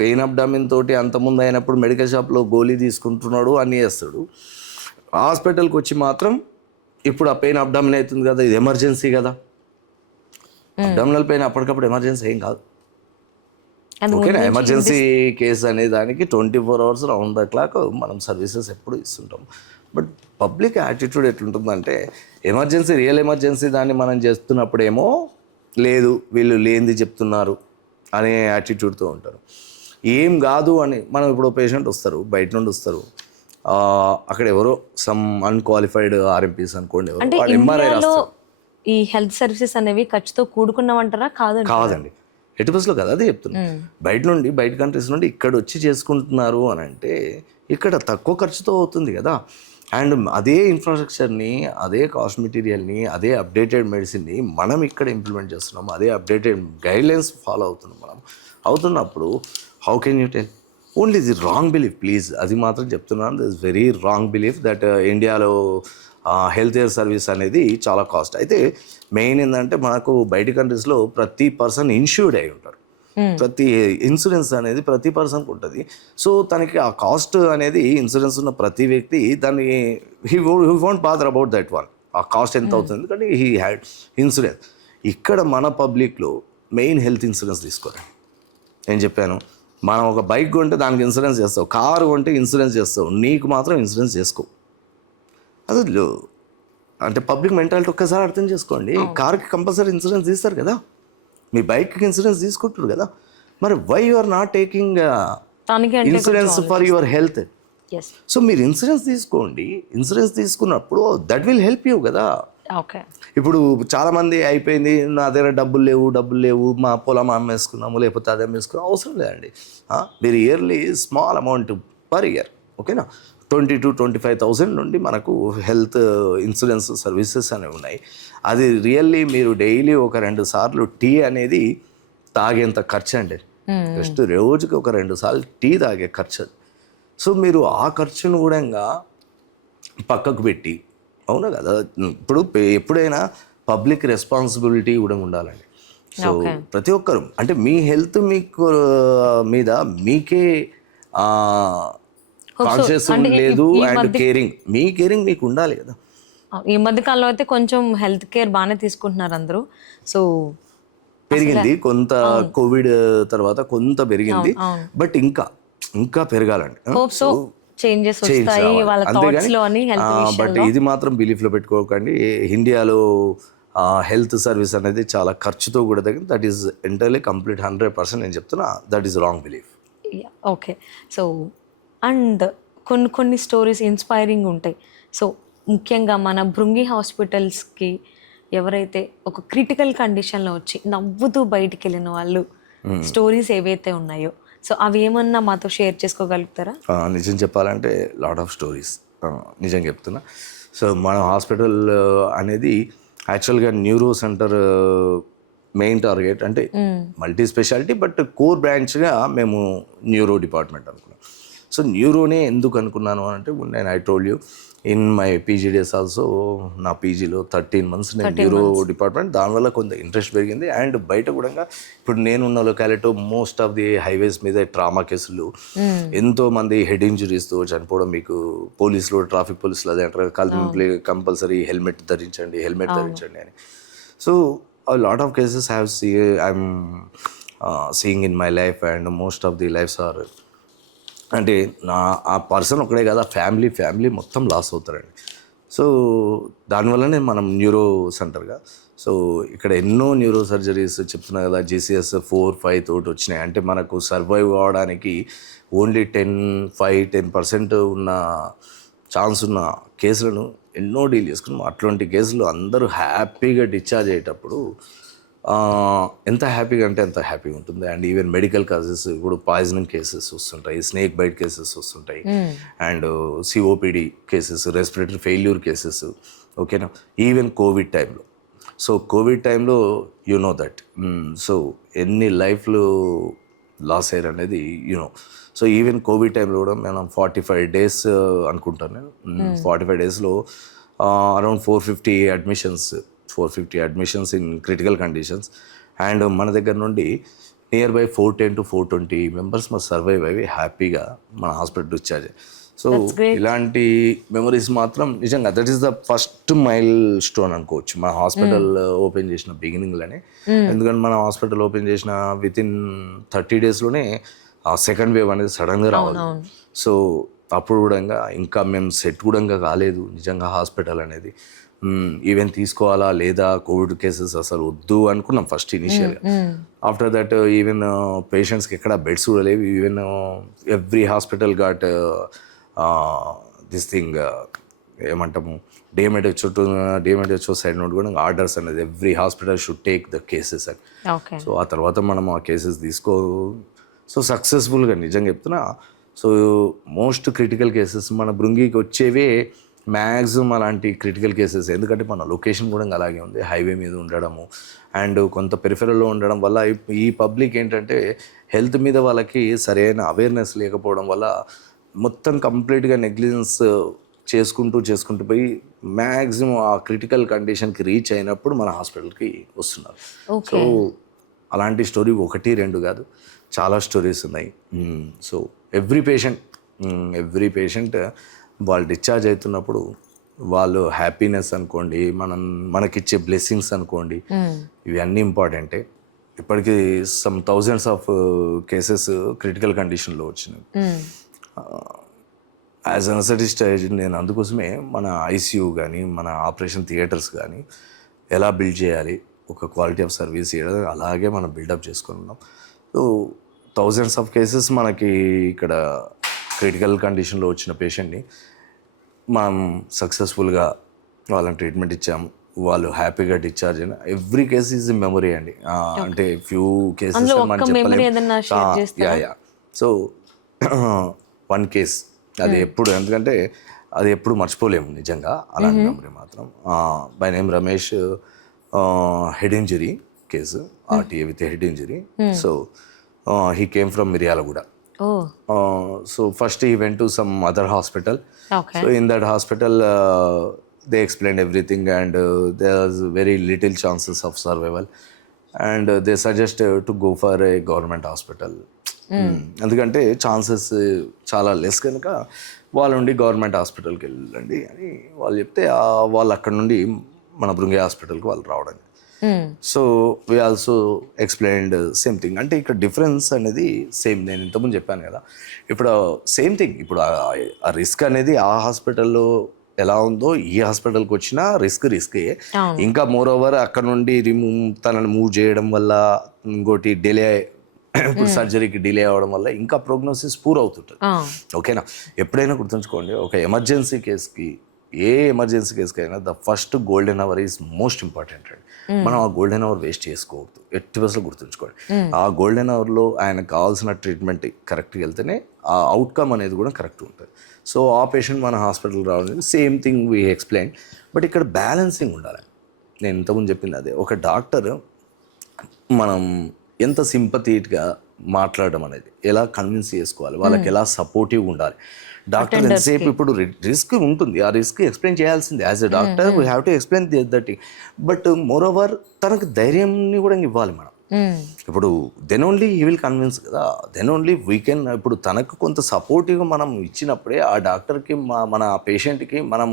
పెయిన్ అబ్డామిన్ తోటి అంతకుముందు అయినప్పుడు మెడికల్ షాప్లో గోళీ తీసుకుంటున్నాడు, అన్నీ చేస్తాడు. హాస్పిటల్కి వచ్చి మాత్రం ఇప్పుడు ఆ పెయిన్ అబ్డామిన్ అవుతుంది కదా, ఇది ఎమర్జెన్సీ కదా. అబ్డామినల్ పెయిన్ అప్పటికప్పుడు ఎమర్జెన్సీ ఏం కాదు, ఓకేనా. ఎమర్జెన్సీ కేసు అనే దానికి 24 hours రౌండ్ ద క్లాక్ మనం సర్వీసెస్ ఎప్పుడు ఇస్తుంటాం. బట్ పబ్లిక్ యాటిట్యూడ్ ఎట్లుంటుందంటే, ఎమర్జెన్సీ, రియల్ ఎమర్జెన్సీ దాన్ని మనం చేస్తున్నప్పుడేమో లేదు వీళ్ళు లేనిది చెప్తున్నారు అనే యాటిట్యూడ్తో ఉంటారు. ఏం కాదు అని మనం ఇప్పుడు పేషెంట్ వస్తారు, బయట నుండి వస్తారు, అక్కడ ఎవరో సమ్ అన్క్వాలిఫైడ్ ఆర్ఎంపీస్ అనుకోండి, ఎంఆర్ఐ రాస్తారు. ఈ హెల్త్ సర్వీసెస్ అనేవి ఖర్చుతో కూడుకున్నామంటారా? కాదండి, ఎటు బస్లో కదా, అదే చెప్తున్నా. బయట కంట్రీస్ నుండి ఇక్కడ వచ్చి చేసుకుంటున్నారు అని అంటే ఇక్కడ తక్కువ ఖర్చుతో అవుతుంది కదా. అండ్ అదే ఇన్ఫ్రాస్ట్రక్చర్ని, అదే కాస్ట్ మెటీరియల్ని, అదే అప్డేటెడ్ మెడిసిన్ని మనం ఇక్కడ ఇంప్లిమెంట్ చేస్తున్నాము, అదే అప్డేటెడ్ గైడ్లైన్స్ ఫాలో అవుతున్నాం. మనం అవుతున్నప్పుడు how can you tell only the wrong belief, please అది మాత్రం చెప్తున్నాను. This very wrong belief that ఇండియాలో హెల్త్ కేర్ సర్వీస్ అనేది చాలా కాస్ట్. అయితే మెయిన్ ఏంటంటే మనకు బయట కంట్రీస్లో ప్రతి పర్సన్ ఇన్సూర్డ్ అయి ఉంటారు, ప్రతి ఇన్సూరెన్స్ అనేది ప్రతి పర్సన్కి ఉంటుంది. సో తనకి ఆ కాస్ట్ అనేది ఇన్సూరెన్స్ ఉన్న ప్రతి వ్యక్తి దాన్ని he won't bother about that one, ఆ కాస్ట్ ఎంత అవుతుంది కానీ హీ హ్యాడ్ ఇన్సూరెన్స్. ఇక్కడ మన పబ్లిక్లో మెయిన్ హెల్త్ ఇన్సూరెన్స్ తీసుకోవాలి. నేను చెప్పాను, మనం ఒక బైక్ కొంటే దానికి ఇన్సూరెన్స్ చేస్తావు, కారు కొంటే ఇన్సూరెన్స్ చేస్తావు, నీకు మాత్రం ఇన్సూరెన్స్ చేసుకో. అసలు అంటే పబ్లిక్ మెంటాలిటీ ఒక్కసారి అర్థం చేసుకోండి. కార్కి కంపల్సరీ ఇన్సూరెన్స్ తీస్తారు కదా, మీ బైక్కి ఇన్సూరెన్స్ తీసుకుంటారు కదా, మరి why you are not taking insurance for your health? So మీరు ఇన్సూరెన్స్ తీసుకోండి, ఇన్సూరెన్స్ తీసుకున్నప్పుడు దట్ విల్ హెల్ప్ యూ కదా. ఇప్పుడు చాలామంది అయిపోయింది, నా దగ్గర డబ్బులు లేవు, మా పొలం అమ్మేసుకున్నాము, లేకపోతే అది అమ్మేసుకున్నాము, అవసరం లేదండి. మీరు yearly small amount per year, ఓకేనా, 20,000-25,000 నుండి మనకు హెల్త్ ఇన్సూరెన్స్ సర్వీసెస్ అనేవి ఉన్నాయి. అది రియల్లీ మీరు డైలీ ఒక 2 సార్లు టీ అనేది తాగేంత ఖర్చు అండి, జస్ట్ రోజుకి ఒక 2 సార్లు టీ తాగే ఖర్చు. సో మీరు ఆ ఖర్చును కూడా పక్కకు పెట్టి, అవునా కదా, ఇప్పుడు ఎప్పుడైనా పబ్లిక్ రెస్పాన్సిబిలిటీ కూడా ఉండాలండి. సో ప్రతి ఒక్కరు అంటే మీ హెల్త్ మీకు మీద మీకే కాన్షియస్ లేదు, అండ్ కేరింగ్ మీకు ఉండాలి కదా. ఈ మధ్య కాలంలో అయితే కొంచెం హెల్త్ కేర్ బాగానే తీసుకుంటున్నారు అందరూ. సో పెరిగింది కొంత, కోవిడ్ తర్వాత కొంత పెరిగింది, బట్ ఇంకా పెరగాలండి. చేంజెస్ వస్తాయి వాళ్ళ థాట్స్ లో అని హెల్త్ విషయంలో. బట్ ఇది మాత్రం బిలీఫ్ లో పెట్టుకోకండి, ఇండియాలో హెల్త్ సర్వీస్ అనేది చాలా ఖర్చుతో కూడా తగ్గింది. దట్ ఈస్ ఎంటైర్లీ కంప్లీట్ 100% నేను చెప్తున్నా, that is wrong belief. Okay, so and కొన్ని స్టోరీస్ ఇన్స్పైరింగ్ ఉంటాయి. సో ముఖ్యంగా మన భృంగి హాస్పిటల్స్కి ఎవరైతే ఒక క్రిటికల్ కండిషన్లో వచ్చి నవ్వుతూ బయటికి వెళ్ళిన వాళ్ళు స్టోరీస్ ఏవైతే ఉన్నాయో, సో అవి ఏమన్నా మాతో షేర్ చేసుకోగలుగుతారా? నిజం చెప్పాలంటే లాట్ ఆఫ్ స్టోరీస్, నిజం చెప్తున్నా. సో మన హాస్పిటల్ అనేది యాక్చువల్గా న్యూరో సెంటర్ మెయిన్ టార్గెట్, అంటే మల్టీ స్పెషాలిటీ, బట్ కోర్ బ్రాంచ్గా మేము న్యూరో డిపార్ట్మెంట్ అనుకున్నాం. సో న్యూరోనే ఎందుకు అనుకున్నాను అంటే, నేను I told you in my PG days also, నా పీజీలో 13 months నేను న్యూరో డిపార్ట్మెంట్, దానివల్ల కొంత ఇంట్రెస్ట్ పెరిగింది. అండ్ బయట కూడా ఇప్పుడు నేనున్న locality most of the highways మీద ట్రామా కేసులు, ఎంతో మంది హెడ్ ఇంజురీస్తో చనిపోవడం. మీకు పోలీసులు, ట్రాఫిక్ పోలీసులు అదే అంటారు, కంపల్సరీ హెల్మెట్ ధరించండి అని. So a lot of cases I'm seeing in my life, and most of the lives are, అంటే ఆ పర్సన్ ఒకడే కదా, ఫ్యామిలీ మొత్తం లాస్ అవుతారండి. సో దానివల్లనే మనం న్యూరో సెంటర్గా, సో ఇక్కడ ఎన్నో న్యూరో సర్జరీస్ చెప్తున్నా కదా, GCS 4-5 తోటి వచ్చినాయి. అంటే మనకు సర్వైవ్ అవ్వడానికి ఓన్లీ 10% ఉన్న ఛాన్స్ ఉన్న కేసులను ఎన్నో డీల్ చేసుకున్నాం. అటువంటి కేసులు అందరూ హ్యాపీగా డిశ్చార్జ్ అయ్యేటప్పుడు ఎంత హ్యాపీగా అంటే అంత హ్యాపీగా ఉంటుంది. అండ్ ఈవెన్ మెడికల్ కేసెస్ ఇప్పుడు పాయిజనింగ్ కేసెస్ వస్తుంటాయి, స్నేక్ బైట్ కేసెస్ వస్తుంటాయి, and COPD cases, respiratory failure cases. ఓకేనా, ఈవెన్ కోవిడ్ టైంలో. సో కోవిడ్ టైంలో యు నో దట్, సో ఎన్ని లైఫ్లు లాస్ అయ్యారు అనేది యూనో. సో ఈవెన్ కోవిడ్ టైంలో కూడా మనం 45 days అనుకుంటాను నేను. 45 daysలో around 450 admissions in critical conditions. And మన దగ్గర నుండి నియర్ బై 410 to 420 మెంబర్స్ మా సర్వైవ్ అయ్యి హ్యాపీగా మన హాస్పిటల్ డిశ్చార్జ్. సో ఇలాంటి మెమరీస్ మాత్రం నిజంగా that is the first milestone అనుకోవచ్చు మన హాస్పిటల్ ఓపెన్ చేసిన బిగినింగ్లోనే. ఎందుకంటే మన హాస్పిటల్ ఓపెన్ చేసిన వితిన్ 30 daysలోనే ఆ సెకండ్ వేవ్ అనేది సడన్గా రావాలి. సో అప్పుడు కూడా ఇంకా మేము సెట్ కూడా కాలేదు నిజంగా హాస్పిటల్ అనేది. ఈవెన్ తీసుకోవాలా లేదా, కోవిడ్ కేసెస్ అసలు వద్దు అనుకున్నాం ఫస్ట్ ఇనిషియల్గా. ఆఫ్టర్ దట్ ఈవెన్ పేషెంట్స్కి ఎక్కడ బెడ్స్ కూడా లేవు. Even every hospital got this thing ఏమంటాము, డిఎంహెచ్ఓ సైడ్ నుండి కూడా ఆర్డర్స్ అనేది every hospital should take the cases అని. సో ఆ తర్వాత మనం ఆ కేసెస్ సో సక్సెస్ఫుల్గా నిజంగా చెప్తున్నా. సో మోస్ట్ క్రిటికల్ కేసెస్ మన బృంగికి వచ్చేవే మ్యాక్సిమం అలాంటి క్రిటికల్ కేసెస్. ఎందుకంటే మన లొకేషన్ కూడా అలాగే ఉంది, హైవే మీద ఉండడము అండ్ కొంత పెరిఫెరల్లో ఉండడం వల్ల ఈ పబ్లిక్ ఏంటంటే హెల్త్ మీద వాళ్ళకి సరైన అవేర్నెస్ లేకపోవడం వల్ల మొత్తం కంప్లీట్గా నెగ్లిజెన్స్ చేసుకుంటూ పోయి మ్యాక్సిమం ఆ క్రిటికల్ కండిషన్కి రీచ్ అయినప్పుడు మన హాస్పిటల్కి వస్తున్నారు. సో అలాంటి స్టోరీ 1-2 కాదు, చాలా స్టోరీస్ ఉన్నాయి. సో ఎవ్రీ పేషెంట్ వాళ్ళు డిశ్చార్జ్ అవుతున్నప్పుడు వాళ్ళు హ్యాపీనెస్ అనుకోండి, మనకిచ్చే బ్లెస్సింగ్స్ అనుకోండి, ఇవి అన్నీ ఇంపార్టెంటే. ఇప్పటికీ some thousands of cases critical కండిషన్లో వచ్చినాయి. యాజ్ అనస్థెటిస్ట్ నేను అందుకోసమే మన ఐసీయూ కానీ మన ఆపరేషన్ థియేటర్స్ కానీ ఎలా బిల్డ్ చేయాలి, ఒక క్వాలిటీ ఆఫ్ సర్వీస్ ఇవ్వడం, అలాగే మనం బిల్డప్ చేసుకుని ఉన్నాం. సో థౌజండ్స్ ఆఫ్ కేసెస్ మనకి ఇక్కడ క్రిటికల్ కండిషన్లో వచ్చిన పేషెంట్ని మనం సక్సెస్ఫుల్గా వాళ్ళని ట్రీట్మెంట్ ఇచ్చాము, వాళ్ళు హ్యాపీగా డిశ్చార్జ్ అయిన ఎవ్రీ కేస్ ఈజ్ మెమరీ అండి. అంటే ఫ్యూ కేసెస్ మనం చెప్పలేము. సో 1 case అది ఎప్పుడు, ఎందుకంటే అది ఎప్పుడు మర్చిపోలేము నిజంగా అలాంటి మెమరీ మాత్రం. By name Ramesh, head injury case, RTA with head injury. So he came from Miryalaguda. So first he went to some other hospital. So in that hospital they explained everything and there was very little chances of survival and they suggested to go for a government hospital. ఎందుకంటే chances చాలా less కనుక వాళ్ళు నుండి government హాస్పిటల్కి వెళ్ళండి అని వాళ్ళు చెప్తే వాళ్ళు అక్కడ నుండి మన బృంగి హాస్పిటల్కి వాళ్ళు రావడం. So we also explained same thing. అంటే ఇక్కడ డిఫరెన్స్ అనేది సేమ్, నేను ఇంతకుముందు చెప్పాను కదా, ఇప్పుడు సేమ్ థింగ్. ఇప్పుడు ఆ రిస్క్ అనేది ఆ హాస్పిటల్లో ఎలా ఉందో ఈ హాస్పిటల్కి వచ్చినా రిస్కే. ఇంకా మోర్ ఓవర్ అక్కడ నుండి తనని మూవ్ చేయడం వల్ల ఇంకోటి డిలే, ఇప్పుడు సర్జరీకి డిలే అవ్వడం వల్ల ఇంకా ప్రోగ్నోసిస్ పూర్ అవుతుంటుంది. ఓకేనా, ఎప్పుడైనా గుర్తుంచుకోండి, ఒక ఎమర్జెన్సీ కేసుకి, ఏ ఎమర్జెన్సీ కేసుకైనా the first golden hour is most important అండి. మనం ఆ గోల్డెన్ అవర్ వేస్ట్ చేసుకోవద్దు, ఎట్టి బస్సులో గుర్తుంచుకోండి. ఆ గోల్డెన్ అవర్లో ఆయనకు కావాల్సిన ట్రీట్మెంట్ కరెక్ట్గా వెళ్తేనే ఆ అవుట్కమ్ అనేది కూడా కరెక్ట్ ఉంటుంది. సో ఆ పేషెంట్ మన హాస్పిటల్కి రావడం same thing we explain. But ఇక్కడ బ్యాలెన్సింగ్ ఉండాలి. నేను ఇంతకుముందు చెప్పింది అదే, ఒక డాక్టర్ మనం ఎంత సింపథీట్గా మాట్లాడడం అనేది, ఎలా కన్విన్స్ చేసుకోవాలి, వాళ్ళకి ఎలా సపోర్టివ్గా ఉండాలి. డాక్టర్ ఎంతసేపు ఇప్పుడు రిస్క్ ఉంటుంది, ఆ రిస్క్ ఎక్స్ప్లెయిన్ చేయాల్సిందే. As a doctor we have to explain that. But moreover తనకు ధైర్యాన్ని కూడా ఇవ్వాలి మనం. ఇప్పుడు then only he will convince కదా, దెన్ ఓన్లీ వీ కెన్. ఇప్పుడు తనకు కొంత సపోర్టివ్గా మనం ఇచ్చినప్పుడే ఆ డాక్టర్కి మన పేషెంట్కి మనం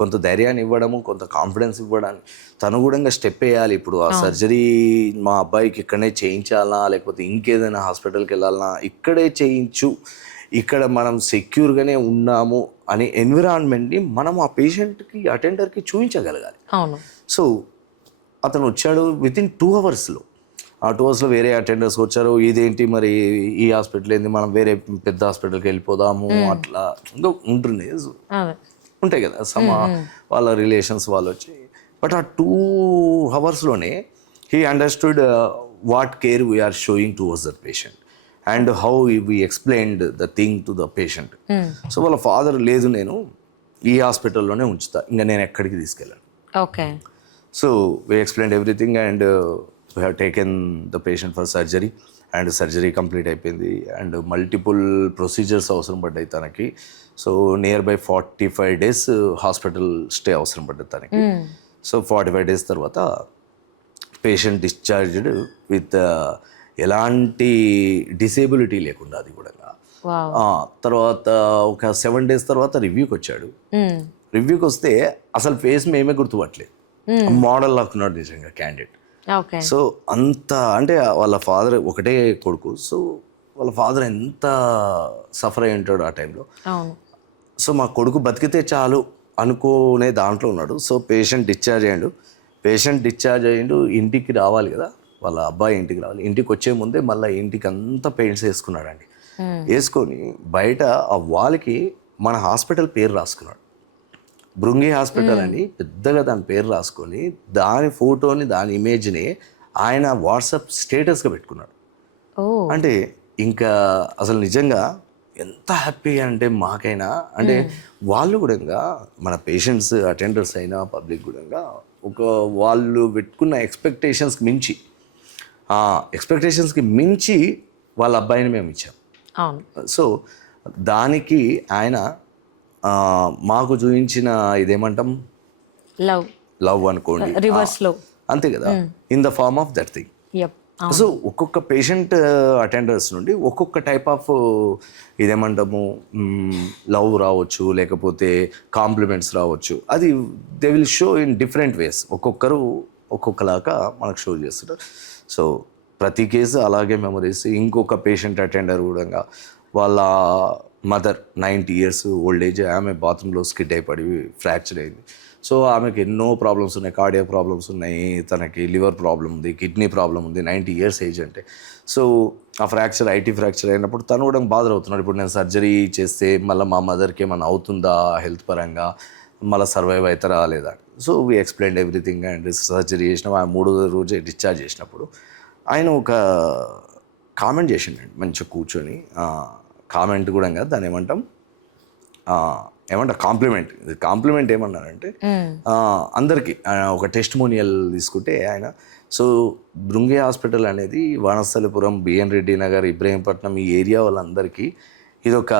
కొంత ధైర్యాన్ని ఇవ్వడము, కొంత కాన్ఫిడెన్స్ ఇవ్వడానికి తను కూడా స్టెప్ వేయాలి. ఇప్పుడు ఆ సర్జరీ మా అబ్బాయికి ఇక్కడనే చేయించాలా, లేకపోతే ఇంకేదైనా హాస్పిటల్కి వెళ్ళాలన్నా ఇక్కడే చేయించు, ఇక్కడ మనం సెక్యూర్గానే ఉన్నాము అనే ఎన్విరాన్మెంట్ని మనం ఆ పేషెంట్కి, అటెండర్కి చూపించగలగాలి. సో అతను వచ్చాడు వితిన్ 2 hours. ఆ 2 hours వేరే అటెండర్స్ వచ్చారు, ఇదేంటి మరి ఈ హాస్పిటల్ ఏంది, మనం వేరే పెద్ద హాస్పిటల్కి వెళ్ళిపోదాము, అట్లా ఉంటుంది. ఉంటాయి కదా వాళ్ళ రిలేషన్స్ వాళ్ళు వచ్చి, బట్ ఆ 2 hours he understood what care we're showing towards the patient and how we explained the thing to the patient. So వాళ్ళ ఫాదర్ లేదు నేను ఈ హాస్పిటల్లోనే ఉంచుతా, ఇంకా నేను ఎక్కడికి తీసుకెళ్ళాను. Okay. So we explained everything and we have taken the patient for surgery and surgery complete అయిపోయింది అండ్ మల్టిపుల్ ప్రొసీజర్స్ అవసరం పడ్డాయి తనకి. So near by 45 days hospital stay అవసరం పడ్డది తనకి. సో 45 days తర్వాత పేషెంట్ డిశ్చార్జ్డ్ విత్ ఎలాంటి డిసేబిలిటీ లేకుండా, అది కూడా. తర్వాత ఒక 7 days తర్వాత రివ్యూకి వచ్చాడు. రివ్యూకి వస్తే అసలు ఫేస్ మేమే గుర్తుపట్టలేదు, మోడల్ లాక్కున్నాడు నిజంగా క్యాండిడేట్. సో అంత అంటే వాళ్ళ ఫాదర్ ఒకటే కొడుకు, సో వాళ్ళ ఫాదర్ ఎంత సఫర్ అయి ఉంటాడు ఆ టైంలో. సో మా కొడుకు బతికితే చాలు అనుకునే దాంట్లో ఉన్నాడు. సో పేషెంట్ డిశ్చార్జ్ అయ్యిండు, ఇంటికి రావాలి కదా, వాళ్ళ అబ్బాయి ఇంటికి రావాలి. ఇంటికి వచ్చే ముందే మళ్ళీ ఇంటికి అంతా పెయింట్స్ వేసుకున్నాడండి. వేసుకొని బయట ఆ వాల్కి మన హాస్పిటల్ పేరు రాసుకున్నాడు, భృంగి హాస్పిటల్ అని పెద్దగా దాని పేరు రాసుకొని దాని ఫోటోని దాని ఇమేజ్ని ఆయన వాట్సాప్ స్టేటస్గా పెట్టుకున్నాడు. అంటే ఇంకా అసలు నిజంగా ఎంత హ్యాపీ అంటే మాకైనా, అంటే వాళ్ళు కూడా మన పేషెంట్స్ అటెండర్స్ అయినా పబ్లిక్ కూడా ఒక వాళ్ళు పెట్టుకున్న ఎక్స్పెక్టేషన్స్కి మించి వాళ్ళ అబ్బాయిని మేము ఇచ్చాం. సో దానికి ఆయన మాకు చూపించిన ఇదేమంటాం లవ్ అనుకోండి, రివర్స్ లవ్, అంతే కదా, in the form of that thing. So ఒక్కొక్క పేషెంట్ అటెండర్స్ నుండి ఒక్కొక్క టైప్ ఆఫ్ ఇదేమంటాము లవ్ రావచ్చు, లేకపోతే కాంప్లిమెంట్స్ రావచ్చు. అది they will show in different ways, ఒక్కొక్కరు ఒక్కొక్కలాగా మనకు షో చేస్తారు. సో ప్రతి కేసు అలాగే మెమరీస్. ఇంకొక పేషెంట్ అటెండర్ కూడా వాళ్ళ మదర్ 90 years ఓల్డ్ ఏజ్, ఆమె బాత్రూంలో స్కిడ్ అయిపడి ఫ్రాక్చర్ అయింది. సో ఆమెకి ఎన్నో ప్రాబ్లమ్స్ ఉన్నాయి, కార్డియాక్ ప్రాబ్లమ్స్ ఉన్నాయి, తనకి లివర్ ప్రాబ్లం ఉంది, కిడ్నీ ప్రాబ్లం ఉంది, 90 years ఏజ్ అంటే. సో ఆ ఫ్రాక్చర్ ఐటీ ఫ్రాక్చర్ అయినప్పుడు తను కూడా బాధ అవుతున్నాడు. ఇప్పుడు నేను సర్జరీ చేస్తే మళ్ళీ మా మదర్కి ఏమన్నా అవుతుందా హెల్త్ పరంగా, మళ్ళీ సర్వైవ్ అవుతారా లేదా. So we explained everything and surgery చేసినాం. ఆ 3వ రోజే డిశ్చార్జ్ చేసినప్పుడు ఆయన ఒక కామెంట్ చేసిండండి మంచిగా కూర్చొని. కామెంట్ కూడా కాదు, దాన్ని ఏమంటా కాంప్లిమెంట్ ఏమన్నారంటే అందరికీ ఒక టెస్టిమోనియల్ తీసుకుంటే ఆయన, సో భృంగి హాస్పిటల్ అనేది వనస్థలిపురం, బిఎన్ రెడ్డి నగర్, ఇబ్రహీంపట్నం ఈ ఏరియా వాళ్ళందరికీ ఇది ఒక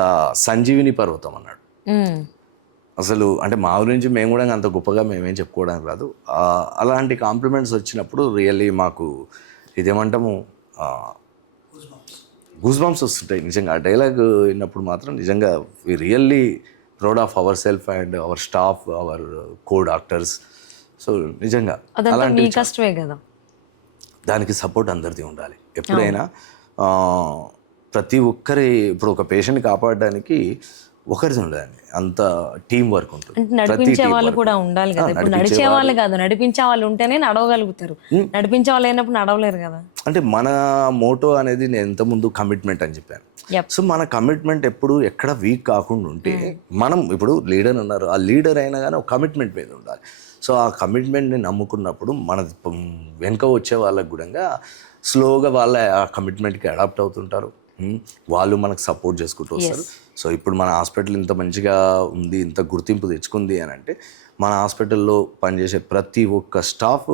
సంజీవిని పర్వతం అన్నాడు. అసలు అంటే మా గురించి మేము కూడా అంత గొప్పగా మేమేం చెప్పుకోవడానికి రాదు. అలాంటి కాంప్లిమెంట్స్ వచ్చినప్పుడు రియల్లీ మాకు ఇదేమంటాము గూస్ బంప్స్ వస్తుంటాయి నిజంగా. ఆ డైలాగ్ విన్నప్పుడు మాత్రం నిజంగా we really proud of our self and our staff, our co doctors. So నిజంగా అలాంటి కష్టమే కదా, దానికి సపోర్ట్ అందరిది ఉండాలి ఎప్పుడైనా. ప్రతి ఒక్కరి ఇప్పుడు ఒక పేషెంట్ కాపాడడానికి ఒకరిది ఉండాలి, అంత టీం వర్క్ ఉంటుంది. నడిపించే వాళ్ళు కూడా ఉండాలి కదా. ఇప్పుడు నడిచే వాళ్ళు కాదు, నడిపించే వాళ్ళు ఉంటేనే నడవగలుగుతారు. నడిపించే వాళ్ళు అయినప్పుడు నడవలేరు కదా. అంటే మన మోటో అనేది నేను ఇంతకుముందు కమిట్మెంట్ అని చెప్పాను. సో మన కమిట్మెంట్ ఎప్పుడు ఎక్కడ వీక్ కాకుండా ఉంటే, మనం ఇప్పుడు లీడర్ ఉన్నారు, ఆ లీడర్ అయినా కానీ ఒక కమిట్మెంట్ మీద ఉండాలి. సో ఆ కమిట్మెంట్ని నమ్ముకున్నప్పుడు మన వెనుక వచ్చే వాళ్ళకు కూడా స్లోగా వాళ్ళ ఆ కమిట్మెంట్కి అడాప్ట్ అవుతుంటారు, వాళ్ళు మనకు సపోర్ట్ చేసుకుంటూ వస్తారు. సో ఇప్పుడు మన హాస్పిటల్ ఇంత మంచిగా ఉంది, ఇంత గుర్తింపు తెచ్చుకుంది అని అంటే మన హాస్పిటల్లో పనిచేసే ప్రతి ఒక్క స్టాఫ్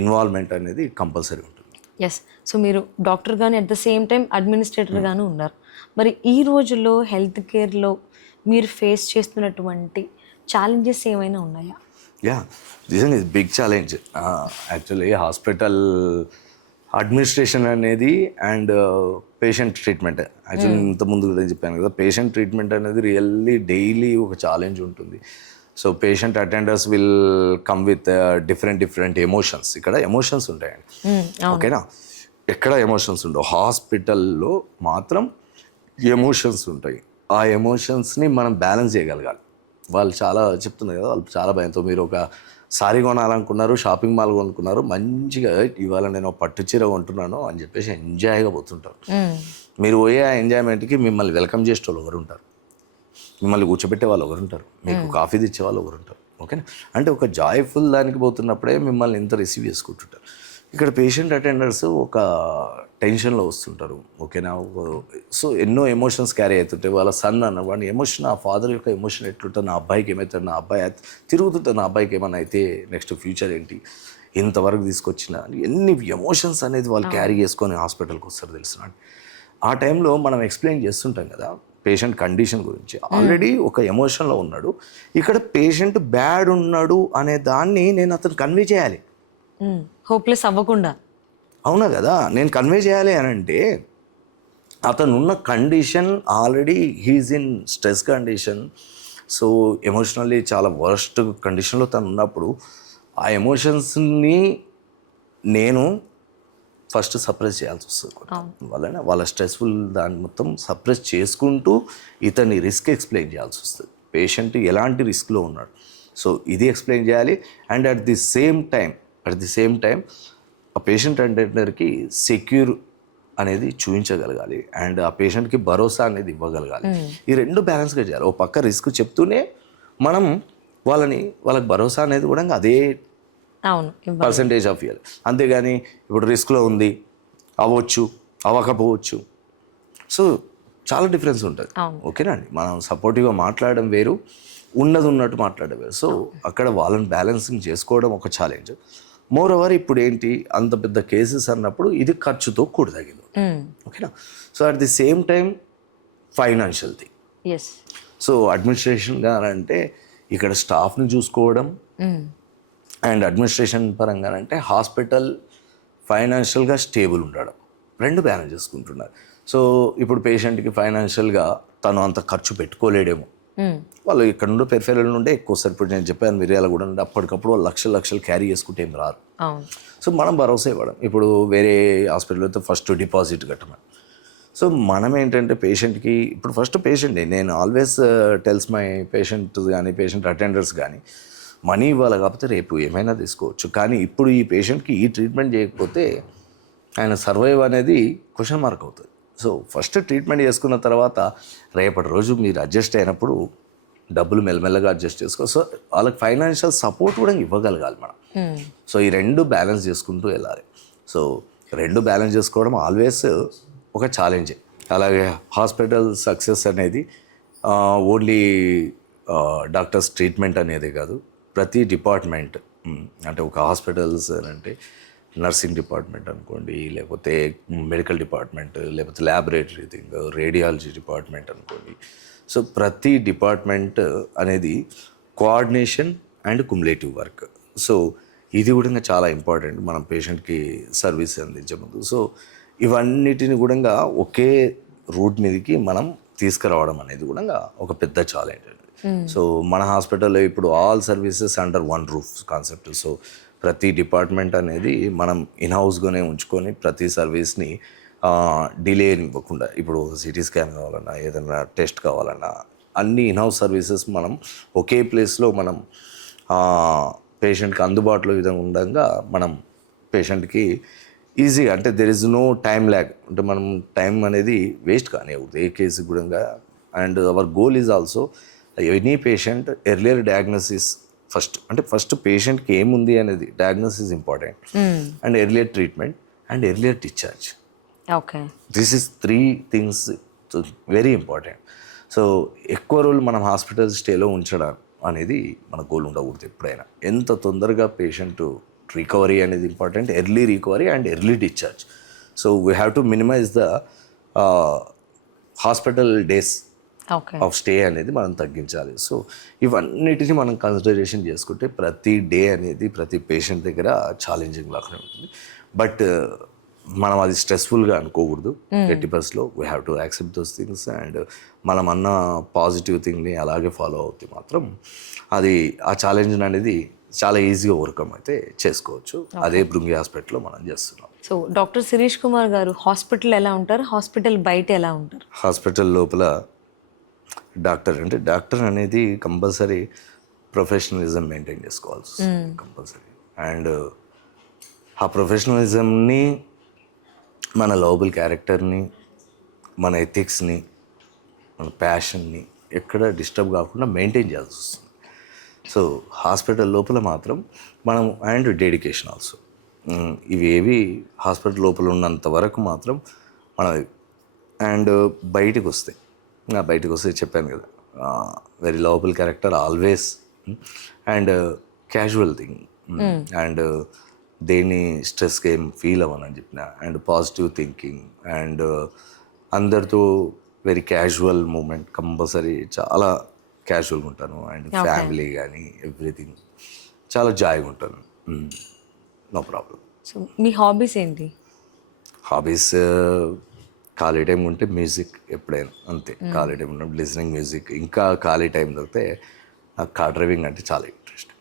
ఇన్వాల్వ్మెంట్ అనేది కంపల్సరీ ఉంటుంది. ఎస్. సో మీరు డాక్టర్ కానీ at the same time administrator గాను ఉన్నారు. మరి ఈ రోజుల్లో హెల్త్ కేర్లో మీరు ఫేస్ చేస్తున్నటువంటి ఛాలెంజెస్ ఏమైనా ఉన్నాయా? యా, నిజంగా ఇది big challenge actually. Hospital administration అనేది అండ్ పేషెంట్ ట్రీట్మెంట్, యాక్చువల్లీ ఇంతకుముందు కూడా చెప్పాను కదా, పేషెంట్ ట్రీట్మెంట్ అనేది రియల్లీ డైలీ ఒక ఛాలెంజ్ ఉంటుంది. So patient attenders will come with different emotions. ఇక్కడ ఎమోషన్స్ ఉంటాయండి, ఓకేనా? ఎక్కడ ఎమోషన్స్ ఉండవు, హాస్పిటల్లో మాత్రం ఎమోషన్స్ ఉంటాయి. ఆ ఎమోషన్స్ని మనం బ్యాలెన్స్ చేయగలగాలి. వాళ్ళు చాలా చెప్తున్నారు కదా, వాళ్ళు చాలా భయంతో, మీరు ఒక సారీ కొనాలనుకున్నారు, షాపింగ్ మాల్ కొనుక్కున్నారు, మంచిగా ఇవాళ నేను పట్టు చీర కొంటున్నాను అని చెప్పేసి ఎంజాయ్గా పోతుంటారు. మీరు పోయే ఆ ఎంజాయ్మెంట్కి మిమ్మల్ని వెల్కమ్ చేసేటోళ్ళు ఎవరు ఉంటారు? మిమ్మల్ని కూర్చోబెట్టే వాళ్ళు ఒకరు ఉంటారు, మీకు కాఫీ తెచ్చే వాళ్ళు ఒకరు ఉంటారు. ఓకేనా, అంటే ఒక జాయ్ఫుల్ దానికి పోతున్నప్పుడే మిమ్మల్ని ఇంత రిసీవ్ చేసుకుంటుంటారు. ఇక్కడ పేషెంట్ అటెండర్స్ ఒక టెన్షన్లో వస్తుంటారు. ఓకేనా, సో ఎన్నో ఎమోషన్స్ క్యారీ అవుతుంటాయి. వాళ్ళ సన్ అన్న వాడి ఎమోషన్, ఆ ఫాదర్ యొక్క ఎమోషన్ ఎట్లుంటుంది, నా అబ్బాయికి ఏమవుతుంది, నా అబ్బాయి తిరుగుతుంటుంది, నా అబ్బాయికి ఏమైనా అయితే నెక్స్ట్ ఫ్యూచర్ ఏంటి, ఇంతవరకు తీసుకొచ్చిన ఎన్ని ఎమోషన్స్ అనేది వాళ్ళు క్యారీ చేసుకొని హాస్పిటల్కి వస్తారు తెలుసు. ఆ టైంలో మనం ఎక్స్ప్లెయిన్ చేస్తుంటాం కదా పేషెంట్ కండిషన్ గురించి. ఆల్రెడీ ఒక ఎమోషన్లో ఉన్నాడు, ఇక్కడ పేషెంట్ బ్యాడ్ ఉన్నాడు అనే దాన్ని నేను అతను కన్వే చేయాలి, హోప్లెస్ అవ్వకుండా. అవునా కదా, నేను కన్వే చేయాలి అని అంటే అతను ఉన్న condition already he's in stress condition. So emotionally చాలా వర్స్ట్ కండిషన్లో తను ఉన్నప్పుడు ఆ ఎమోషన్స్ని నేను ఫస్ట్ సప్రెస్ చేయాల్సి వస్తుంది వలన వాళ్ళ స్ట్రెస్ఫుల్ దాన్ని మొత్తం సప్రెస్ చేసుకుంటూ ఇతని రిస్క్ ఎక్స్ప్లెయిన్ చేయాల్సి వస్తుంది. పేషెంట్ ఎలాంటి రిస్క్లో ఉన్నాడు, సో ఇది ఎక్స్ప్లెయిన్ చేయాలి. And at the same time ఆ పేషెంట్ అటెండర్కి సెక్యూర్ అనేది చూపించగలగాలి అండ్ ఆ పేషెంట్కి భరోసా అనేది ఇవ్వగలగాలి. ఈ రెండు బ్యాలెన్స్గా చేయాలి. ఓ పక్క రిస్క్ చెప్తూనే మనం వాళ్ళకి భరోసా అనేది కూడా అదే పర్సంటేజ్ ఆఫ్ ఇవ్వాలి. అంతేగాని ఇప్పుడు రిస్క్లో ఉంది, అవ్వచ్చు అవ్వకపోవచ్చు, సో చాలా డిఫరెన్స్ ఉంటుంది. ఓకేనా అండి, మనం సపోర్టివ్గా మాట్లాడడం వేరు, ఉన్నట్టు మాట్లాడడం వేరు. సో అక్కడ వాళ్ళని బ్యాలెన్సింగ్ చేసుకోవడం ఒక ఛాలెంజ్. మోర్ ఓవర్ ఇప్పుడు ఏంటి, అంత పెద్ద కేసెస్ అన్నప్పుడు ఇది ఖర్చుతో కూడదగింది. ఓకేనా, so at the same time financial thing. So అడ్మినిస్ట్రేషన్గా అంటే ఇక్కడ స్టాఫ్ని చూసుకోవడం అండ్ అడ్మినిస్ట్రేషన్ పరంగా అంటే హాస్పిటల్ ఫైనాన్షియల్గా స్టేబుల్ ఉండడం, రెండు బ్యాలెన్స్ చేసుకుంటున్నారు. సో ఇప్పుడు పేషెంట్కి ఫైనాన్షియల్గా తను అంత ఖర్చు పెట్టుకోలేడేమో, వాళ్ళు ఇక్కడ నుండి పెరిఫెరల్ నుండే ఎక్కువ వస్తారు. ఇప్పుడు నేను చెప్పాను మిర్యాల కూడా నుండి అప్పటికప్పుడు వాళ్ళు లక్షలు క్యారీ చేసుకుంటే ఏం రారు. సో మనం భరోసా ఇవ్వడం, ఇప్పుడు వేరే హాస్పిటల్ అయితే ఫస్ట్ డిపాజిట్ కట్టమని. సో మనం ఏంటంటే పేషెంట్కి ఇప్పుడు ఫస్ట్ పేషెంట్, నేను ఆల్వేస్ టెల్స్ మై పేషెంట్ కానీ పేషెంట్ అటెండర్స్ కానీ మనీ ఇవ్వాలి కాకపోతే రేపు ఏమైనా తీసుకోవచ్చు, కానీ ఇప్పుడు ఈ పేషెంట్కి ఈ ట్రీట్మెంట్ చేయకపోతే ఆయన సర్వైవ్ అనేది క్వశ్చన్ మార్క్ అవుతుంది. సో ఫస్ట్ ట్రీట్మెంట్ చేసుకున్న తర్వాత రేపటి రోజు మీరు అడ్జస్ట్ అయినప్పుడు డబ్బులు మెల్లమెల్లగా అడ్జస్ట్ చేసుకో. సో వాళ్ళకి ఫైనాన్షియల్ సపోర్ట్ కూడా ఇవ్వగలగాలి మనం. సో ఈ రెండు బ్యాలెన్స్ చేసుకుంటూ వెళ్ళాలి. సో రెండు బ్యాలెన్స్ చేసుకోవడం ఆల్వేస్ ఒక ఛాలెంజే. అలాగే హాస్పిటల్ సక్సెస్ అనేది ఓన్లీ డాక్టర్స్ ట్రీట్మెంట్ అనేది కాదు, ప్రతి డిపార్ట్మెంట్, అంటే ఒక హాస్పిటల్స్ అంటే నర్సింగ్ డిపార్ట్మెంట్ అనుకోండి, లేకపోతే మెడికల్ డిపార్ట్మెంట్, లేకపోతే ల్యాబొరేటరీ థింగ్, రేడియాలజీ డిపార్ట్మెంట్ అనుకోండి. సో ప్రతి డిపార్ట్మెంట్ అనేది coordination and cumulative work. So ఇది కూడా చాలా ఇంపార్టెంట్ మనం పేషెంట్కి సర్వీస్ అందించే ముందు. సో ఇవన్నిటిని కూడా ఒకే రూట్ మీదకి మనం తీసుకురావడం అనేది కూడా ఒక పెద్ద ఛాలెంజ్ అండి. సో మన హాస్పిటల్లో ఇప్పుడు all services under one roof concept. So ప్రతి డిపార్ట్మెంట్ అనేది మనం ఇన్హౌస్గానే ఉంచుకొని ప్రతి సర్వీస్ని డిలే ఇవ్వకుండా, ఇప్పుడు సిటీ స్కాన్ కావాలన్నా ఏదైనా టెస్ట్ కావాలన్నా అన్ని ఇన్హౌస్ సర్వీసెస్ మనం ఒకే ప్లేస్లో మనం పేషెంట్కి అందుబాటులో విధంగా ఉండగా మనం పేషెంట్కి ఈజీగా, అంటే there is no time lag, అంటే మనం టైం అనేది వేస్ట్ కానివ్వదు ఏ కేసు కూడా. And our goal is also any patient earlier diagnosis first పేషెంట్కి ఏముంది అనేది diagnosis important, and earlier treatment and earlier discharge. Okay, this is 3 things very important. So ఎక్కువ రోజులు మనం హాస్పిటల్ స్టేలో ఉంచడం అనేది మన గోల్ ఉండకూడదు ఎప్పుడైనా. ఎంత తొందరగా పేషెంట్ రికవరీ అనేది important, early recovery and early discharge. So we have to minimise the hospital days of stay అనేది మనం తగ్గించాలి. సో ఇవన్నిటిని మనం కన్సిడరేషన్ చేసుకుంటే ప్రతి డే అనేది ప్రతి పేషెంట్ దగ్గర ఛాలెంజింగ్ లాగానే ఉంటుంది. బట్ మనం అది స్ట్రెస్ఫుల్గా అనుకోకూడదు. 80%లో we have to accept those things and మనం అన్న పాజిటివ్ థింగ్ని అలాగే ఫాలో అవుతే మాత్రం అది ఆ ఛాలెంజ్ అనేది చాలా ఈజీగా ఓవర్కమ్ అయితే చేసుకోవచ్చు. అదే భృంగి హాస్పిటల్లో మనం చేస్తున్నాం. సో డాక్టర్ శిరీష్ కుమార్ గారు హాస్పిటల్ ఎలా ఉంటారు, హాస్పిటల్ బయట ఎలా ఉంటారు? హాస్పిటల్ లోపల డాక్టర్ అనేది కంపల్సరీ ప్రొఫెషనలిజం మెయింటైన్ చేసుకోవాల్సి కంపల్సరీ. అండ్ ఆ ప్రొఫెషనలిజంని, మన లోబుల్ క్యారెక్టర్ని, మన ఎథిక్స్ని, మన ప్యాషన్ని ఎక్కడ డిస్టర్బ్ కాకుండా మెయింటైన్ చేయాల్సి వస్తుంది. సో హాస్పిటల్ లోపల మాత్రం మనం అండ్ డెడికేషన్ ఆల్సో ఇవేవి హాస్పిటల్ లోపల ఉన్నంత వరకు మాత్రం మనది. అండ్ బయటకు వస్తాయి, బయటకు వస్తే చెప్పాను కదా, very lovable character always, and casual thing, and దేన్ని స్ట్రెస్గా ఏం ఫీల్ అవ్వనని చెప్పిన, అండ్ పాజిటివ్ థింకింగ్, అండ్ అందరితో వెరీ క్యాజువల్ మూమెంట్, కంపల్సరీ చాలా క్యాజువల్గా ఉంటాను. అండ్ ఫ్యామిలీ కానీ ఎవ్రీథింగ్ చాలా జాయ్గా ఉంటాను, నో ప్రాబ్లం. సో మీ హాబీస్ ఏంటి? హాబీస్ ఖాళీ టైం ఉంటే మ్యూజిక్ ఎప్పుడైనా అంతే, ఖాళీ టైం ఉన్నప్పుడు లిజనింగ్ మ్యూజిక్. ఇంకా ఖాళీ టైం దొరికితే నాకు కార్ డ్రైవింగ్ అంటే చాలా ఇంట్రెస్ట్.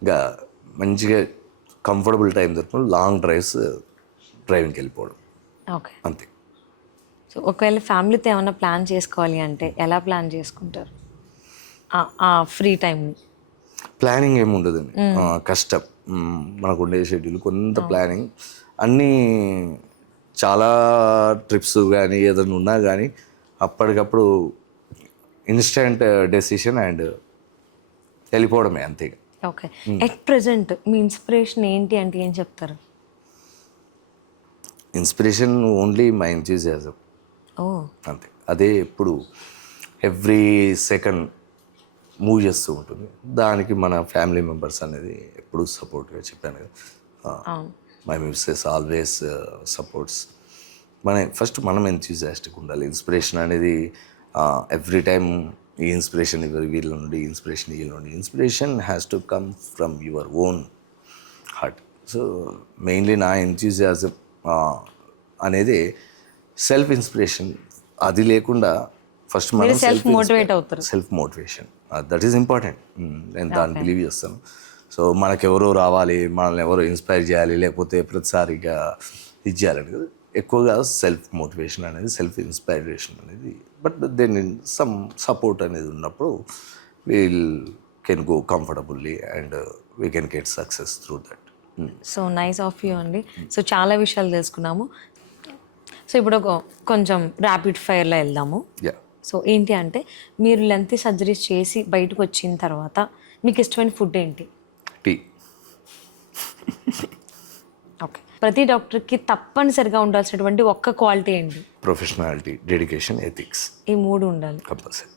ఇంకా మంచిగా కంఫర్టబుల్ టైం దొరికినప్పుడు లాంగ్ డ్రైవ్స్ డ్రైవింగ్కి వెళ్ళిపోవడం, ఓకే అంతే. సో ఒకవేళ ఫ్యామిలీతో ఏమైనా ప్లాన్ చేసుకోవాలి అంటే ఎలా ప్లాన్ చేసుకుంటారు ఫ్రీ టైం? ప్లానింగ్ ఏమి ఉండదండి, కష్టం. మనకు ఉండే షెడ్యూల్ కొంత ప్లానింగ్, అన్నీ చాలా ట్రిప్స్ కానీ ఏదైనా ఉన్నా కానీ అప్పటికప్పుడు ఇన్స్టెంట్ డెసిషన్ అండ్ వెళ్ళిపోవడమే అంతే. Okay, at present me inspiration ఏంటి అంటే ఏం చెప్తారు? ఇన్స్పిరేషన్ ఓన్లీ మై ఎంథూజియాజం, ఓ అంతే. అదే ఎప్పుడు ఎవ్రీ సెకండ్ మూవ్ చేస్తూ ఉంటుంది. దానికి మన ఫ్యామిలీ మెంబర్స్ అనేది ఎప్పుడు సపోర్ట్గా, చెప్పాను కదా, my missus always supports. First మనం ఎంథూజియాస్టిక్ ఉండాలి. ఇన్స్పిరేషన్ అనేది ఎవ్రీ టైమ్ ఈ ఇన్స్పిరేషన్ వీళ్ళ నుండి, ఇన్స్పిరేషన్ వీళ్ళ నుండి, inspiration has to come from your own heart. So mainly నా ఎంథూజియాజం అనేది సెల్ఫ్ ఇన్స్పిరేషన్. అది లేకుండా ఫస్ట్ మనం సెల్ఫ్ మోటివేట్ అవుతారు. Self motivation, that is important. నేను దాన్ని బిలీవ్ చేస్తాను. సో మనకెవరో రావాలి, మనల్ని ఎవరో ఇన్స్పైర్ చేయాలి, లేకపోతే ప్రతిసారిగా ఇది చేయాలని కదా. ఎక్కువగా సెల్ఫ్ మోటివేషన్ అనేది, సెల్ఫ్ ఇన్స్పైరేషన్ అనేది, బట్ దెన్ సమ్ సపోర్ట్ అనేది ఉన్నప్పుడు we'll can go comfortably and we can get success through that. So nice of you అండి. సో చాలా విషయాలు తెలుసుకున్నాము. సో ఇప్పుడు కొంచెం ర్యాపిడ్ ఫైర్లో వెళ్దాము. యా. సో ఏంటి అంటే, మీరు లెంత్ సర్జరీస్ చేసి బయటకు వచ్చిన తర్వాత మీకు ఇష్టమైన ఫుడ్ ఏంటి? టీ. ఓకే, ప్రతి డాక్టర్కి తప్పనిసరిగా ఉండాల్సినటువంటి ఒక్క క్వాలిటీ ఏంటి? ప్రొఫెషనాలిటీ, డెడికేషన్, ఎథిక్స్, ఈ మూడు ఉండాలి కంపల్సరీ.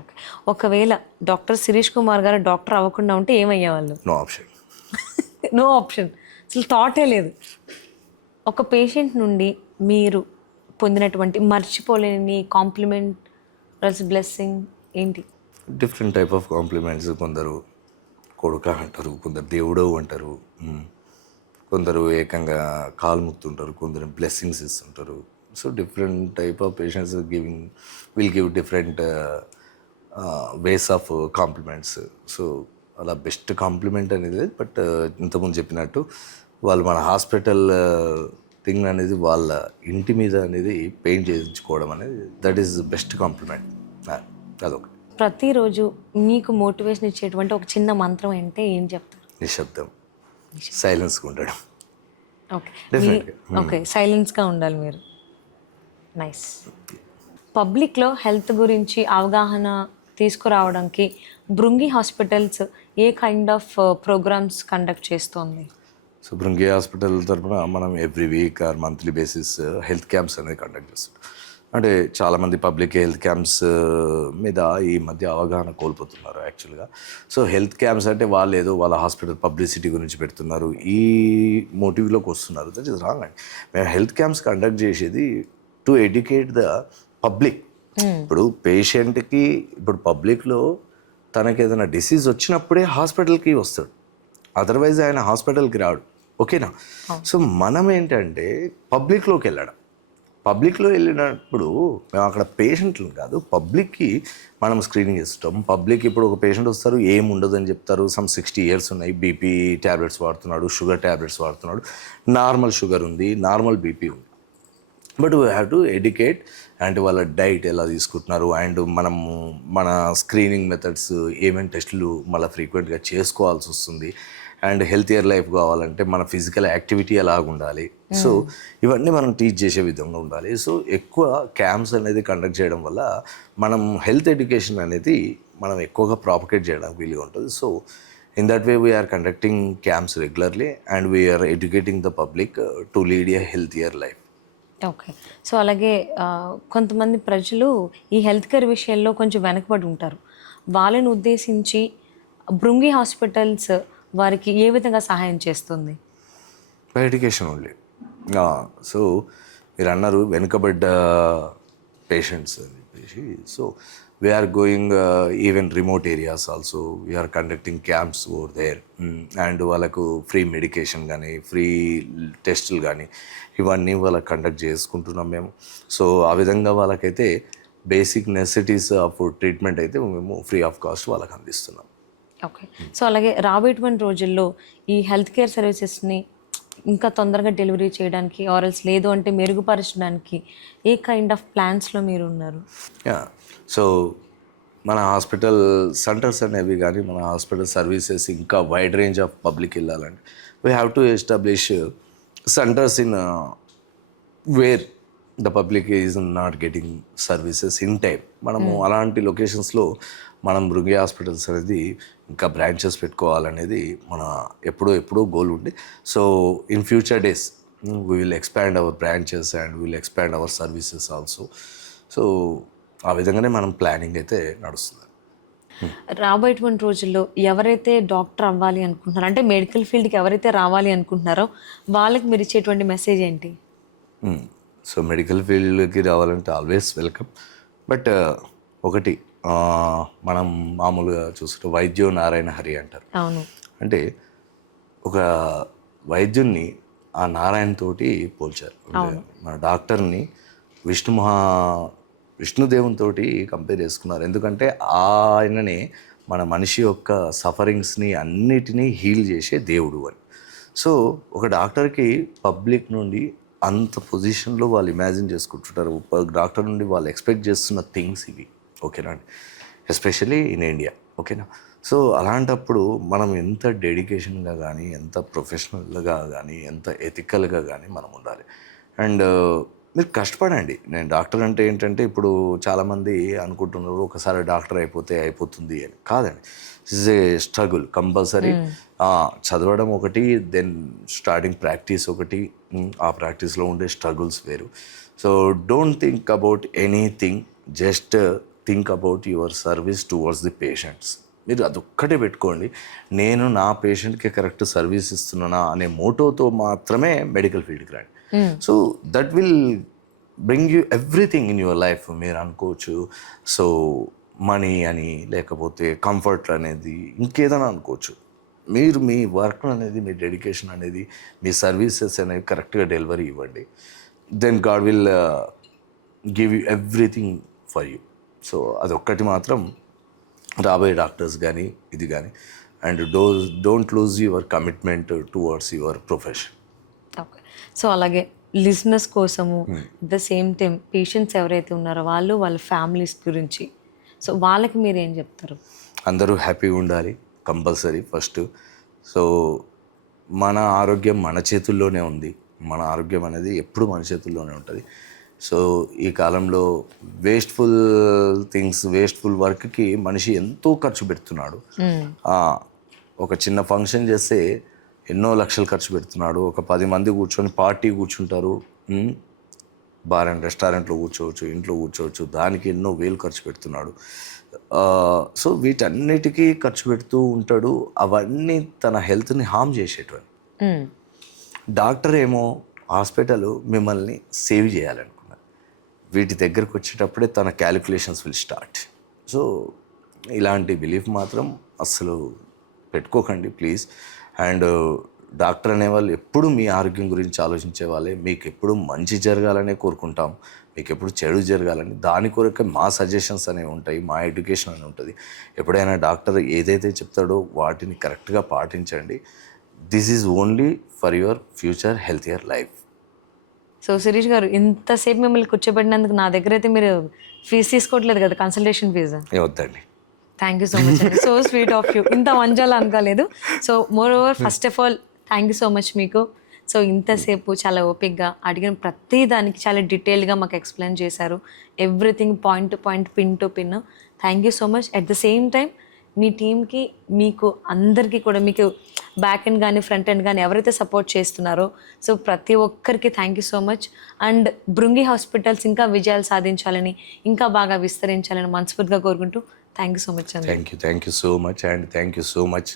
ఓకే, ఒకవేళ డాక్టర్ శిరీష్ కుమార్ గారు డాక్టర్ అవ్వకుండా ఉంటే ఏమయ్యేవాళ్ళు? No option. నో ఆప్షన్, అసలు థాటే లేదు. ఒక పేషెంట్ నుండి మీరు పొందినటువంటి మర్చిపోలేని కాంప్లిమెంట్ బ్లెస్సింగ్ ఏంటి? Different type of compliments. కొందరు కొడుక అంటారు, కొందరు దేవుడు అంటారు, కొందరు ఏకంగా కాలు ముక్తుంటారు, కొందరు బ్లెస్సింగ్స్ ఇస్తుంటారు. So different type of patients will give different ways of compliments. So అలా బెస్ట్ కాంప్లిమెంట్ అనేది లేదు, బట్ ఇంతకుముందు చెప్పినట్టు వాళ్ళు మన హాస్పిటల్ థింగ్ అనేది వాళ్ళ ఇంటి మీద అనేది పెయింట్ చేయించుకోవడం అనేది, దట్ ఈస్ బెస్ట్ కాంప్లిమెంట్. అదొకటి. ప్రతిరోజు మీకు మోటివేషన్ ఇచ్చేటువంటి ఒక చిన్న మంత్రం అంటే ఏం చెప్తారు? నిశ్శబ్దం, సైలెన్స్గా ఉండడం. ఓకే, ఓకే, సైలెన్స్గా ఉండాలి మీరు. నైస్. పబ్లిక్లో హెల్త్ గురించి అవగాహన తీసుకురావడానికి భృంగి హాస్పిటల్స్ ఏ కైండ్ ఆఫ్ ప్రోగ్రామ్స్ కండక్ట్ చేస్తోంది? సో భృంగి హాస్పిటల్ తరఫున మనం every week or monthly basis health camps అనేది కండక్ట్ చేస్తాం. అంటే చాలామంది పబ్లిక్ హెల్త్ క్యాంప్స్ మీద ఈ మధ్య అవగాహన కోల్పోతున్నారు యాక్చువల్గా. సో హెల్త్ క్యాంప్స్ అంటే వాళ్ళు ఏదో వాళ్ళ హాస్పిటల్ పబ్లిసిటీ గురించి పెడుతున్నారు, ఈ మోటివ్లోకి వస్తున్నారు. దట్ ఈస్ రాంగ్ అండి. మేము హెల్త్ క్యాంప్స్ కండక్ట్ చేసేది టు ఎడ్యుకేట్ ద పబ్లిక్. ఇప్పుడు పేషెంట్కి, ఇప్పుడు పబ్లిక్లో తనకి ఏదైనా డిసీజ్ వచ్చినప్పుడే హాస్పిటల్కి వస్తాడు, అదర్వైజ్ ఆయన హాస్పిటల్కి రాడు. ఓకేనా? సో మనం ఏంటంటే పబ్లిక్లోకి వెళ్ళడం, పబ్లిక్లో వెళ్ళినప్పుడు మేము అక్కడ పేషెంట్లు కాదు, పబ్లిక్కి మనం స్క్రీనింగ్ చేస్తాం. పబ్లిక్ ఇప్పుడు ఒక పేషెంట్ వస్తారు, ఏం ఉండదని చెప్తారు, సమ్ 60 years ఉన్నాయి, బీపీ ట్యాబ్లెట్స్ వాడుతున్నాడు, షుగర్ ట్యాబ్లెట్స్ వాడుతున్నాడు, నార్మల్ షుగర్ ఉంది, నార్మల్ బీపీ ఉంది. But we have to educate and వాళ్ళ డైట్ ఎలా తీసుకుంటున్నారు, అండ్ మన స్క్రీనింగ్ మెథడ్స్ ఏమేమి టెస్టులు మళ్ళీ ఫ్రీక్వెంట్గా చేసుకోవాల్సి వస్తుంది, అండ్ హెల్తియర్ లైఫ్ కావాలంటే మన ఫిజికల్ యాక్టివిటీ ఎలాగ ఉండాలి. సో ఇవన్నీ మనం టీచ్ చేసే విధంగా ఉండాలి. సో ఎక్కువ క్యాంప్స్ అనేది కండక్ట్ చేయడం వల్ల మనం హెల్త్ ఎడ్యుకేషన్ అనేది మనం ఎక్కువగా ప్రాపగేట్ చేయడానికి వీలుగా ఉంటుంది. So in that way we're conducting camps regularly and we're educating the public to lead a healthier life. Okay. So అలాగే కొంతమంది ప్రజలు ఈ హెల్త్ కేర్ విషయాల్లో కొంచెం వెనకబడి ఉంటారు. వాళ్ళని ఉద్దేశించి భృంగి హాస్పిటల్స్ వారికి ఏ విధంగా సహాయం చేస్తుంది? Education only. సో మీరు అన్నారు వెనుకబడ్డ పేషెంట్స్ అని చెప్పేసి. So we're going even remote areas also we're conducting camps over there and వాళ్ళకు ఫ్రీ మెడికేషన్ కానీ ఫ్రీ టెస్టులు కానీ ఇవన్నీ వాళ్ళకి కండక్ట్ చేసుకుంటున్నాం మేము. సో ఆ విధంగా వాళ్ళకైతే బేసిక్ నెసెసిటీస్ ఆఫ్ ట్రీట్మెంట్ అయితే మేము ఫ్రీ ఆఫ్ కాస్ట్ వాళ్ళకి అందిస్తున్నాం. ఓకే. సో అలాగే రాబోయేటువంటి రోజుల్లో ఈ హెల్త్ కేర్ సర్వీసెస్ని ఇంకా తొందరగా డెలివరీ చేయడానికి ఆర్ఎల్స్ లేదు అంటే మెరుగుపరచడానికి ఏ కైండ్ ఆఫ్ ప్లాన్స్లో మీరు ఉన్నారు? సో మన హాస్పిటల్ సెంటర్స్ అనేవి కానీ మన హాస్పిటల్ సర్వీసెస్ ఇంకా వైడ్ రేంజ్ ఆఫ్ పబ్లిక్ వెళ్ళాలంటే we have to establish centres in where the public is not getting services in time. మనము అలాంటి లొకేషన్స్లో మనం భృంగి హాస్పిటల్స్ అనేది ఇంకా బ్రాంచెస్ పెట్టుకోవాలనేది మన ఎప్పుడూ గోల్ ఉంది. So in future days we will expand hour branches and will expand our services also. So ఆ విధంగానే మనం ప్లానింగ్ అయితే నడుస్తుంది. రాబోయేటువంటి రోజుల్లో ఎవరైతే డాక్టర్ అవ్వాలి అనుకుంటున్నారో అంటే మెడికల్ ఫీల్డ్కి ఎవరైతే రావాలి అనుకుంటున్నారో వాళ్ళకి మీరు ఇచ్చేటువంటి మెసేజ్ ఏంటి? సో మెడికల్ ఫీల్డ్కి రావాలంటే ఆల్వేస్ వెల్కమ్. బట్ ఒకటి మనం మామూలుగా చూసుకుంటే వైద్యో నారాయణ హరి అంటారు. అవును. అంటే ఒక వైద్యున్ని ఆ నారాయణ తోటి పోల్చారు. మన డాక్టర్ని విష్ణుదేవునితో కంపేర్ చేసుకున్నారు. ఎందుకంటే ఆయననే మన మనిషి యొక్క సఫరింగ్స్ని అన్నిటినీ హీల్ చేసే దేవుడు అని. సో ఒక డాక్టర్కి పబ్లిక్ నుండి అంత పొజిషన్లో వాళ్ళు ఇమాజిన్ చేసుకుంటుంటారు. డాక్టర్ నుండి వాళ్ళు ఎక్స్పెక్ట్ చేస్తున్న థింగ్స్ ఇవి. ఓకేనా అండి, ఎస్పెషల్లీ ఇన్ ఇండియా. ఓకేనా. సో అలాంటప్పుడు మనం ఎంత డెడికేషన్గా కానీ ఎంత ప్రొఫెషనల్గా కానీ ఎంత ఎథికల్గా కానీ మనం ఉండాలి. అండ్ మీరు కష్టపడండి. నేను డాక్టర్ అంటే ఏంటంటే ఇప్పుడు చాలామంది అనుకుంటున్నారు ఒకసారి డాక్టర్ అయిపోతుంది అని. కాదండి, ఇట్స్ ఏ స్ట్రగుల్ కంపల్సరీ. చదవడం ఒకటి, దెన్ స్టార్టింగ్ ప్రాక్టీస్ ఒకటి, ఆ ప్రాక్టీస్లో ఉండే స్ట్రగుల్స్ వేరు. So don't think about anything, just think about your service towards the patients. మీరు అదొక్కటే పెట్టుకోండి. నేను నా పేషెంట్కి కరెక్ట్ సర్వీస్ ఇస్తున్నానా అనే మోటోతో మాత్రమే మెడికల్ ఫీల్డ్కి రండి. So that will bring you everything in your life. మీరు అనుకోవచ్చు సో మనీ అని, లేకపోతే కంఫర్ట్ అనేది, ఇంకేదైనా అనుకోవచ్చు. మీరు మీ వర్క్ అనేది, మీ డెడికేషన్ అనేది, మీ సర్వీసెస్ అనేవి కరెక్ట్గా డెలివరీ ఇవ్వండి. Then God will give you everything for you. So అదొక్కటి మాత్రం రాబోయే డాక్టర్స్ కానీ ఇది కానీ. And don't lose your commitment towards your profession. Okay. So అలాగే లిజనర్స్ కోసము ద సేమ్ టైం పేషెంట్స్ ఎవరైతే ఉన్నారో వాళ్ళ ఫ్యామిలీస్ గురించి, సో వాళ్ళకి మీరు ఏం చెప్తారు? అందరూ హ్యాపీగా ఉండాలి కంపల్సరీ ఫస్ట్. సో మన ఆరోగ్యం మన చేతుల్లోనే ఉంది. మన ఆరోగ్యం అనేది ఎప్పుడు మన చేతుల్లోనే ఉంటుంది. సో ఈ కాలంలో వేస్ట్ఫుల్ థింగ్స్, వేస్ట్ఫుల్ వర్క్కి మనిషి ఎంతో ఖర్చు పెడుతున్నాడు. ఒక చిన్న ఫంక్షన్ చేస్తే ఎన్నో లక్షలు ఖర్చు పెడుతున్నాడు. ఒక 10 మంది కూర్చొని పార్టీ కూర్చుంటారు. బార్ అండ్ రెస్టారెంట్లో కూర్చోవచ్చు, ఇంట్లో కూర్చోవచ్చు, దానికి ఎన్నో వేలు ఖర్చు పెడుతున్నాడు. సో వీటన్నిటికీ ఖర్చు పెడుతూ ఉంటాడు. అవన్నీ తన హెల్త్ని హార్మ్ చేసేటువంటి. డాక్టర్ ఏమో హాస్పిటల్ మిమ్మల్ని సేవ్ చేయాలనుకున్నారు. వీటి దగ్గరకు వచ్చేటప్పుడే తన క్యాలిక్యులేషన్స్ విల్ స్టార్ట్. సో ఇలాంటి బిలీఫ్ మాత్రం అస్సలు పెట్టుకోకండి ప్లీజ్. అండ్ డాక్టర్ అనేవాళ్ళు ఎప్పుడు మీ ఆరోగ్యం గురించి ఆలోచించే వాళ్ళే. మీకు ఎప్పుడు మంచి జరగాలనే కోరుకుంటాం, మీకు ఎప్పుడు చెడు జరగాలని. దాని కొరకే మా సజెషన్స్ అనేవి ఉంటాయి, మా ఎడ్యుకేషన్ అని ఉంటుంది. ఎప్పుడైనా డాక్టర్ ఏదైతే చెప్తాడో వాటిని కరెక్ట్గా పాటించండి. This is only for your future healthier life. So Shirish గారు, ఇంతసేపు మిమ్మల్ని కూర్చోబెట్టినందుకు నా దగ్గర అయితే మీరు ఫీజు తీసుకోవట్లేదు కదా, కన్సల్టేషన్ ఫీజు? వద్దండి. థ్యాంక్ యూ సో మచ్ అండి, సో స్వీట్ ఆఫ్ యూ. ఇంత మంచాలు అనుకోలేదు. So more over first of all thank you so much మీకు. సో ఇంతసేపు చాలా ఓపిక్గా అడిగిన ప్రతి దానికి చాలా డీటెయిల్గా మాకు ఎక్స్ప్లెయిన్ చేశారు. Everything point to point, pin to pin. Thank you so much. At the same time మీ టీంకి, మీకు అందరికీ కూడా, మీకు బ్యాక్ ఎండ్ కానీ ఫ్రంట్ ఎండ్ కానీ ఎవరైతే సపోర్ట్ చేస్తున్నారో, సో ప్రతి ఒక్కరికి thank you so much. And Bhrungi hospitals ఇంకా విజయాలు సాధించాలని, ఇంకా బాగా విస్తరించాలని మనస్ఫూర్తిగా కోరుకుంటూ థ్యాంక్ యూ సో మచ్ అండి. Thank you so much and thank you so much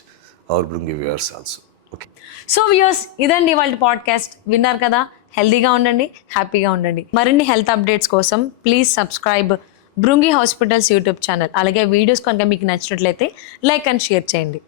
our Bhrungi viewers also. Okay, so viewers, ఇదండి వాళ్ళ పాడ్కాస్ట్. విన్నారు కదా, హెల్తీగా ఉండండి, హ్యాపీగా ఉండండి. మరిన్ని హెల్త్ అప్డేట్స్ కోసం please subscribe Bhrungi hospitals YouTube channel. అలాగే వీడియోస్ కనుక మీకు నచ్చినట్లయితే లైక్ అండ్ షేర్ చేయండి.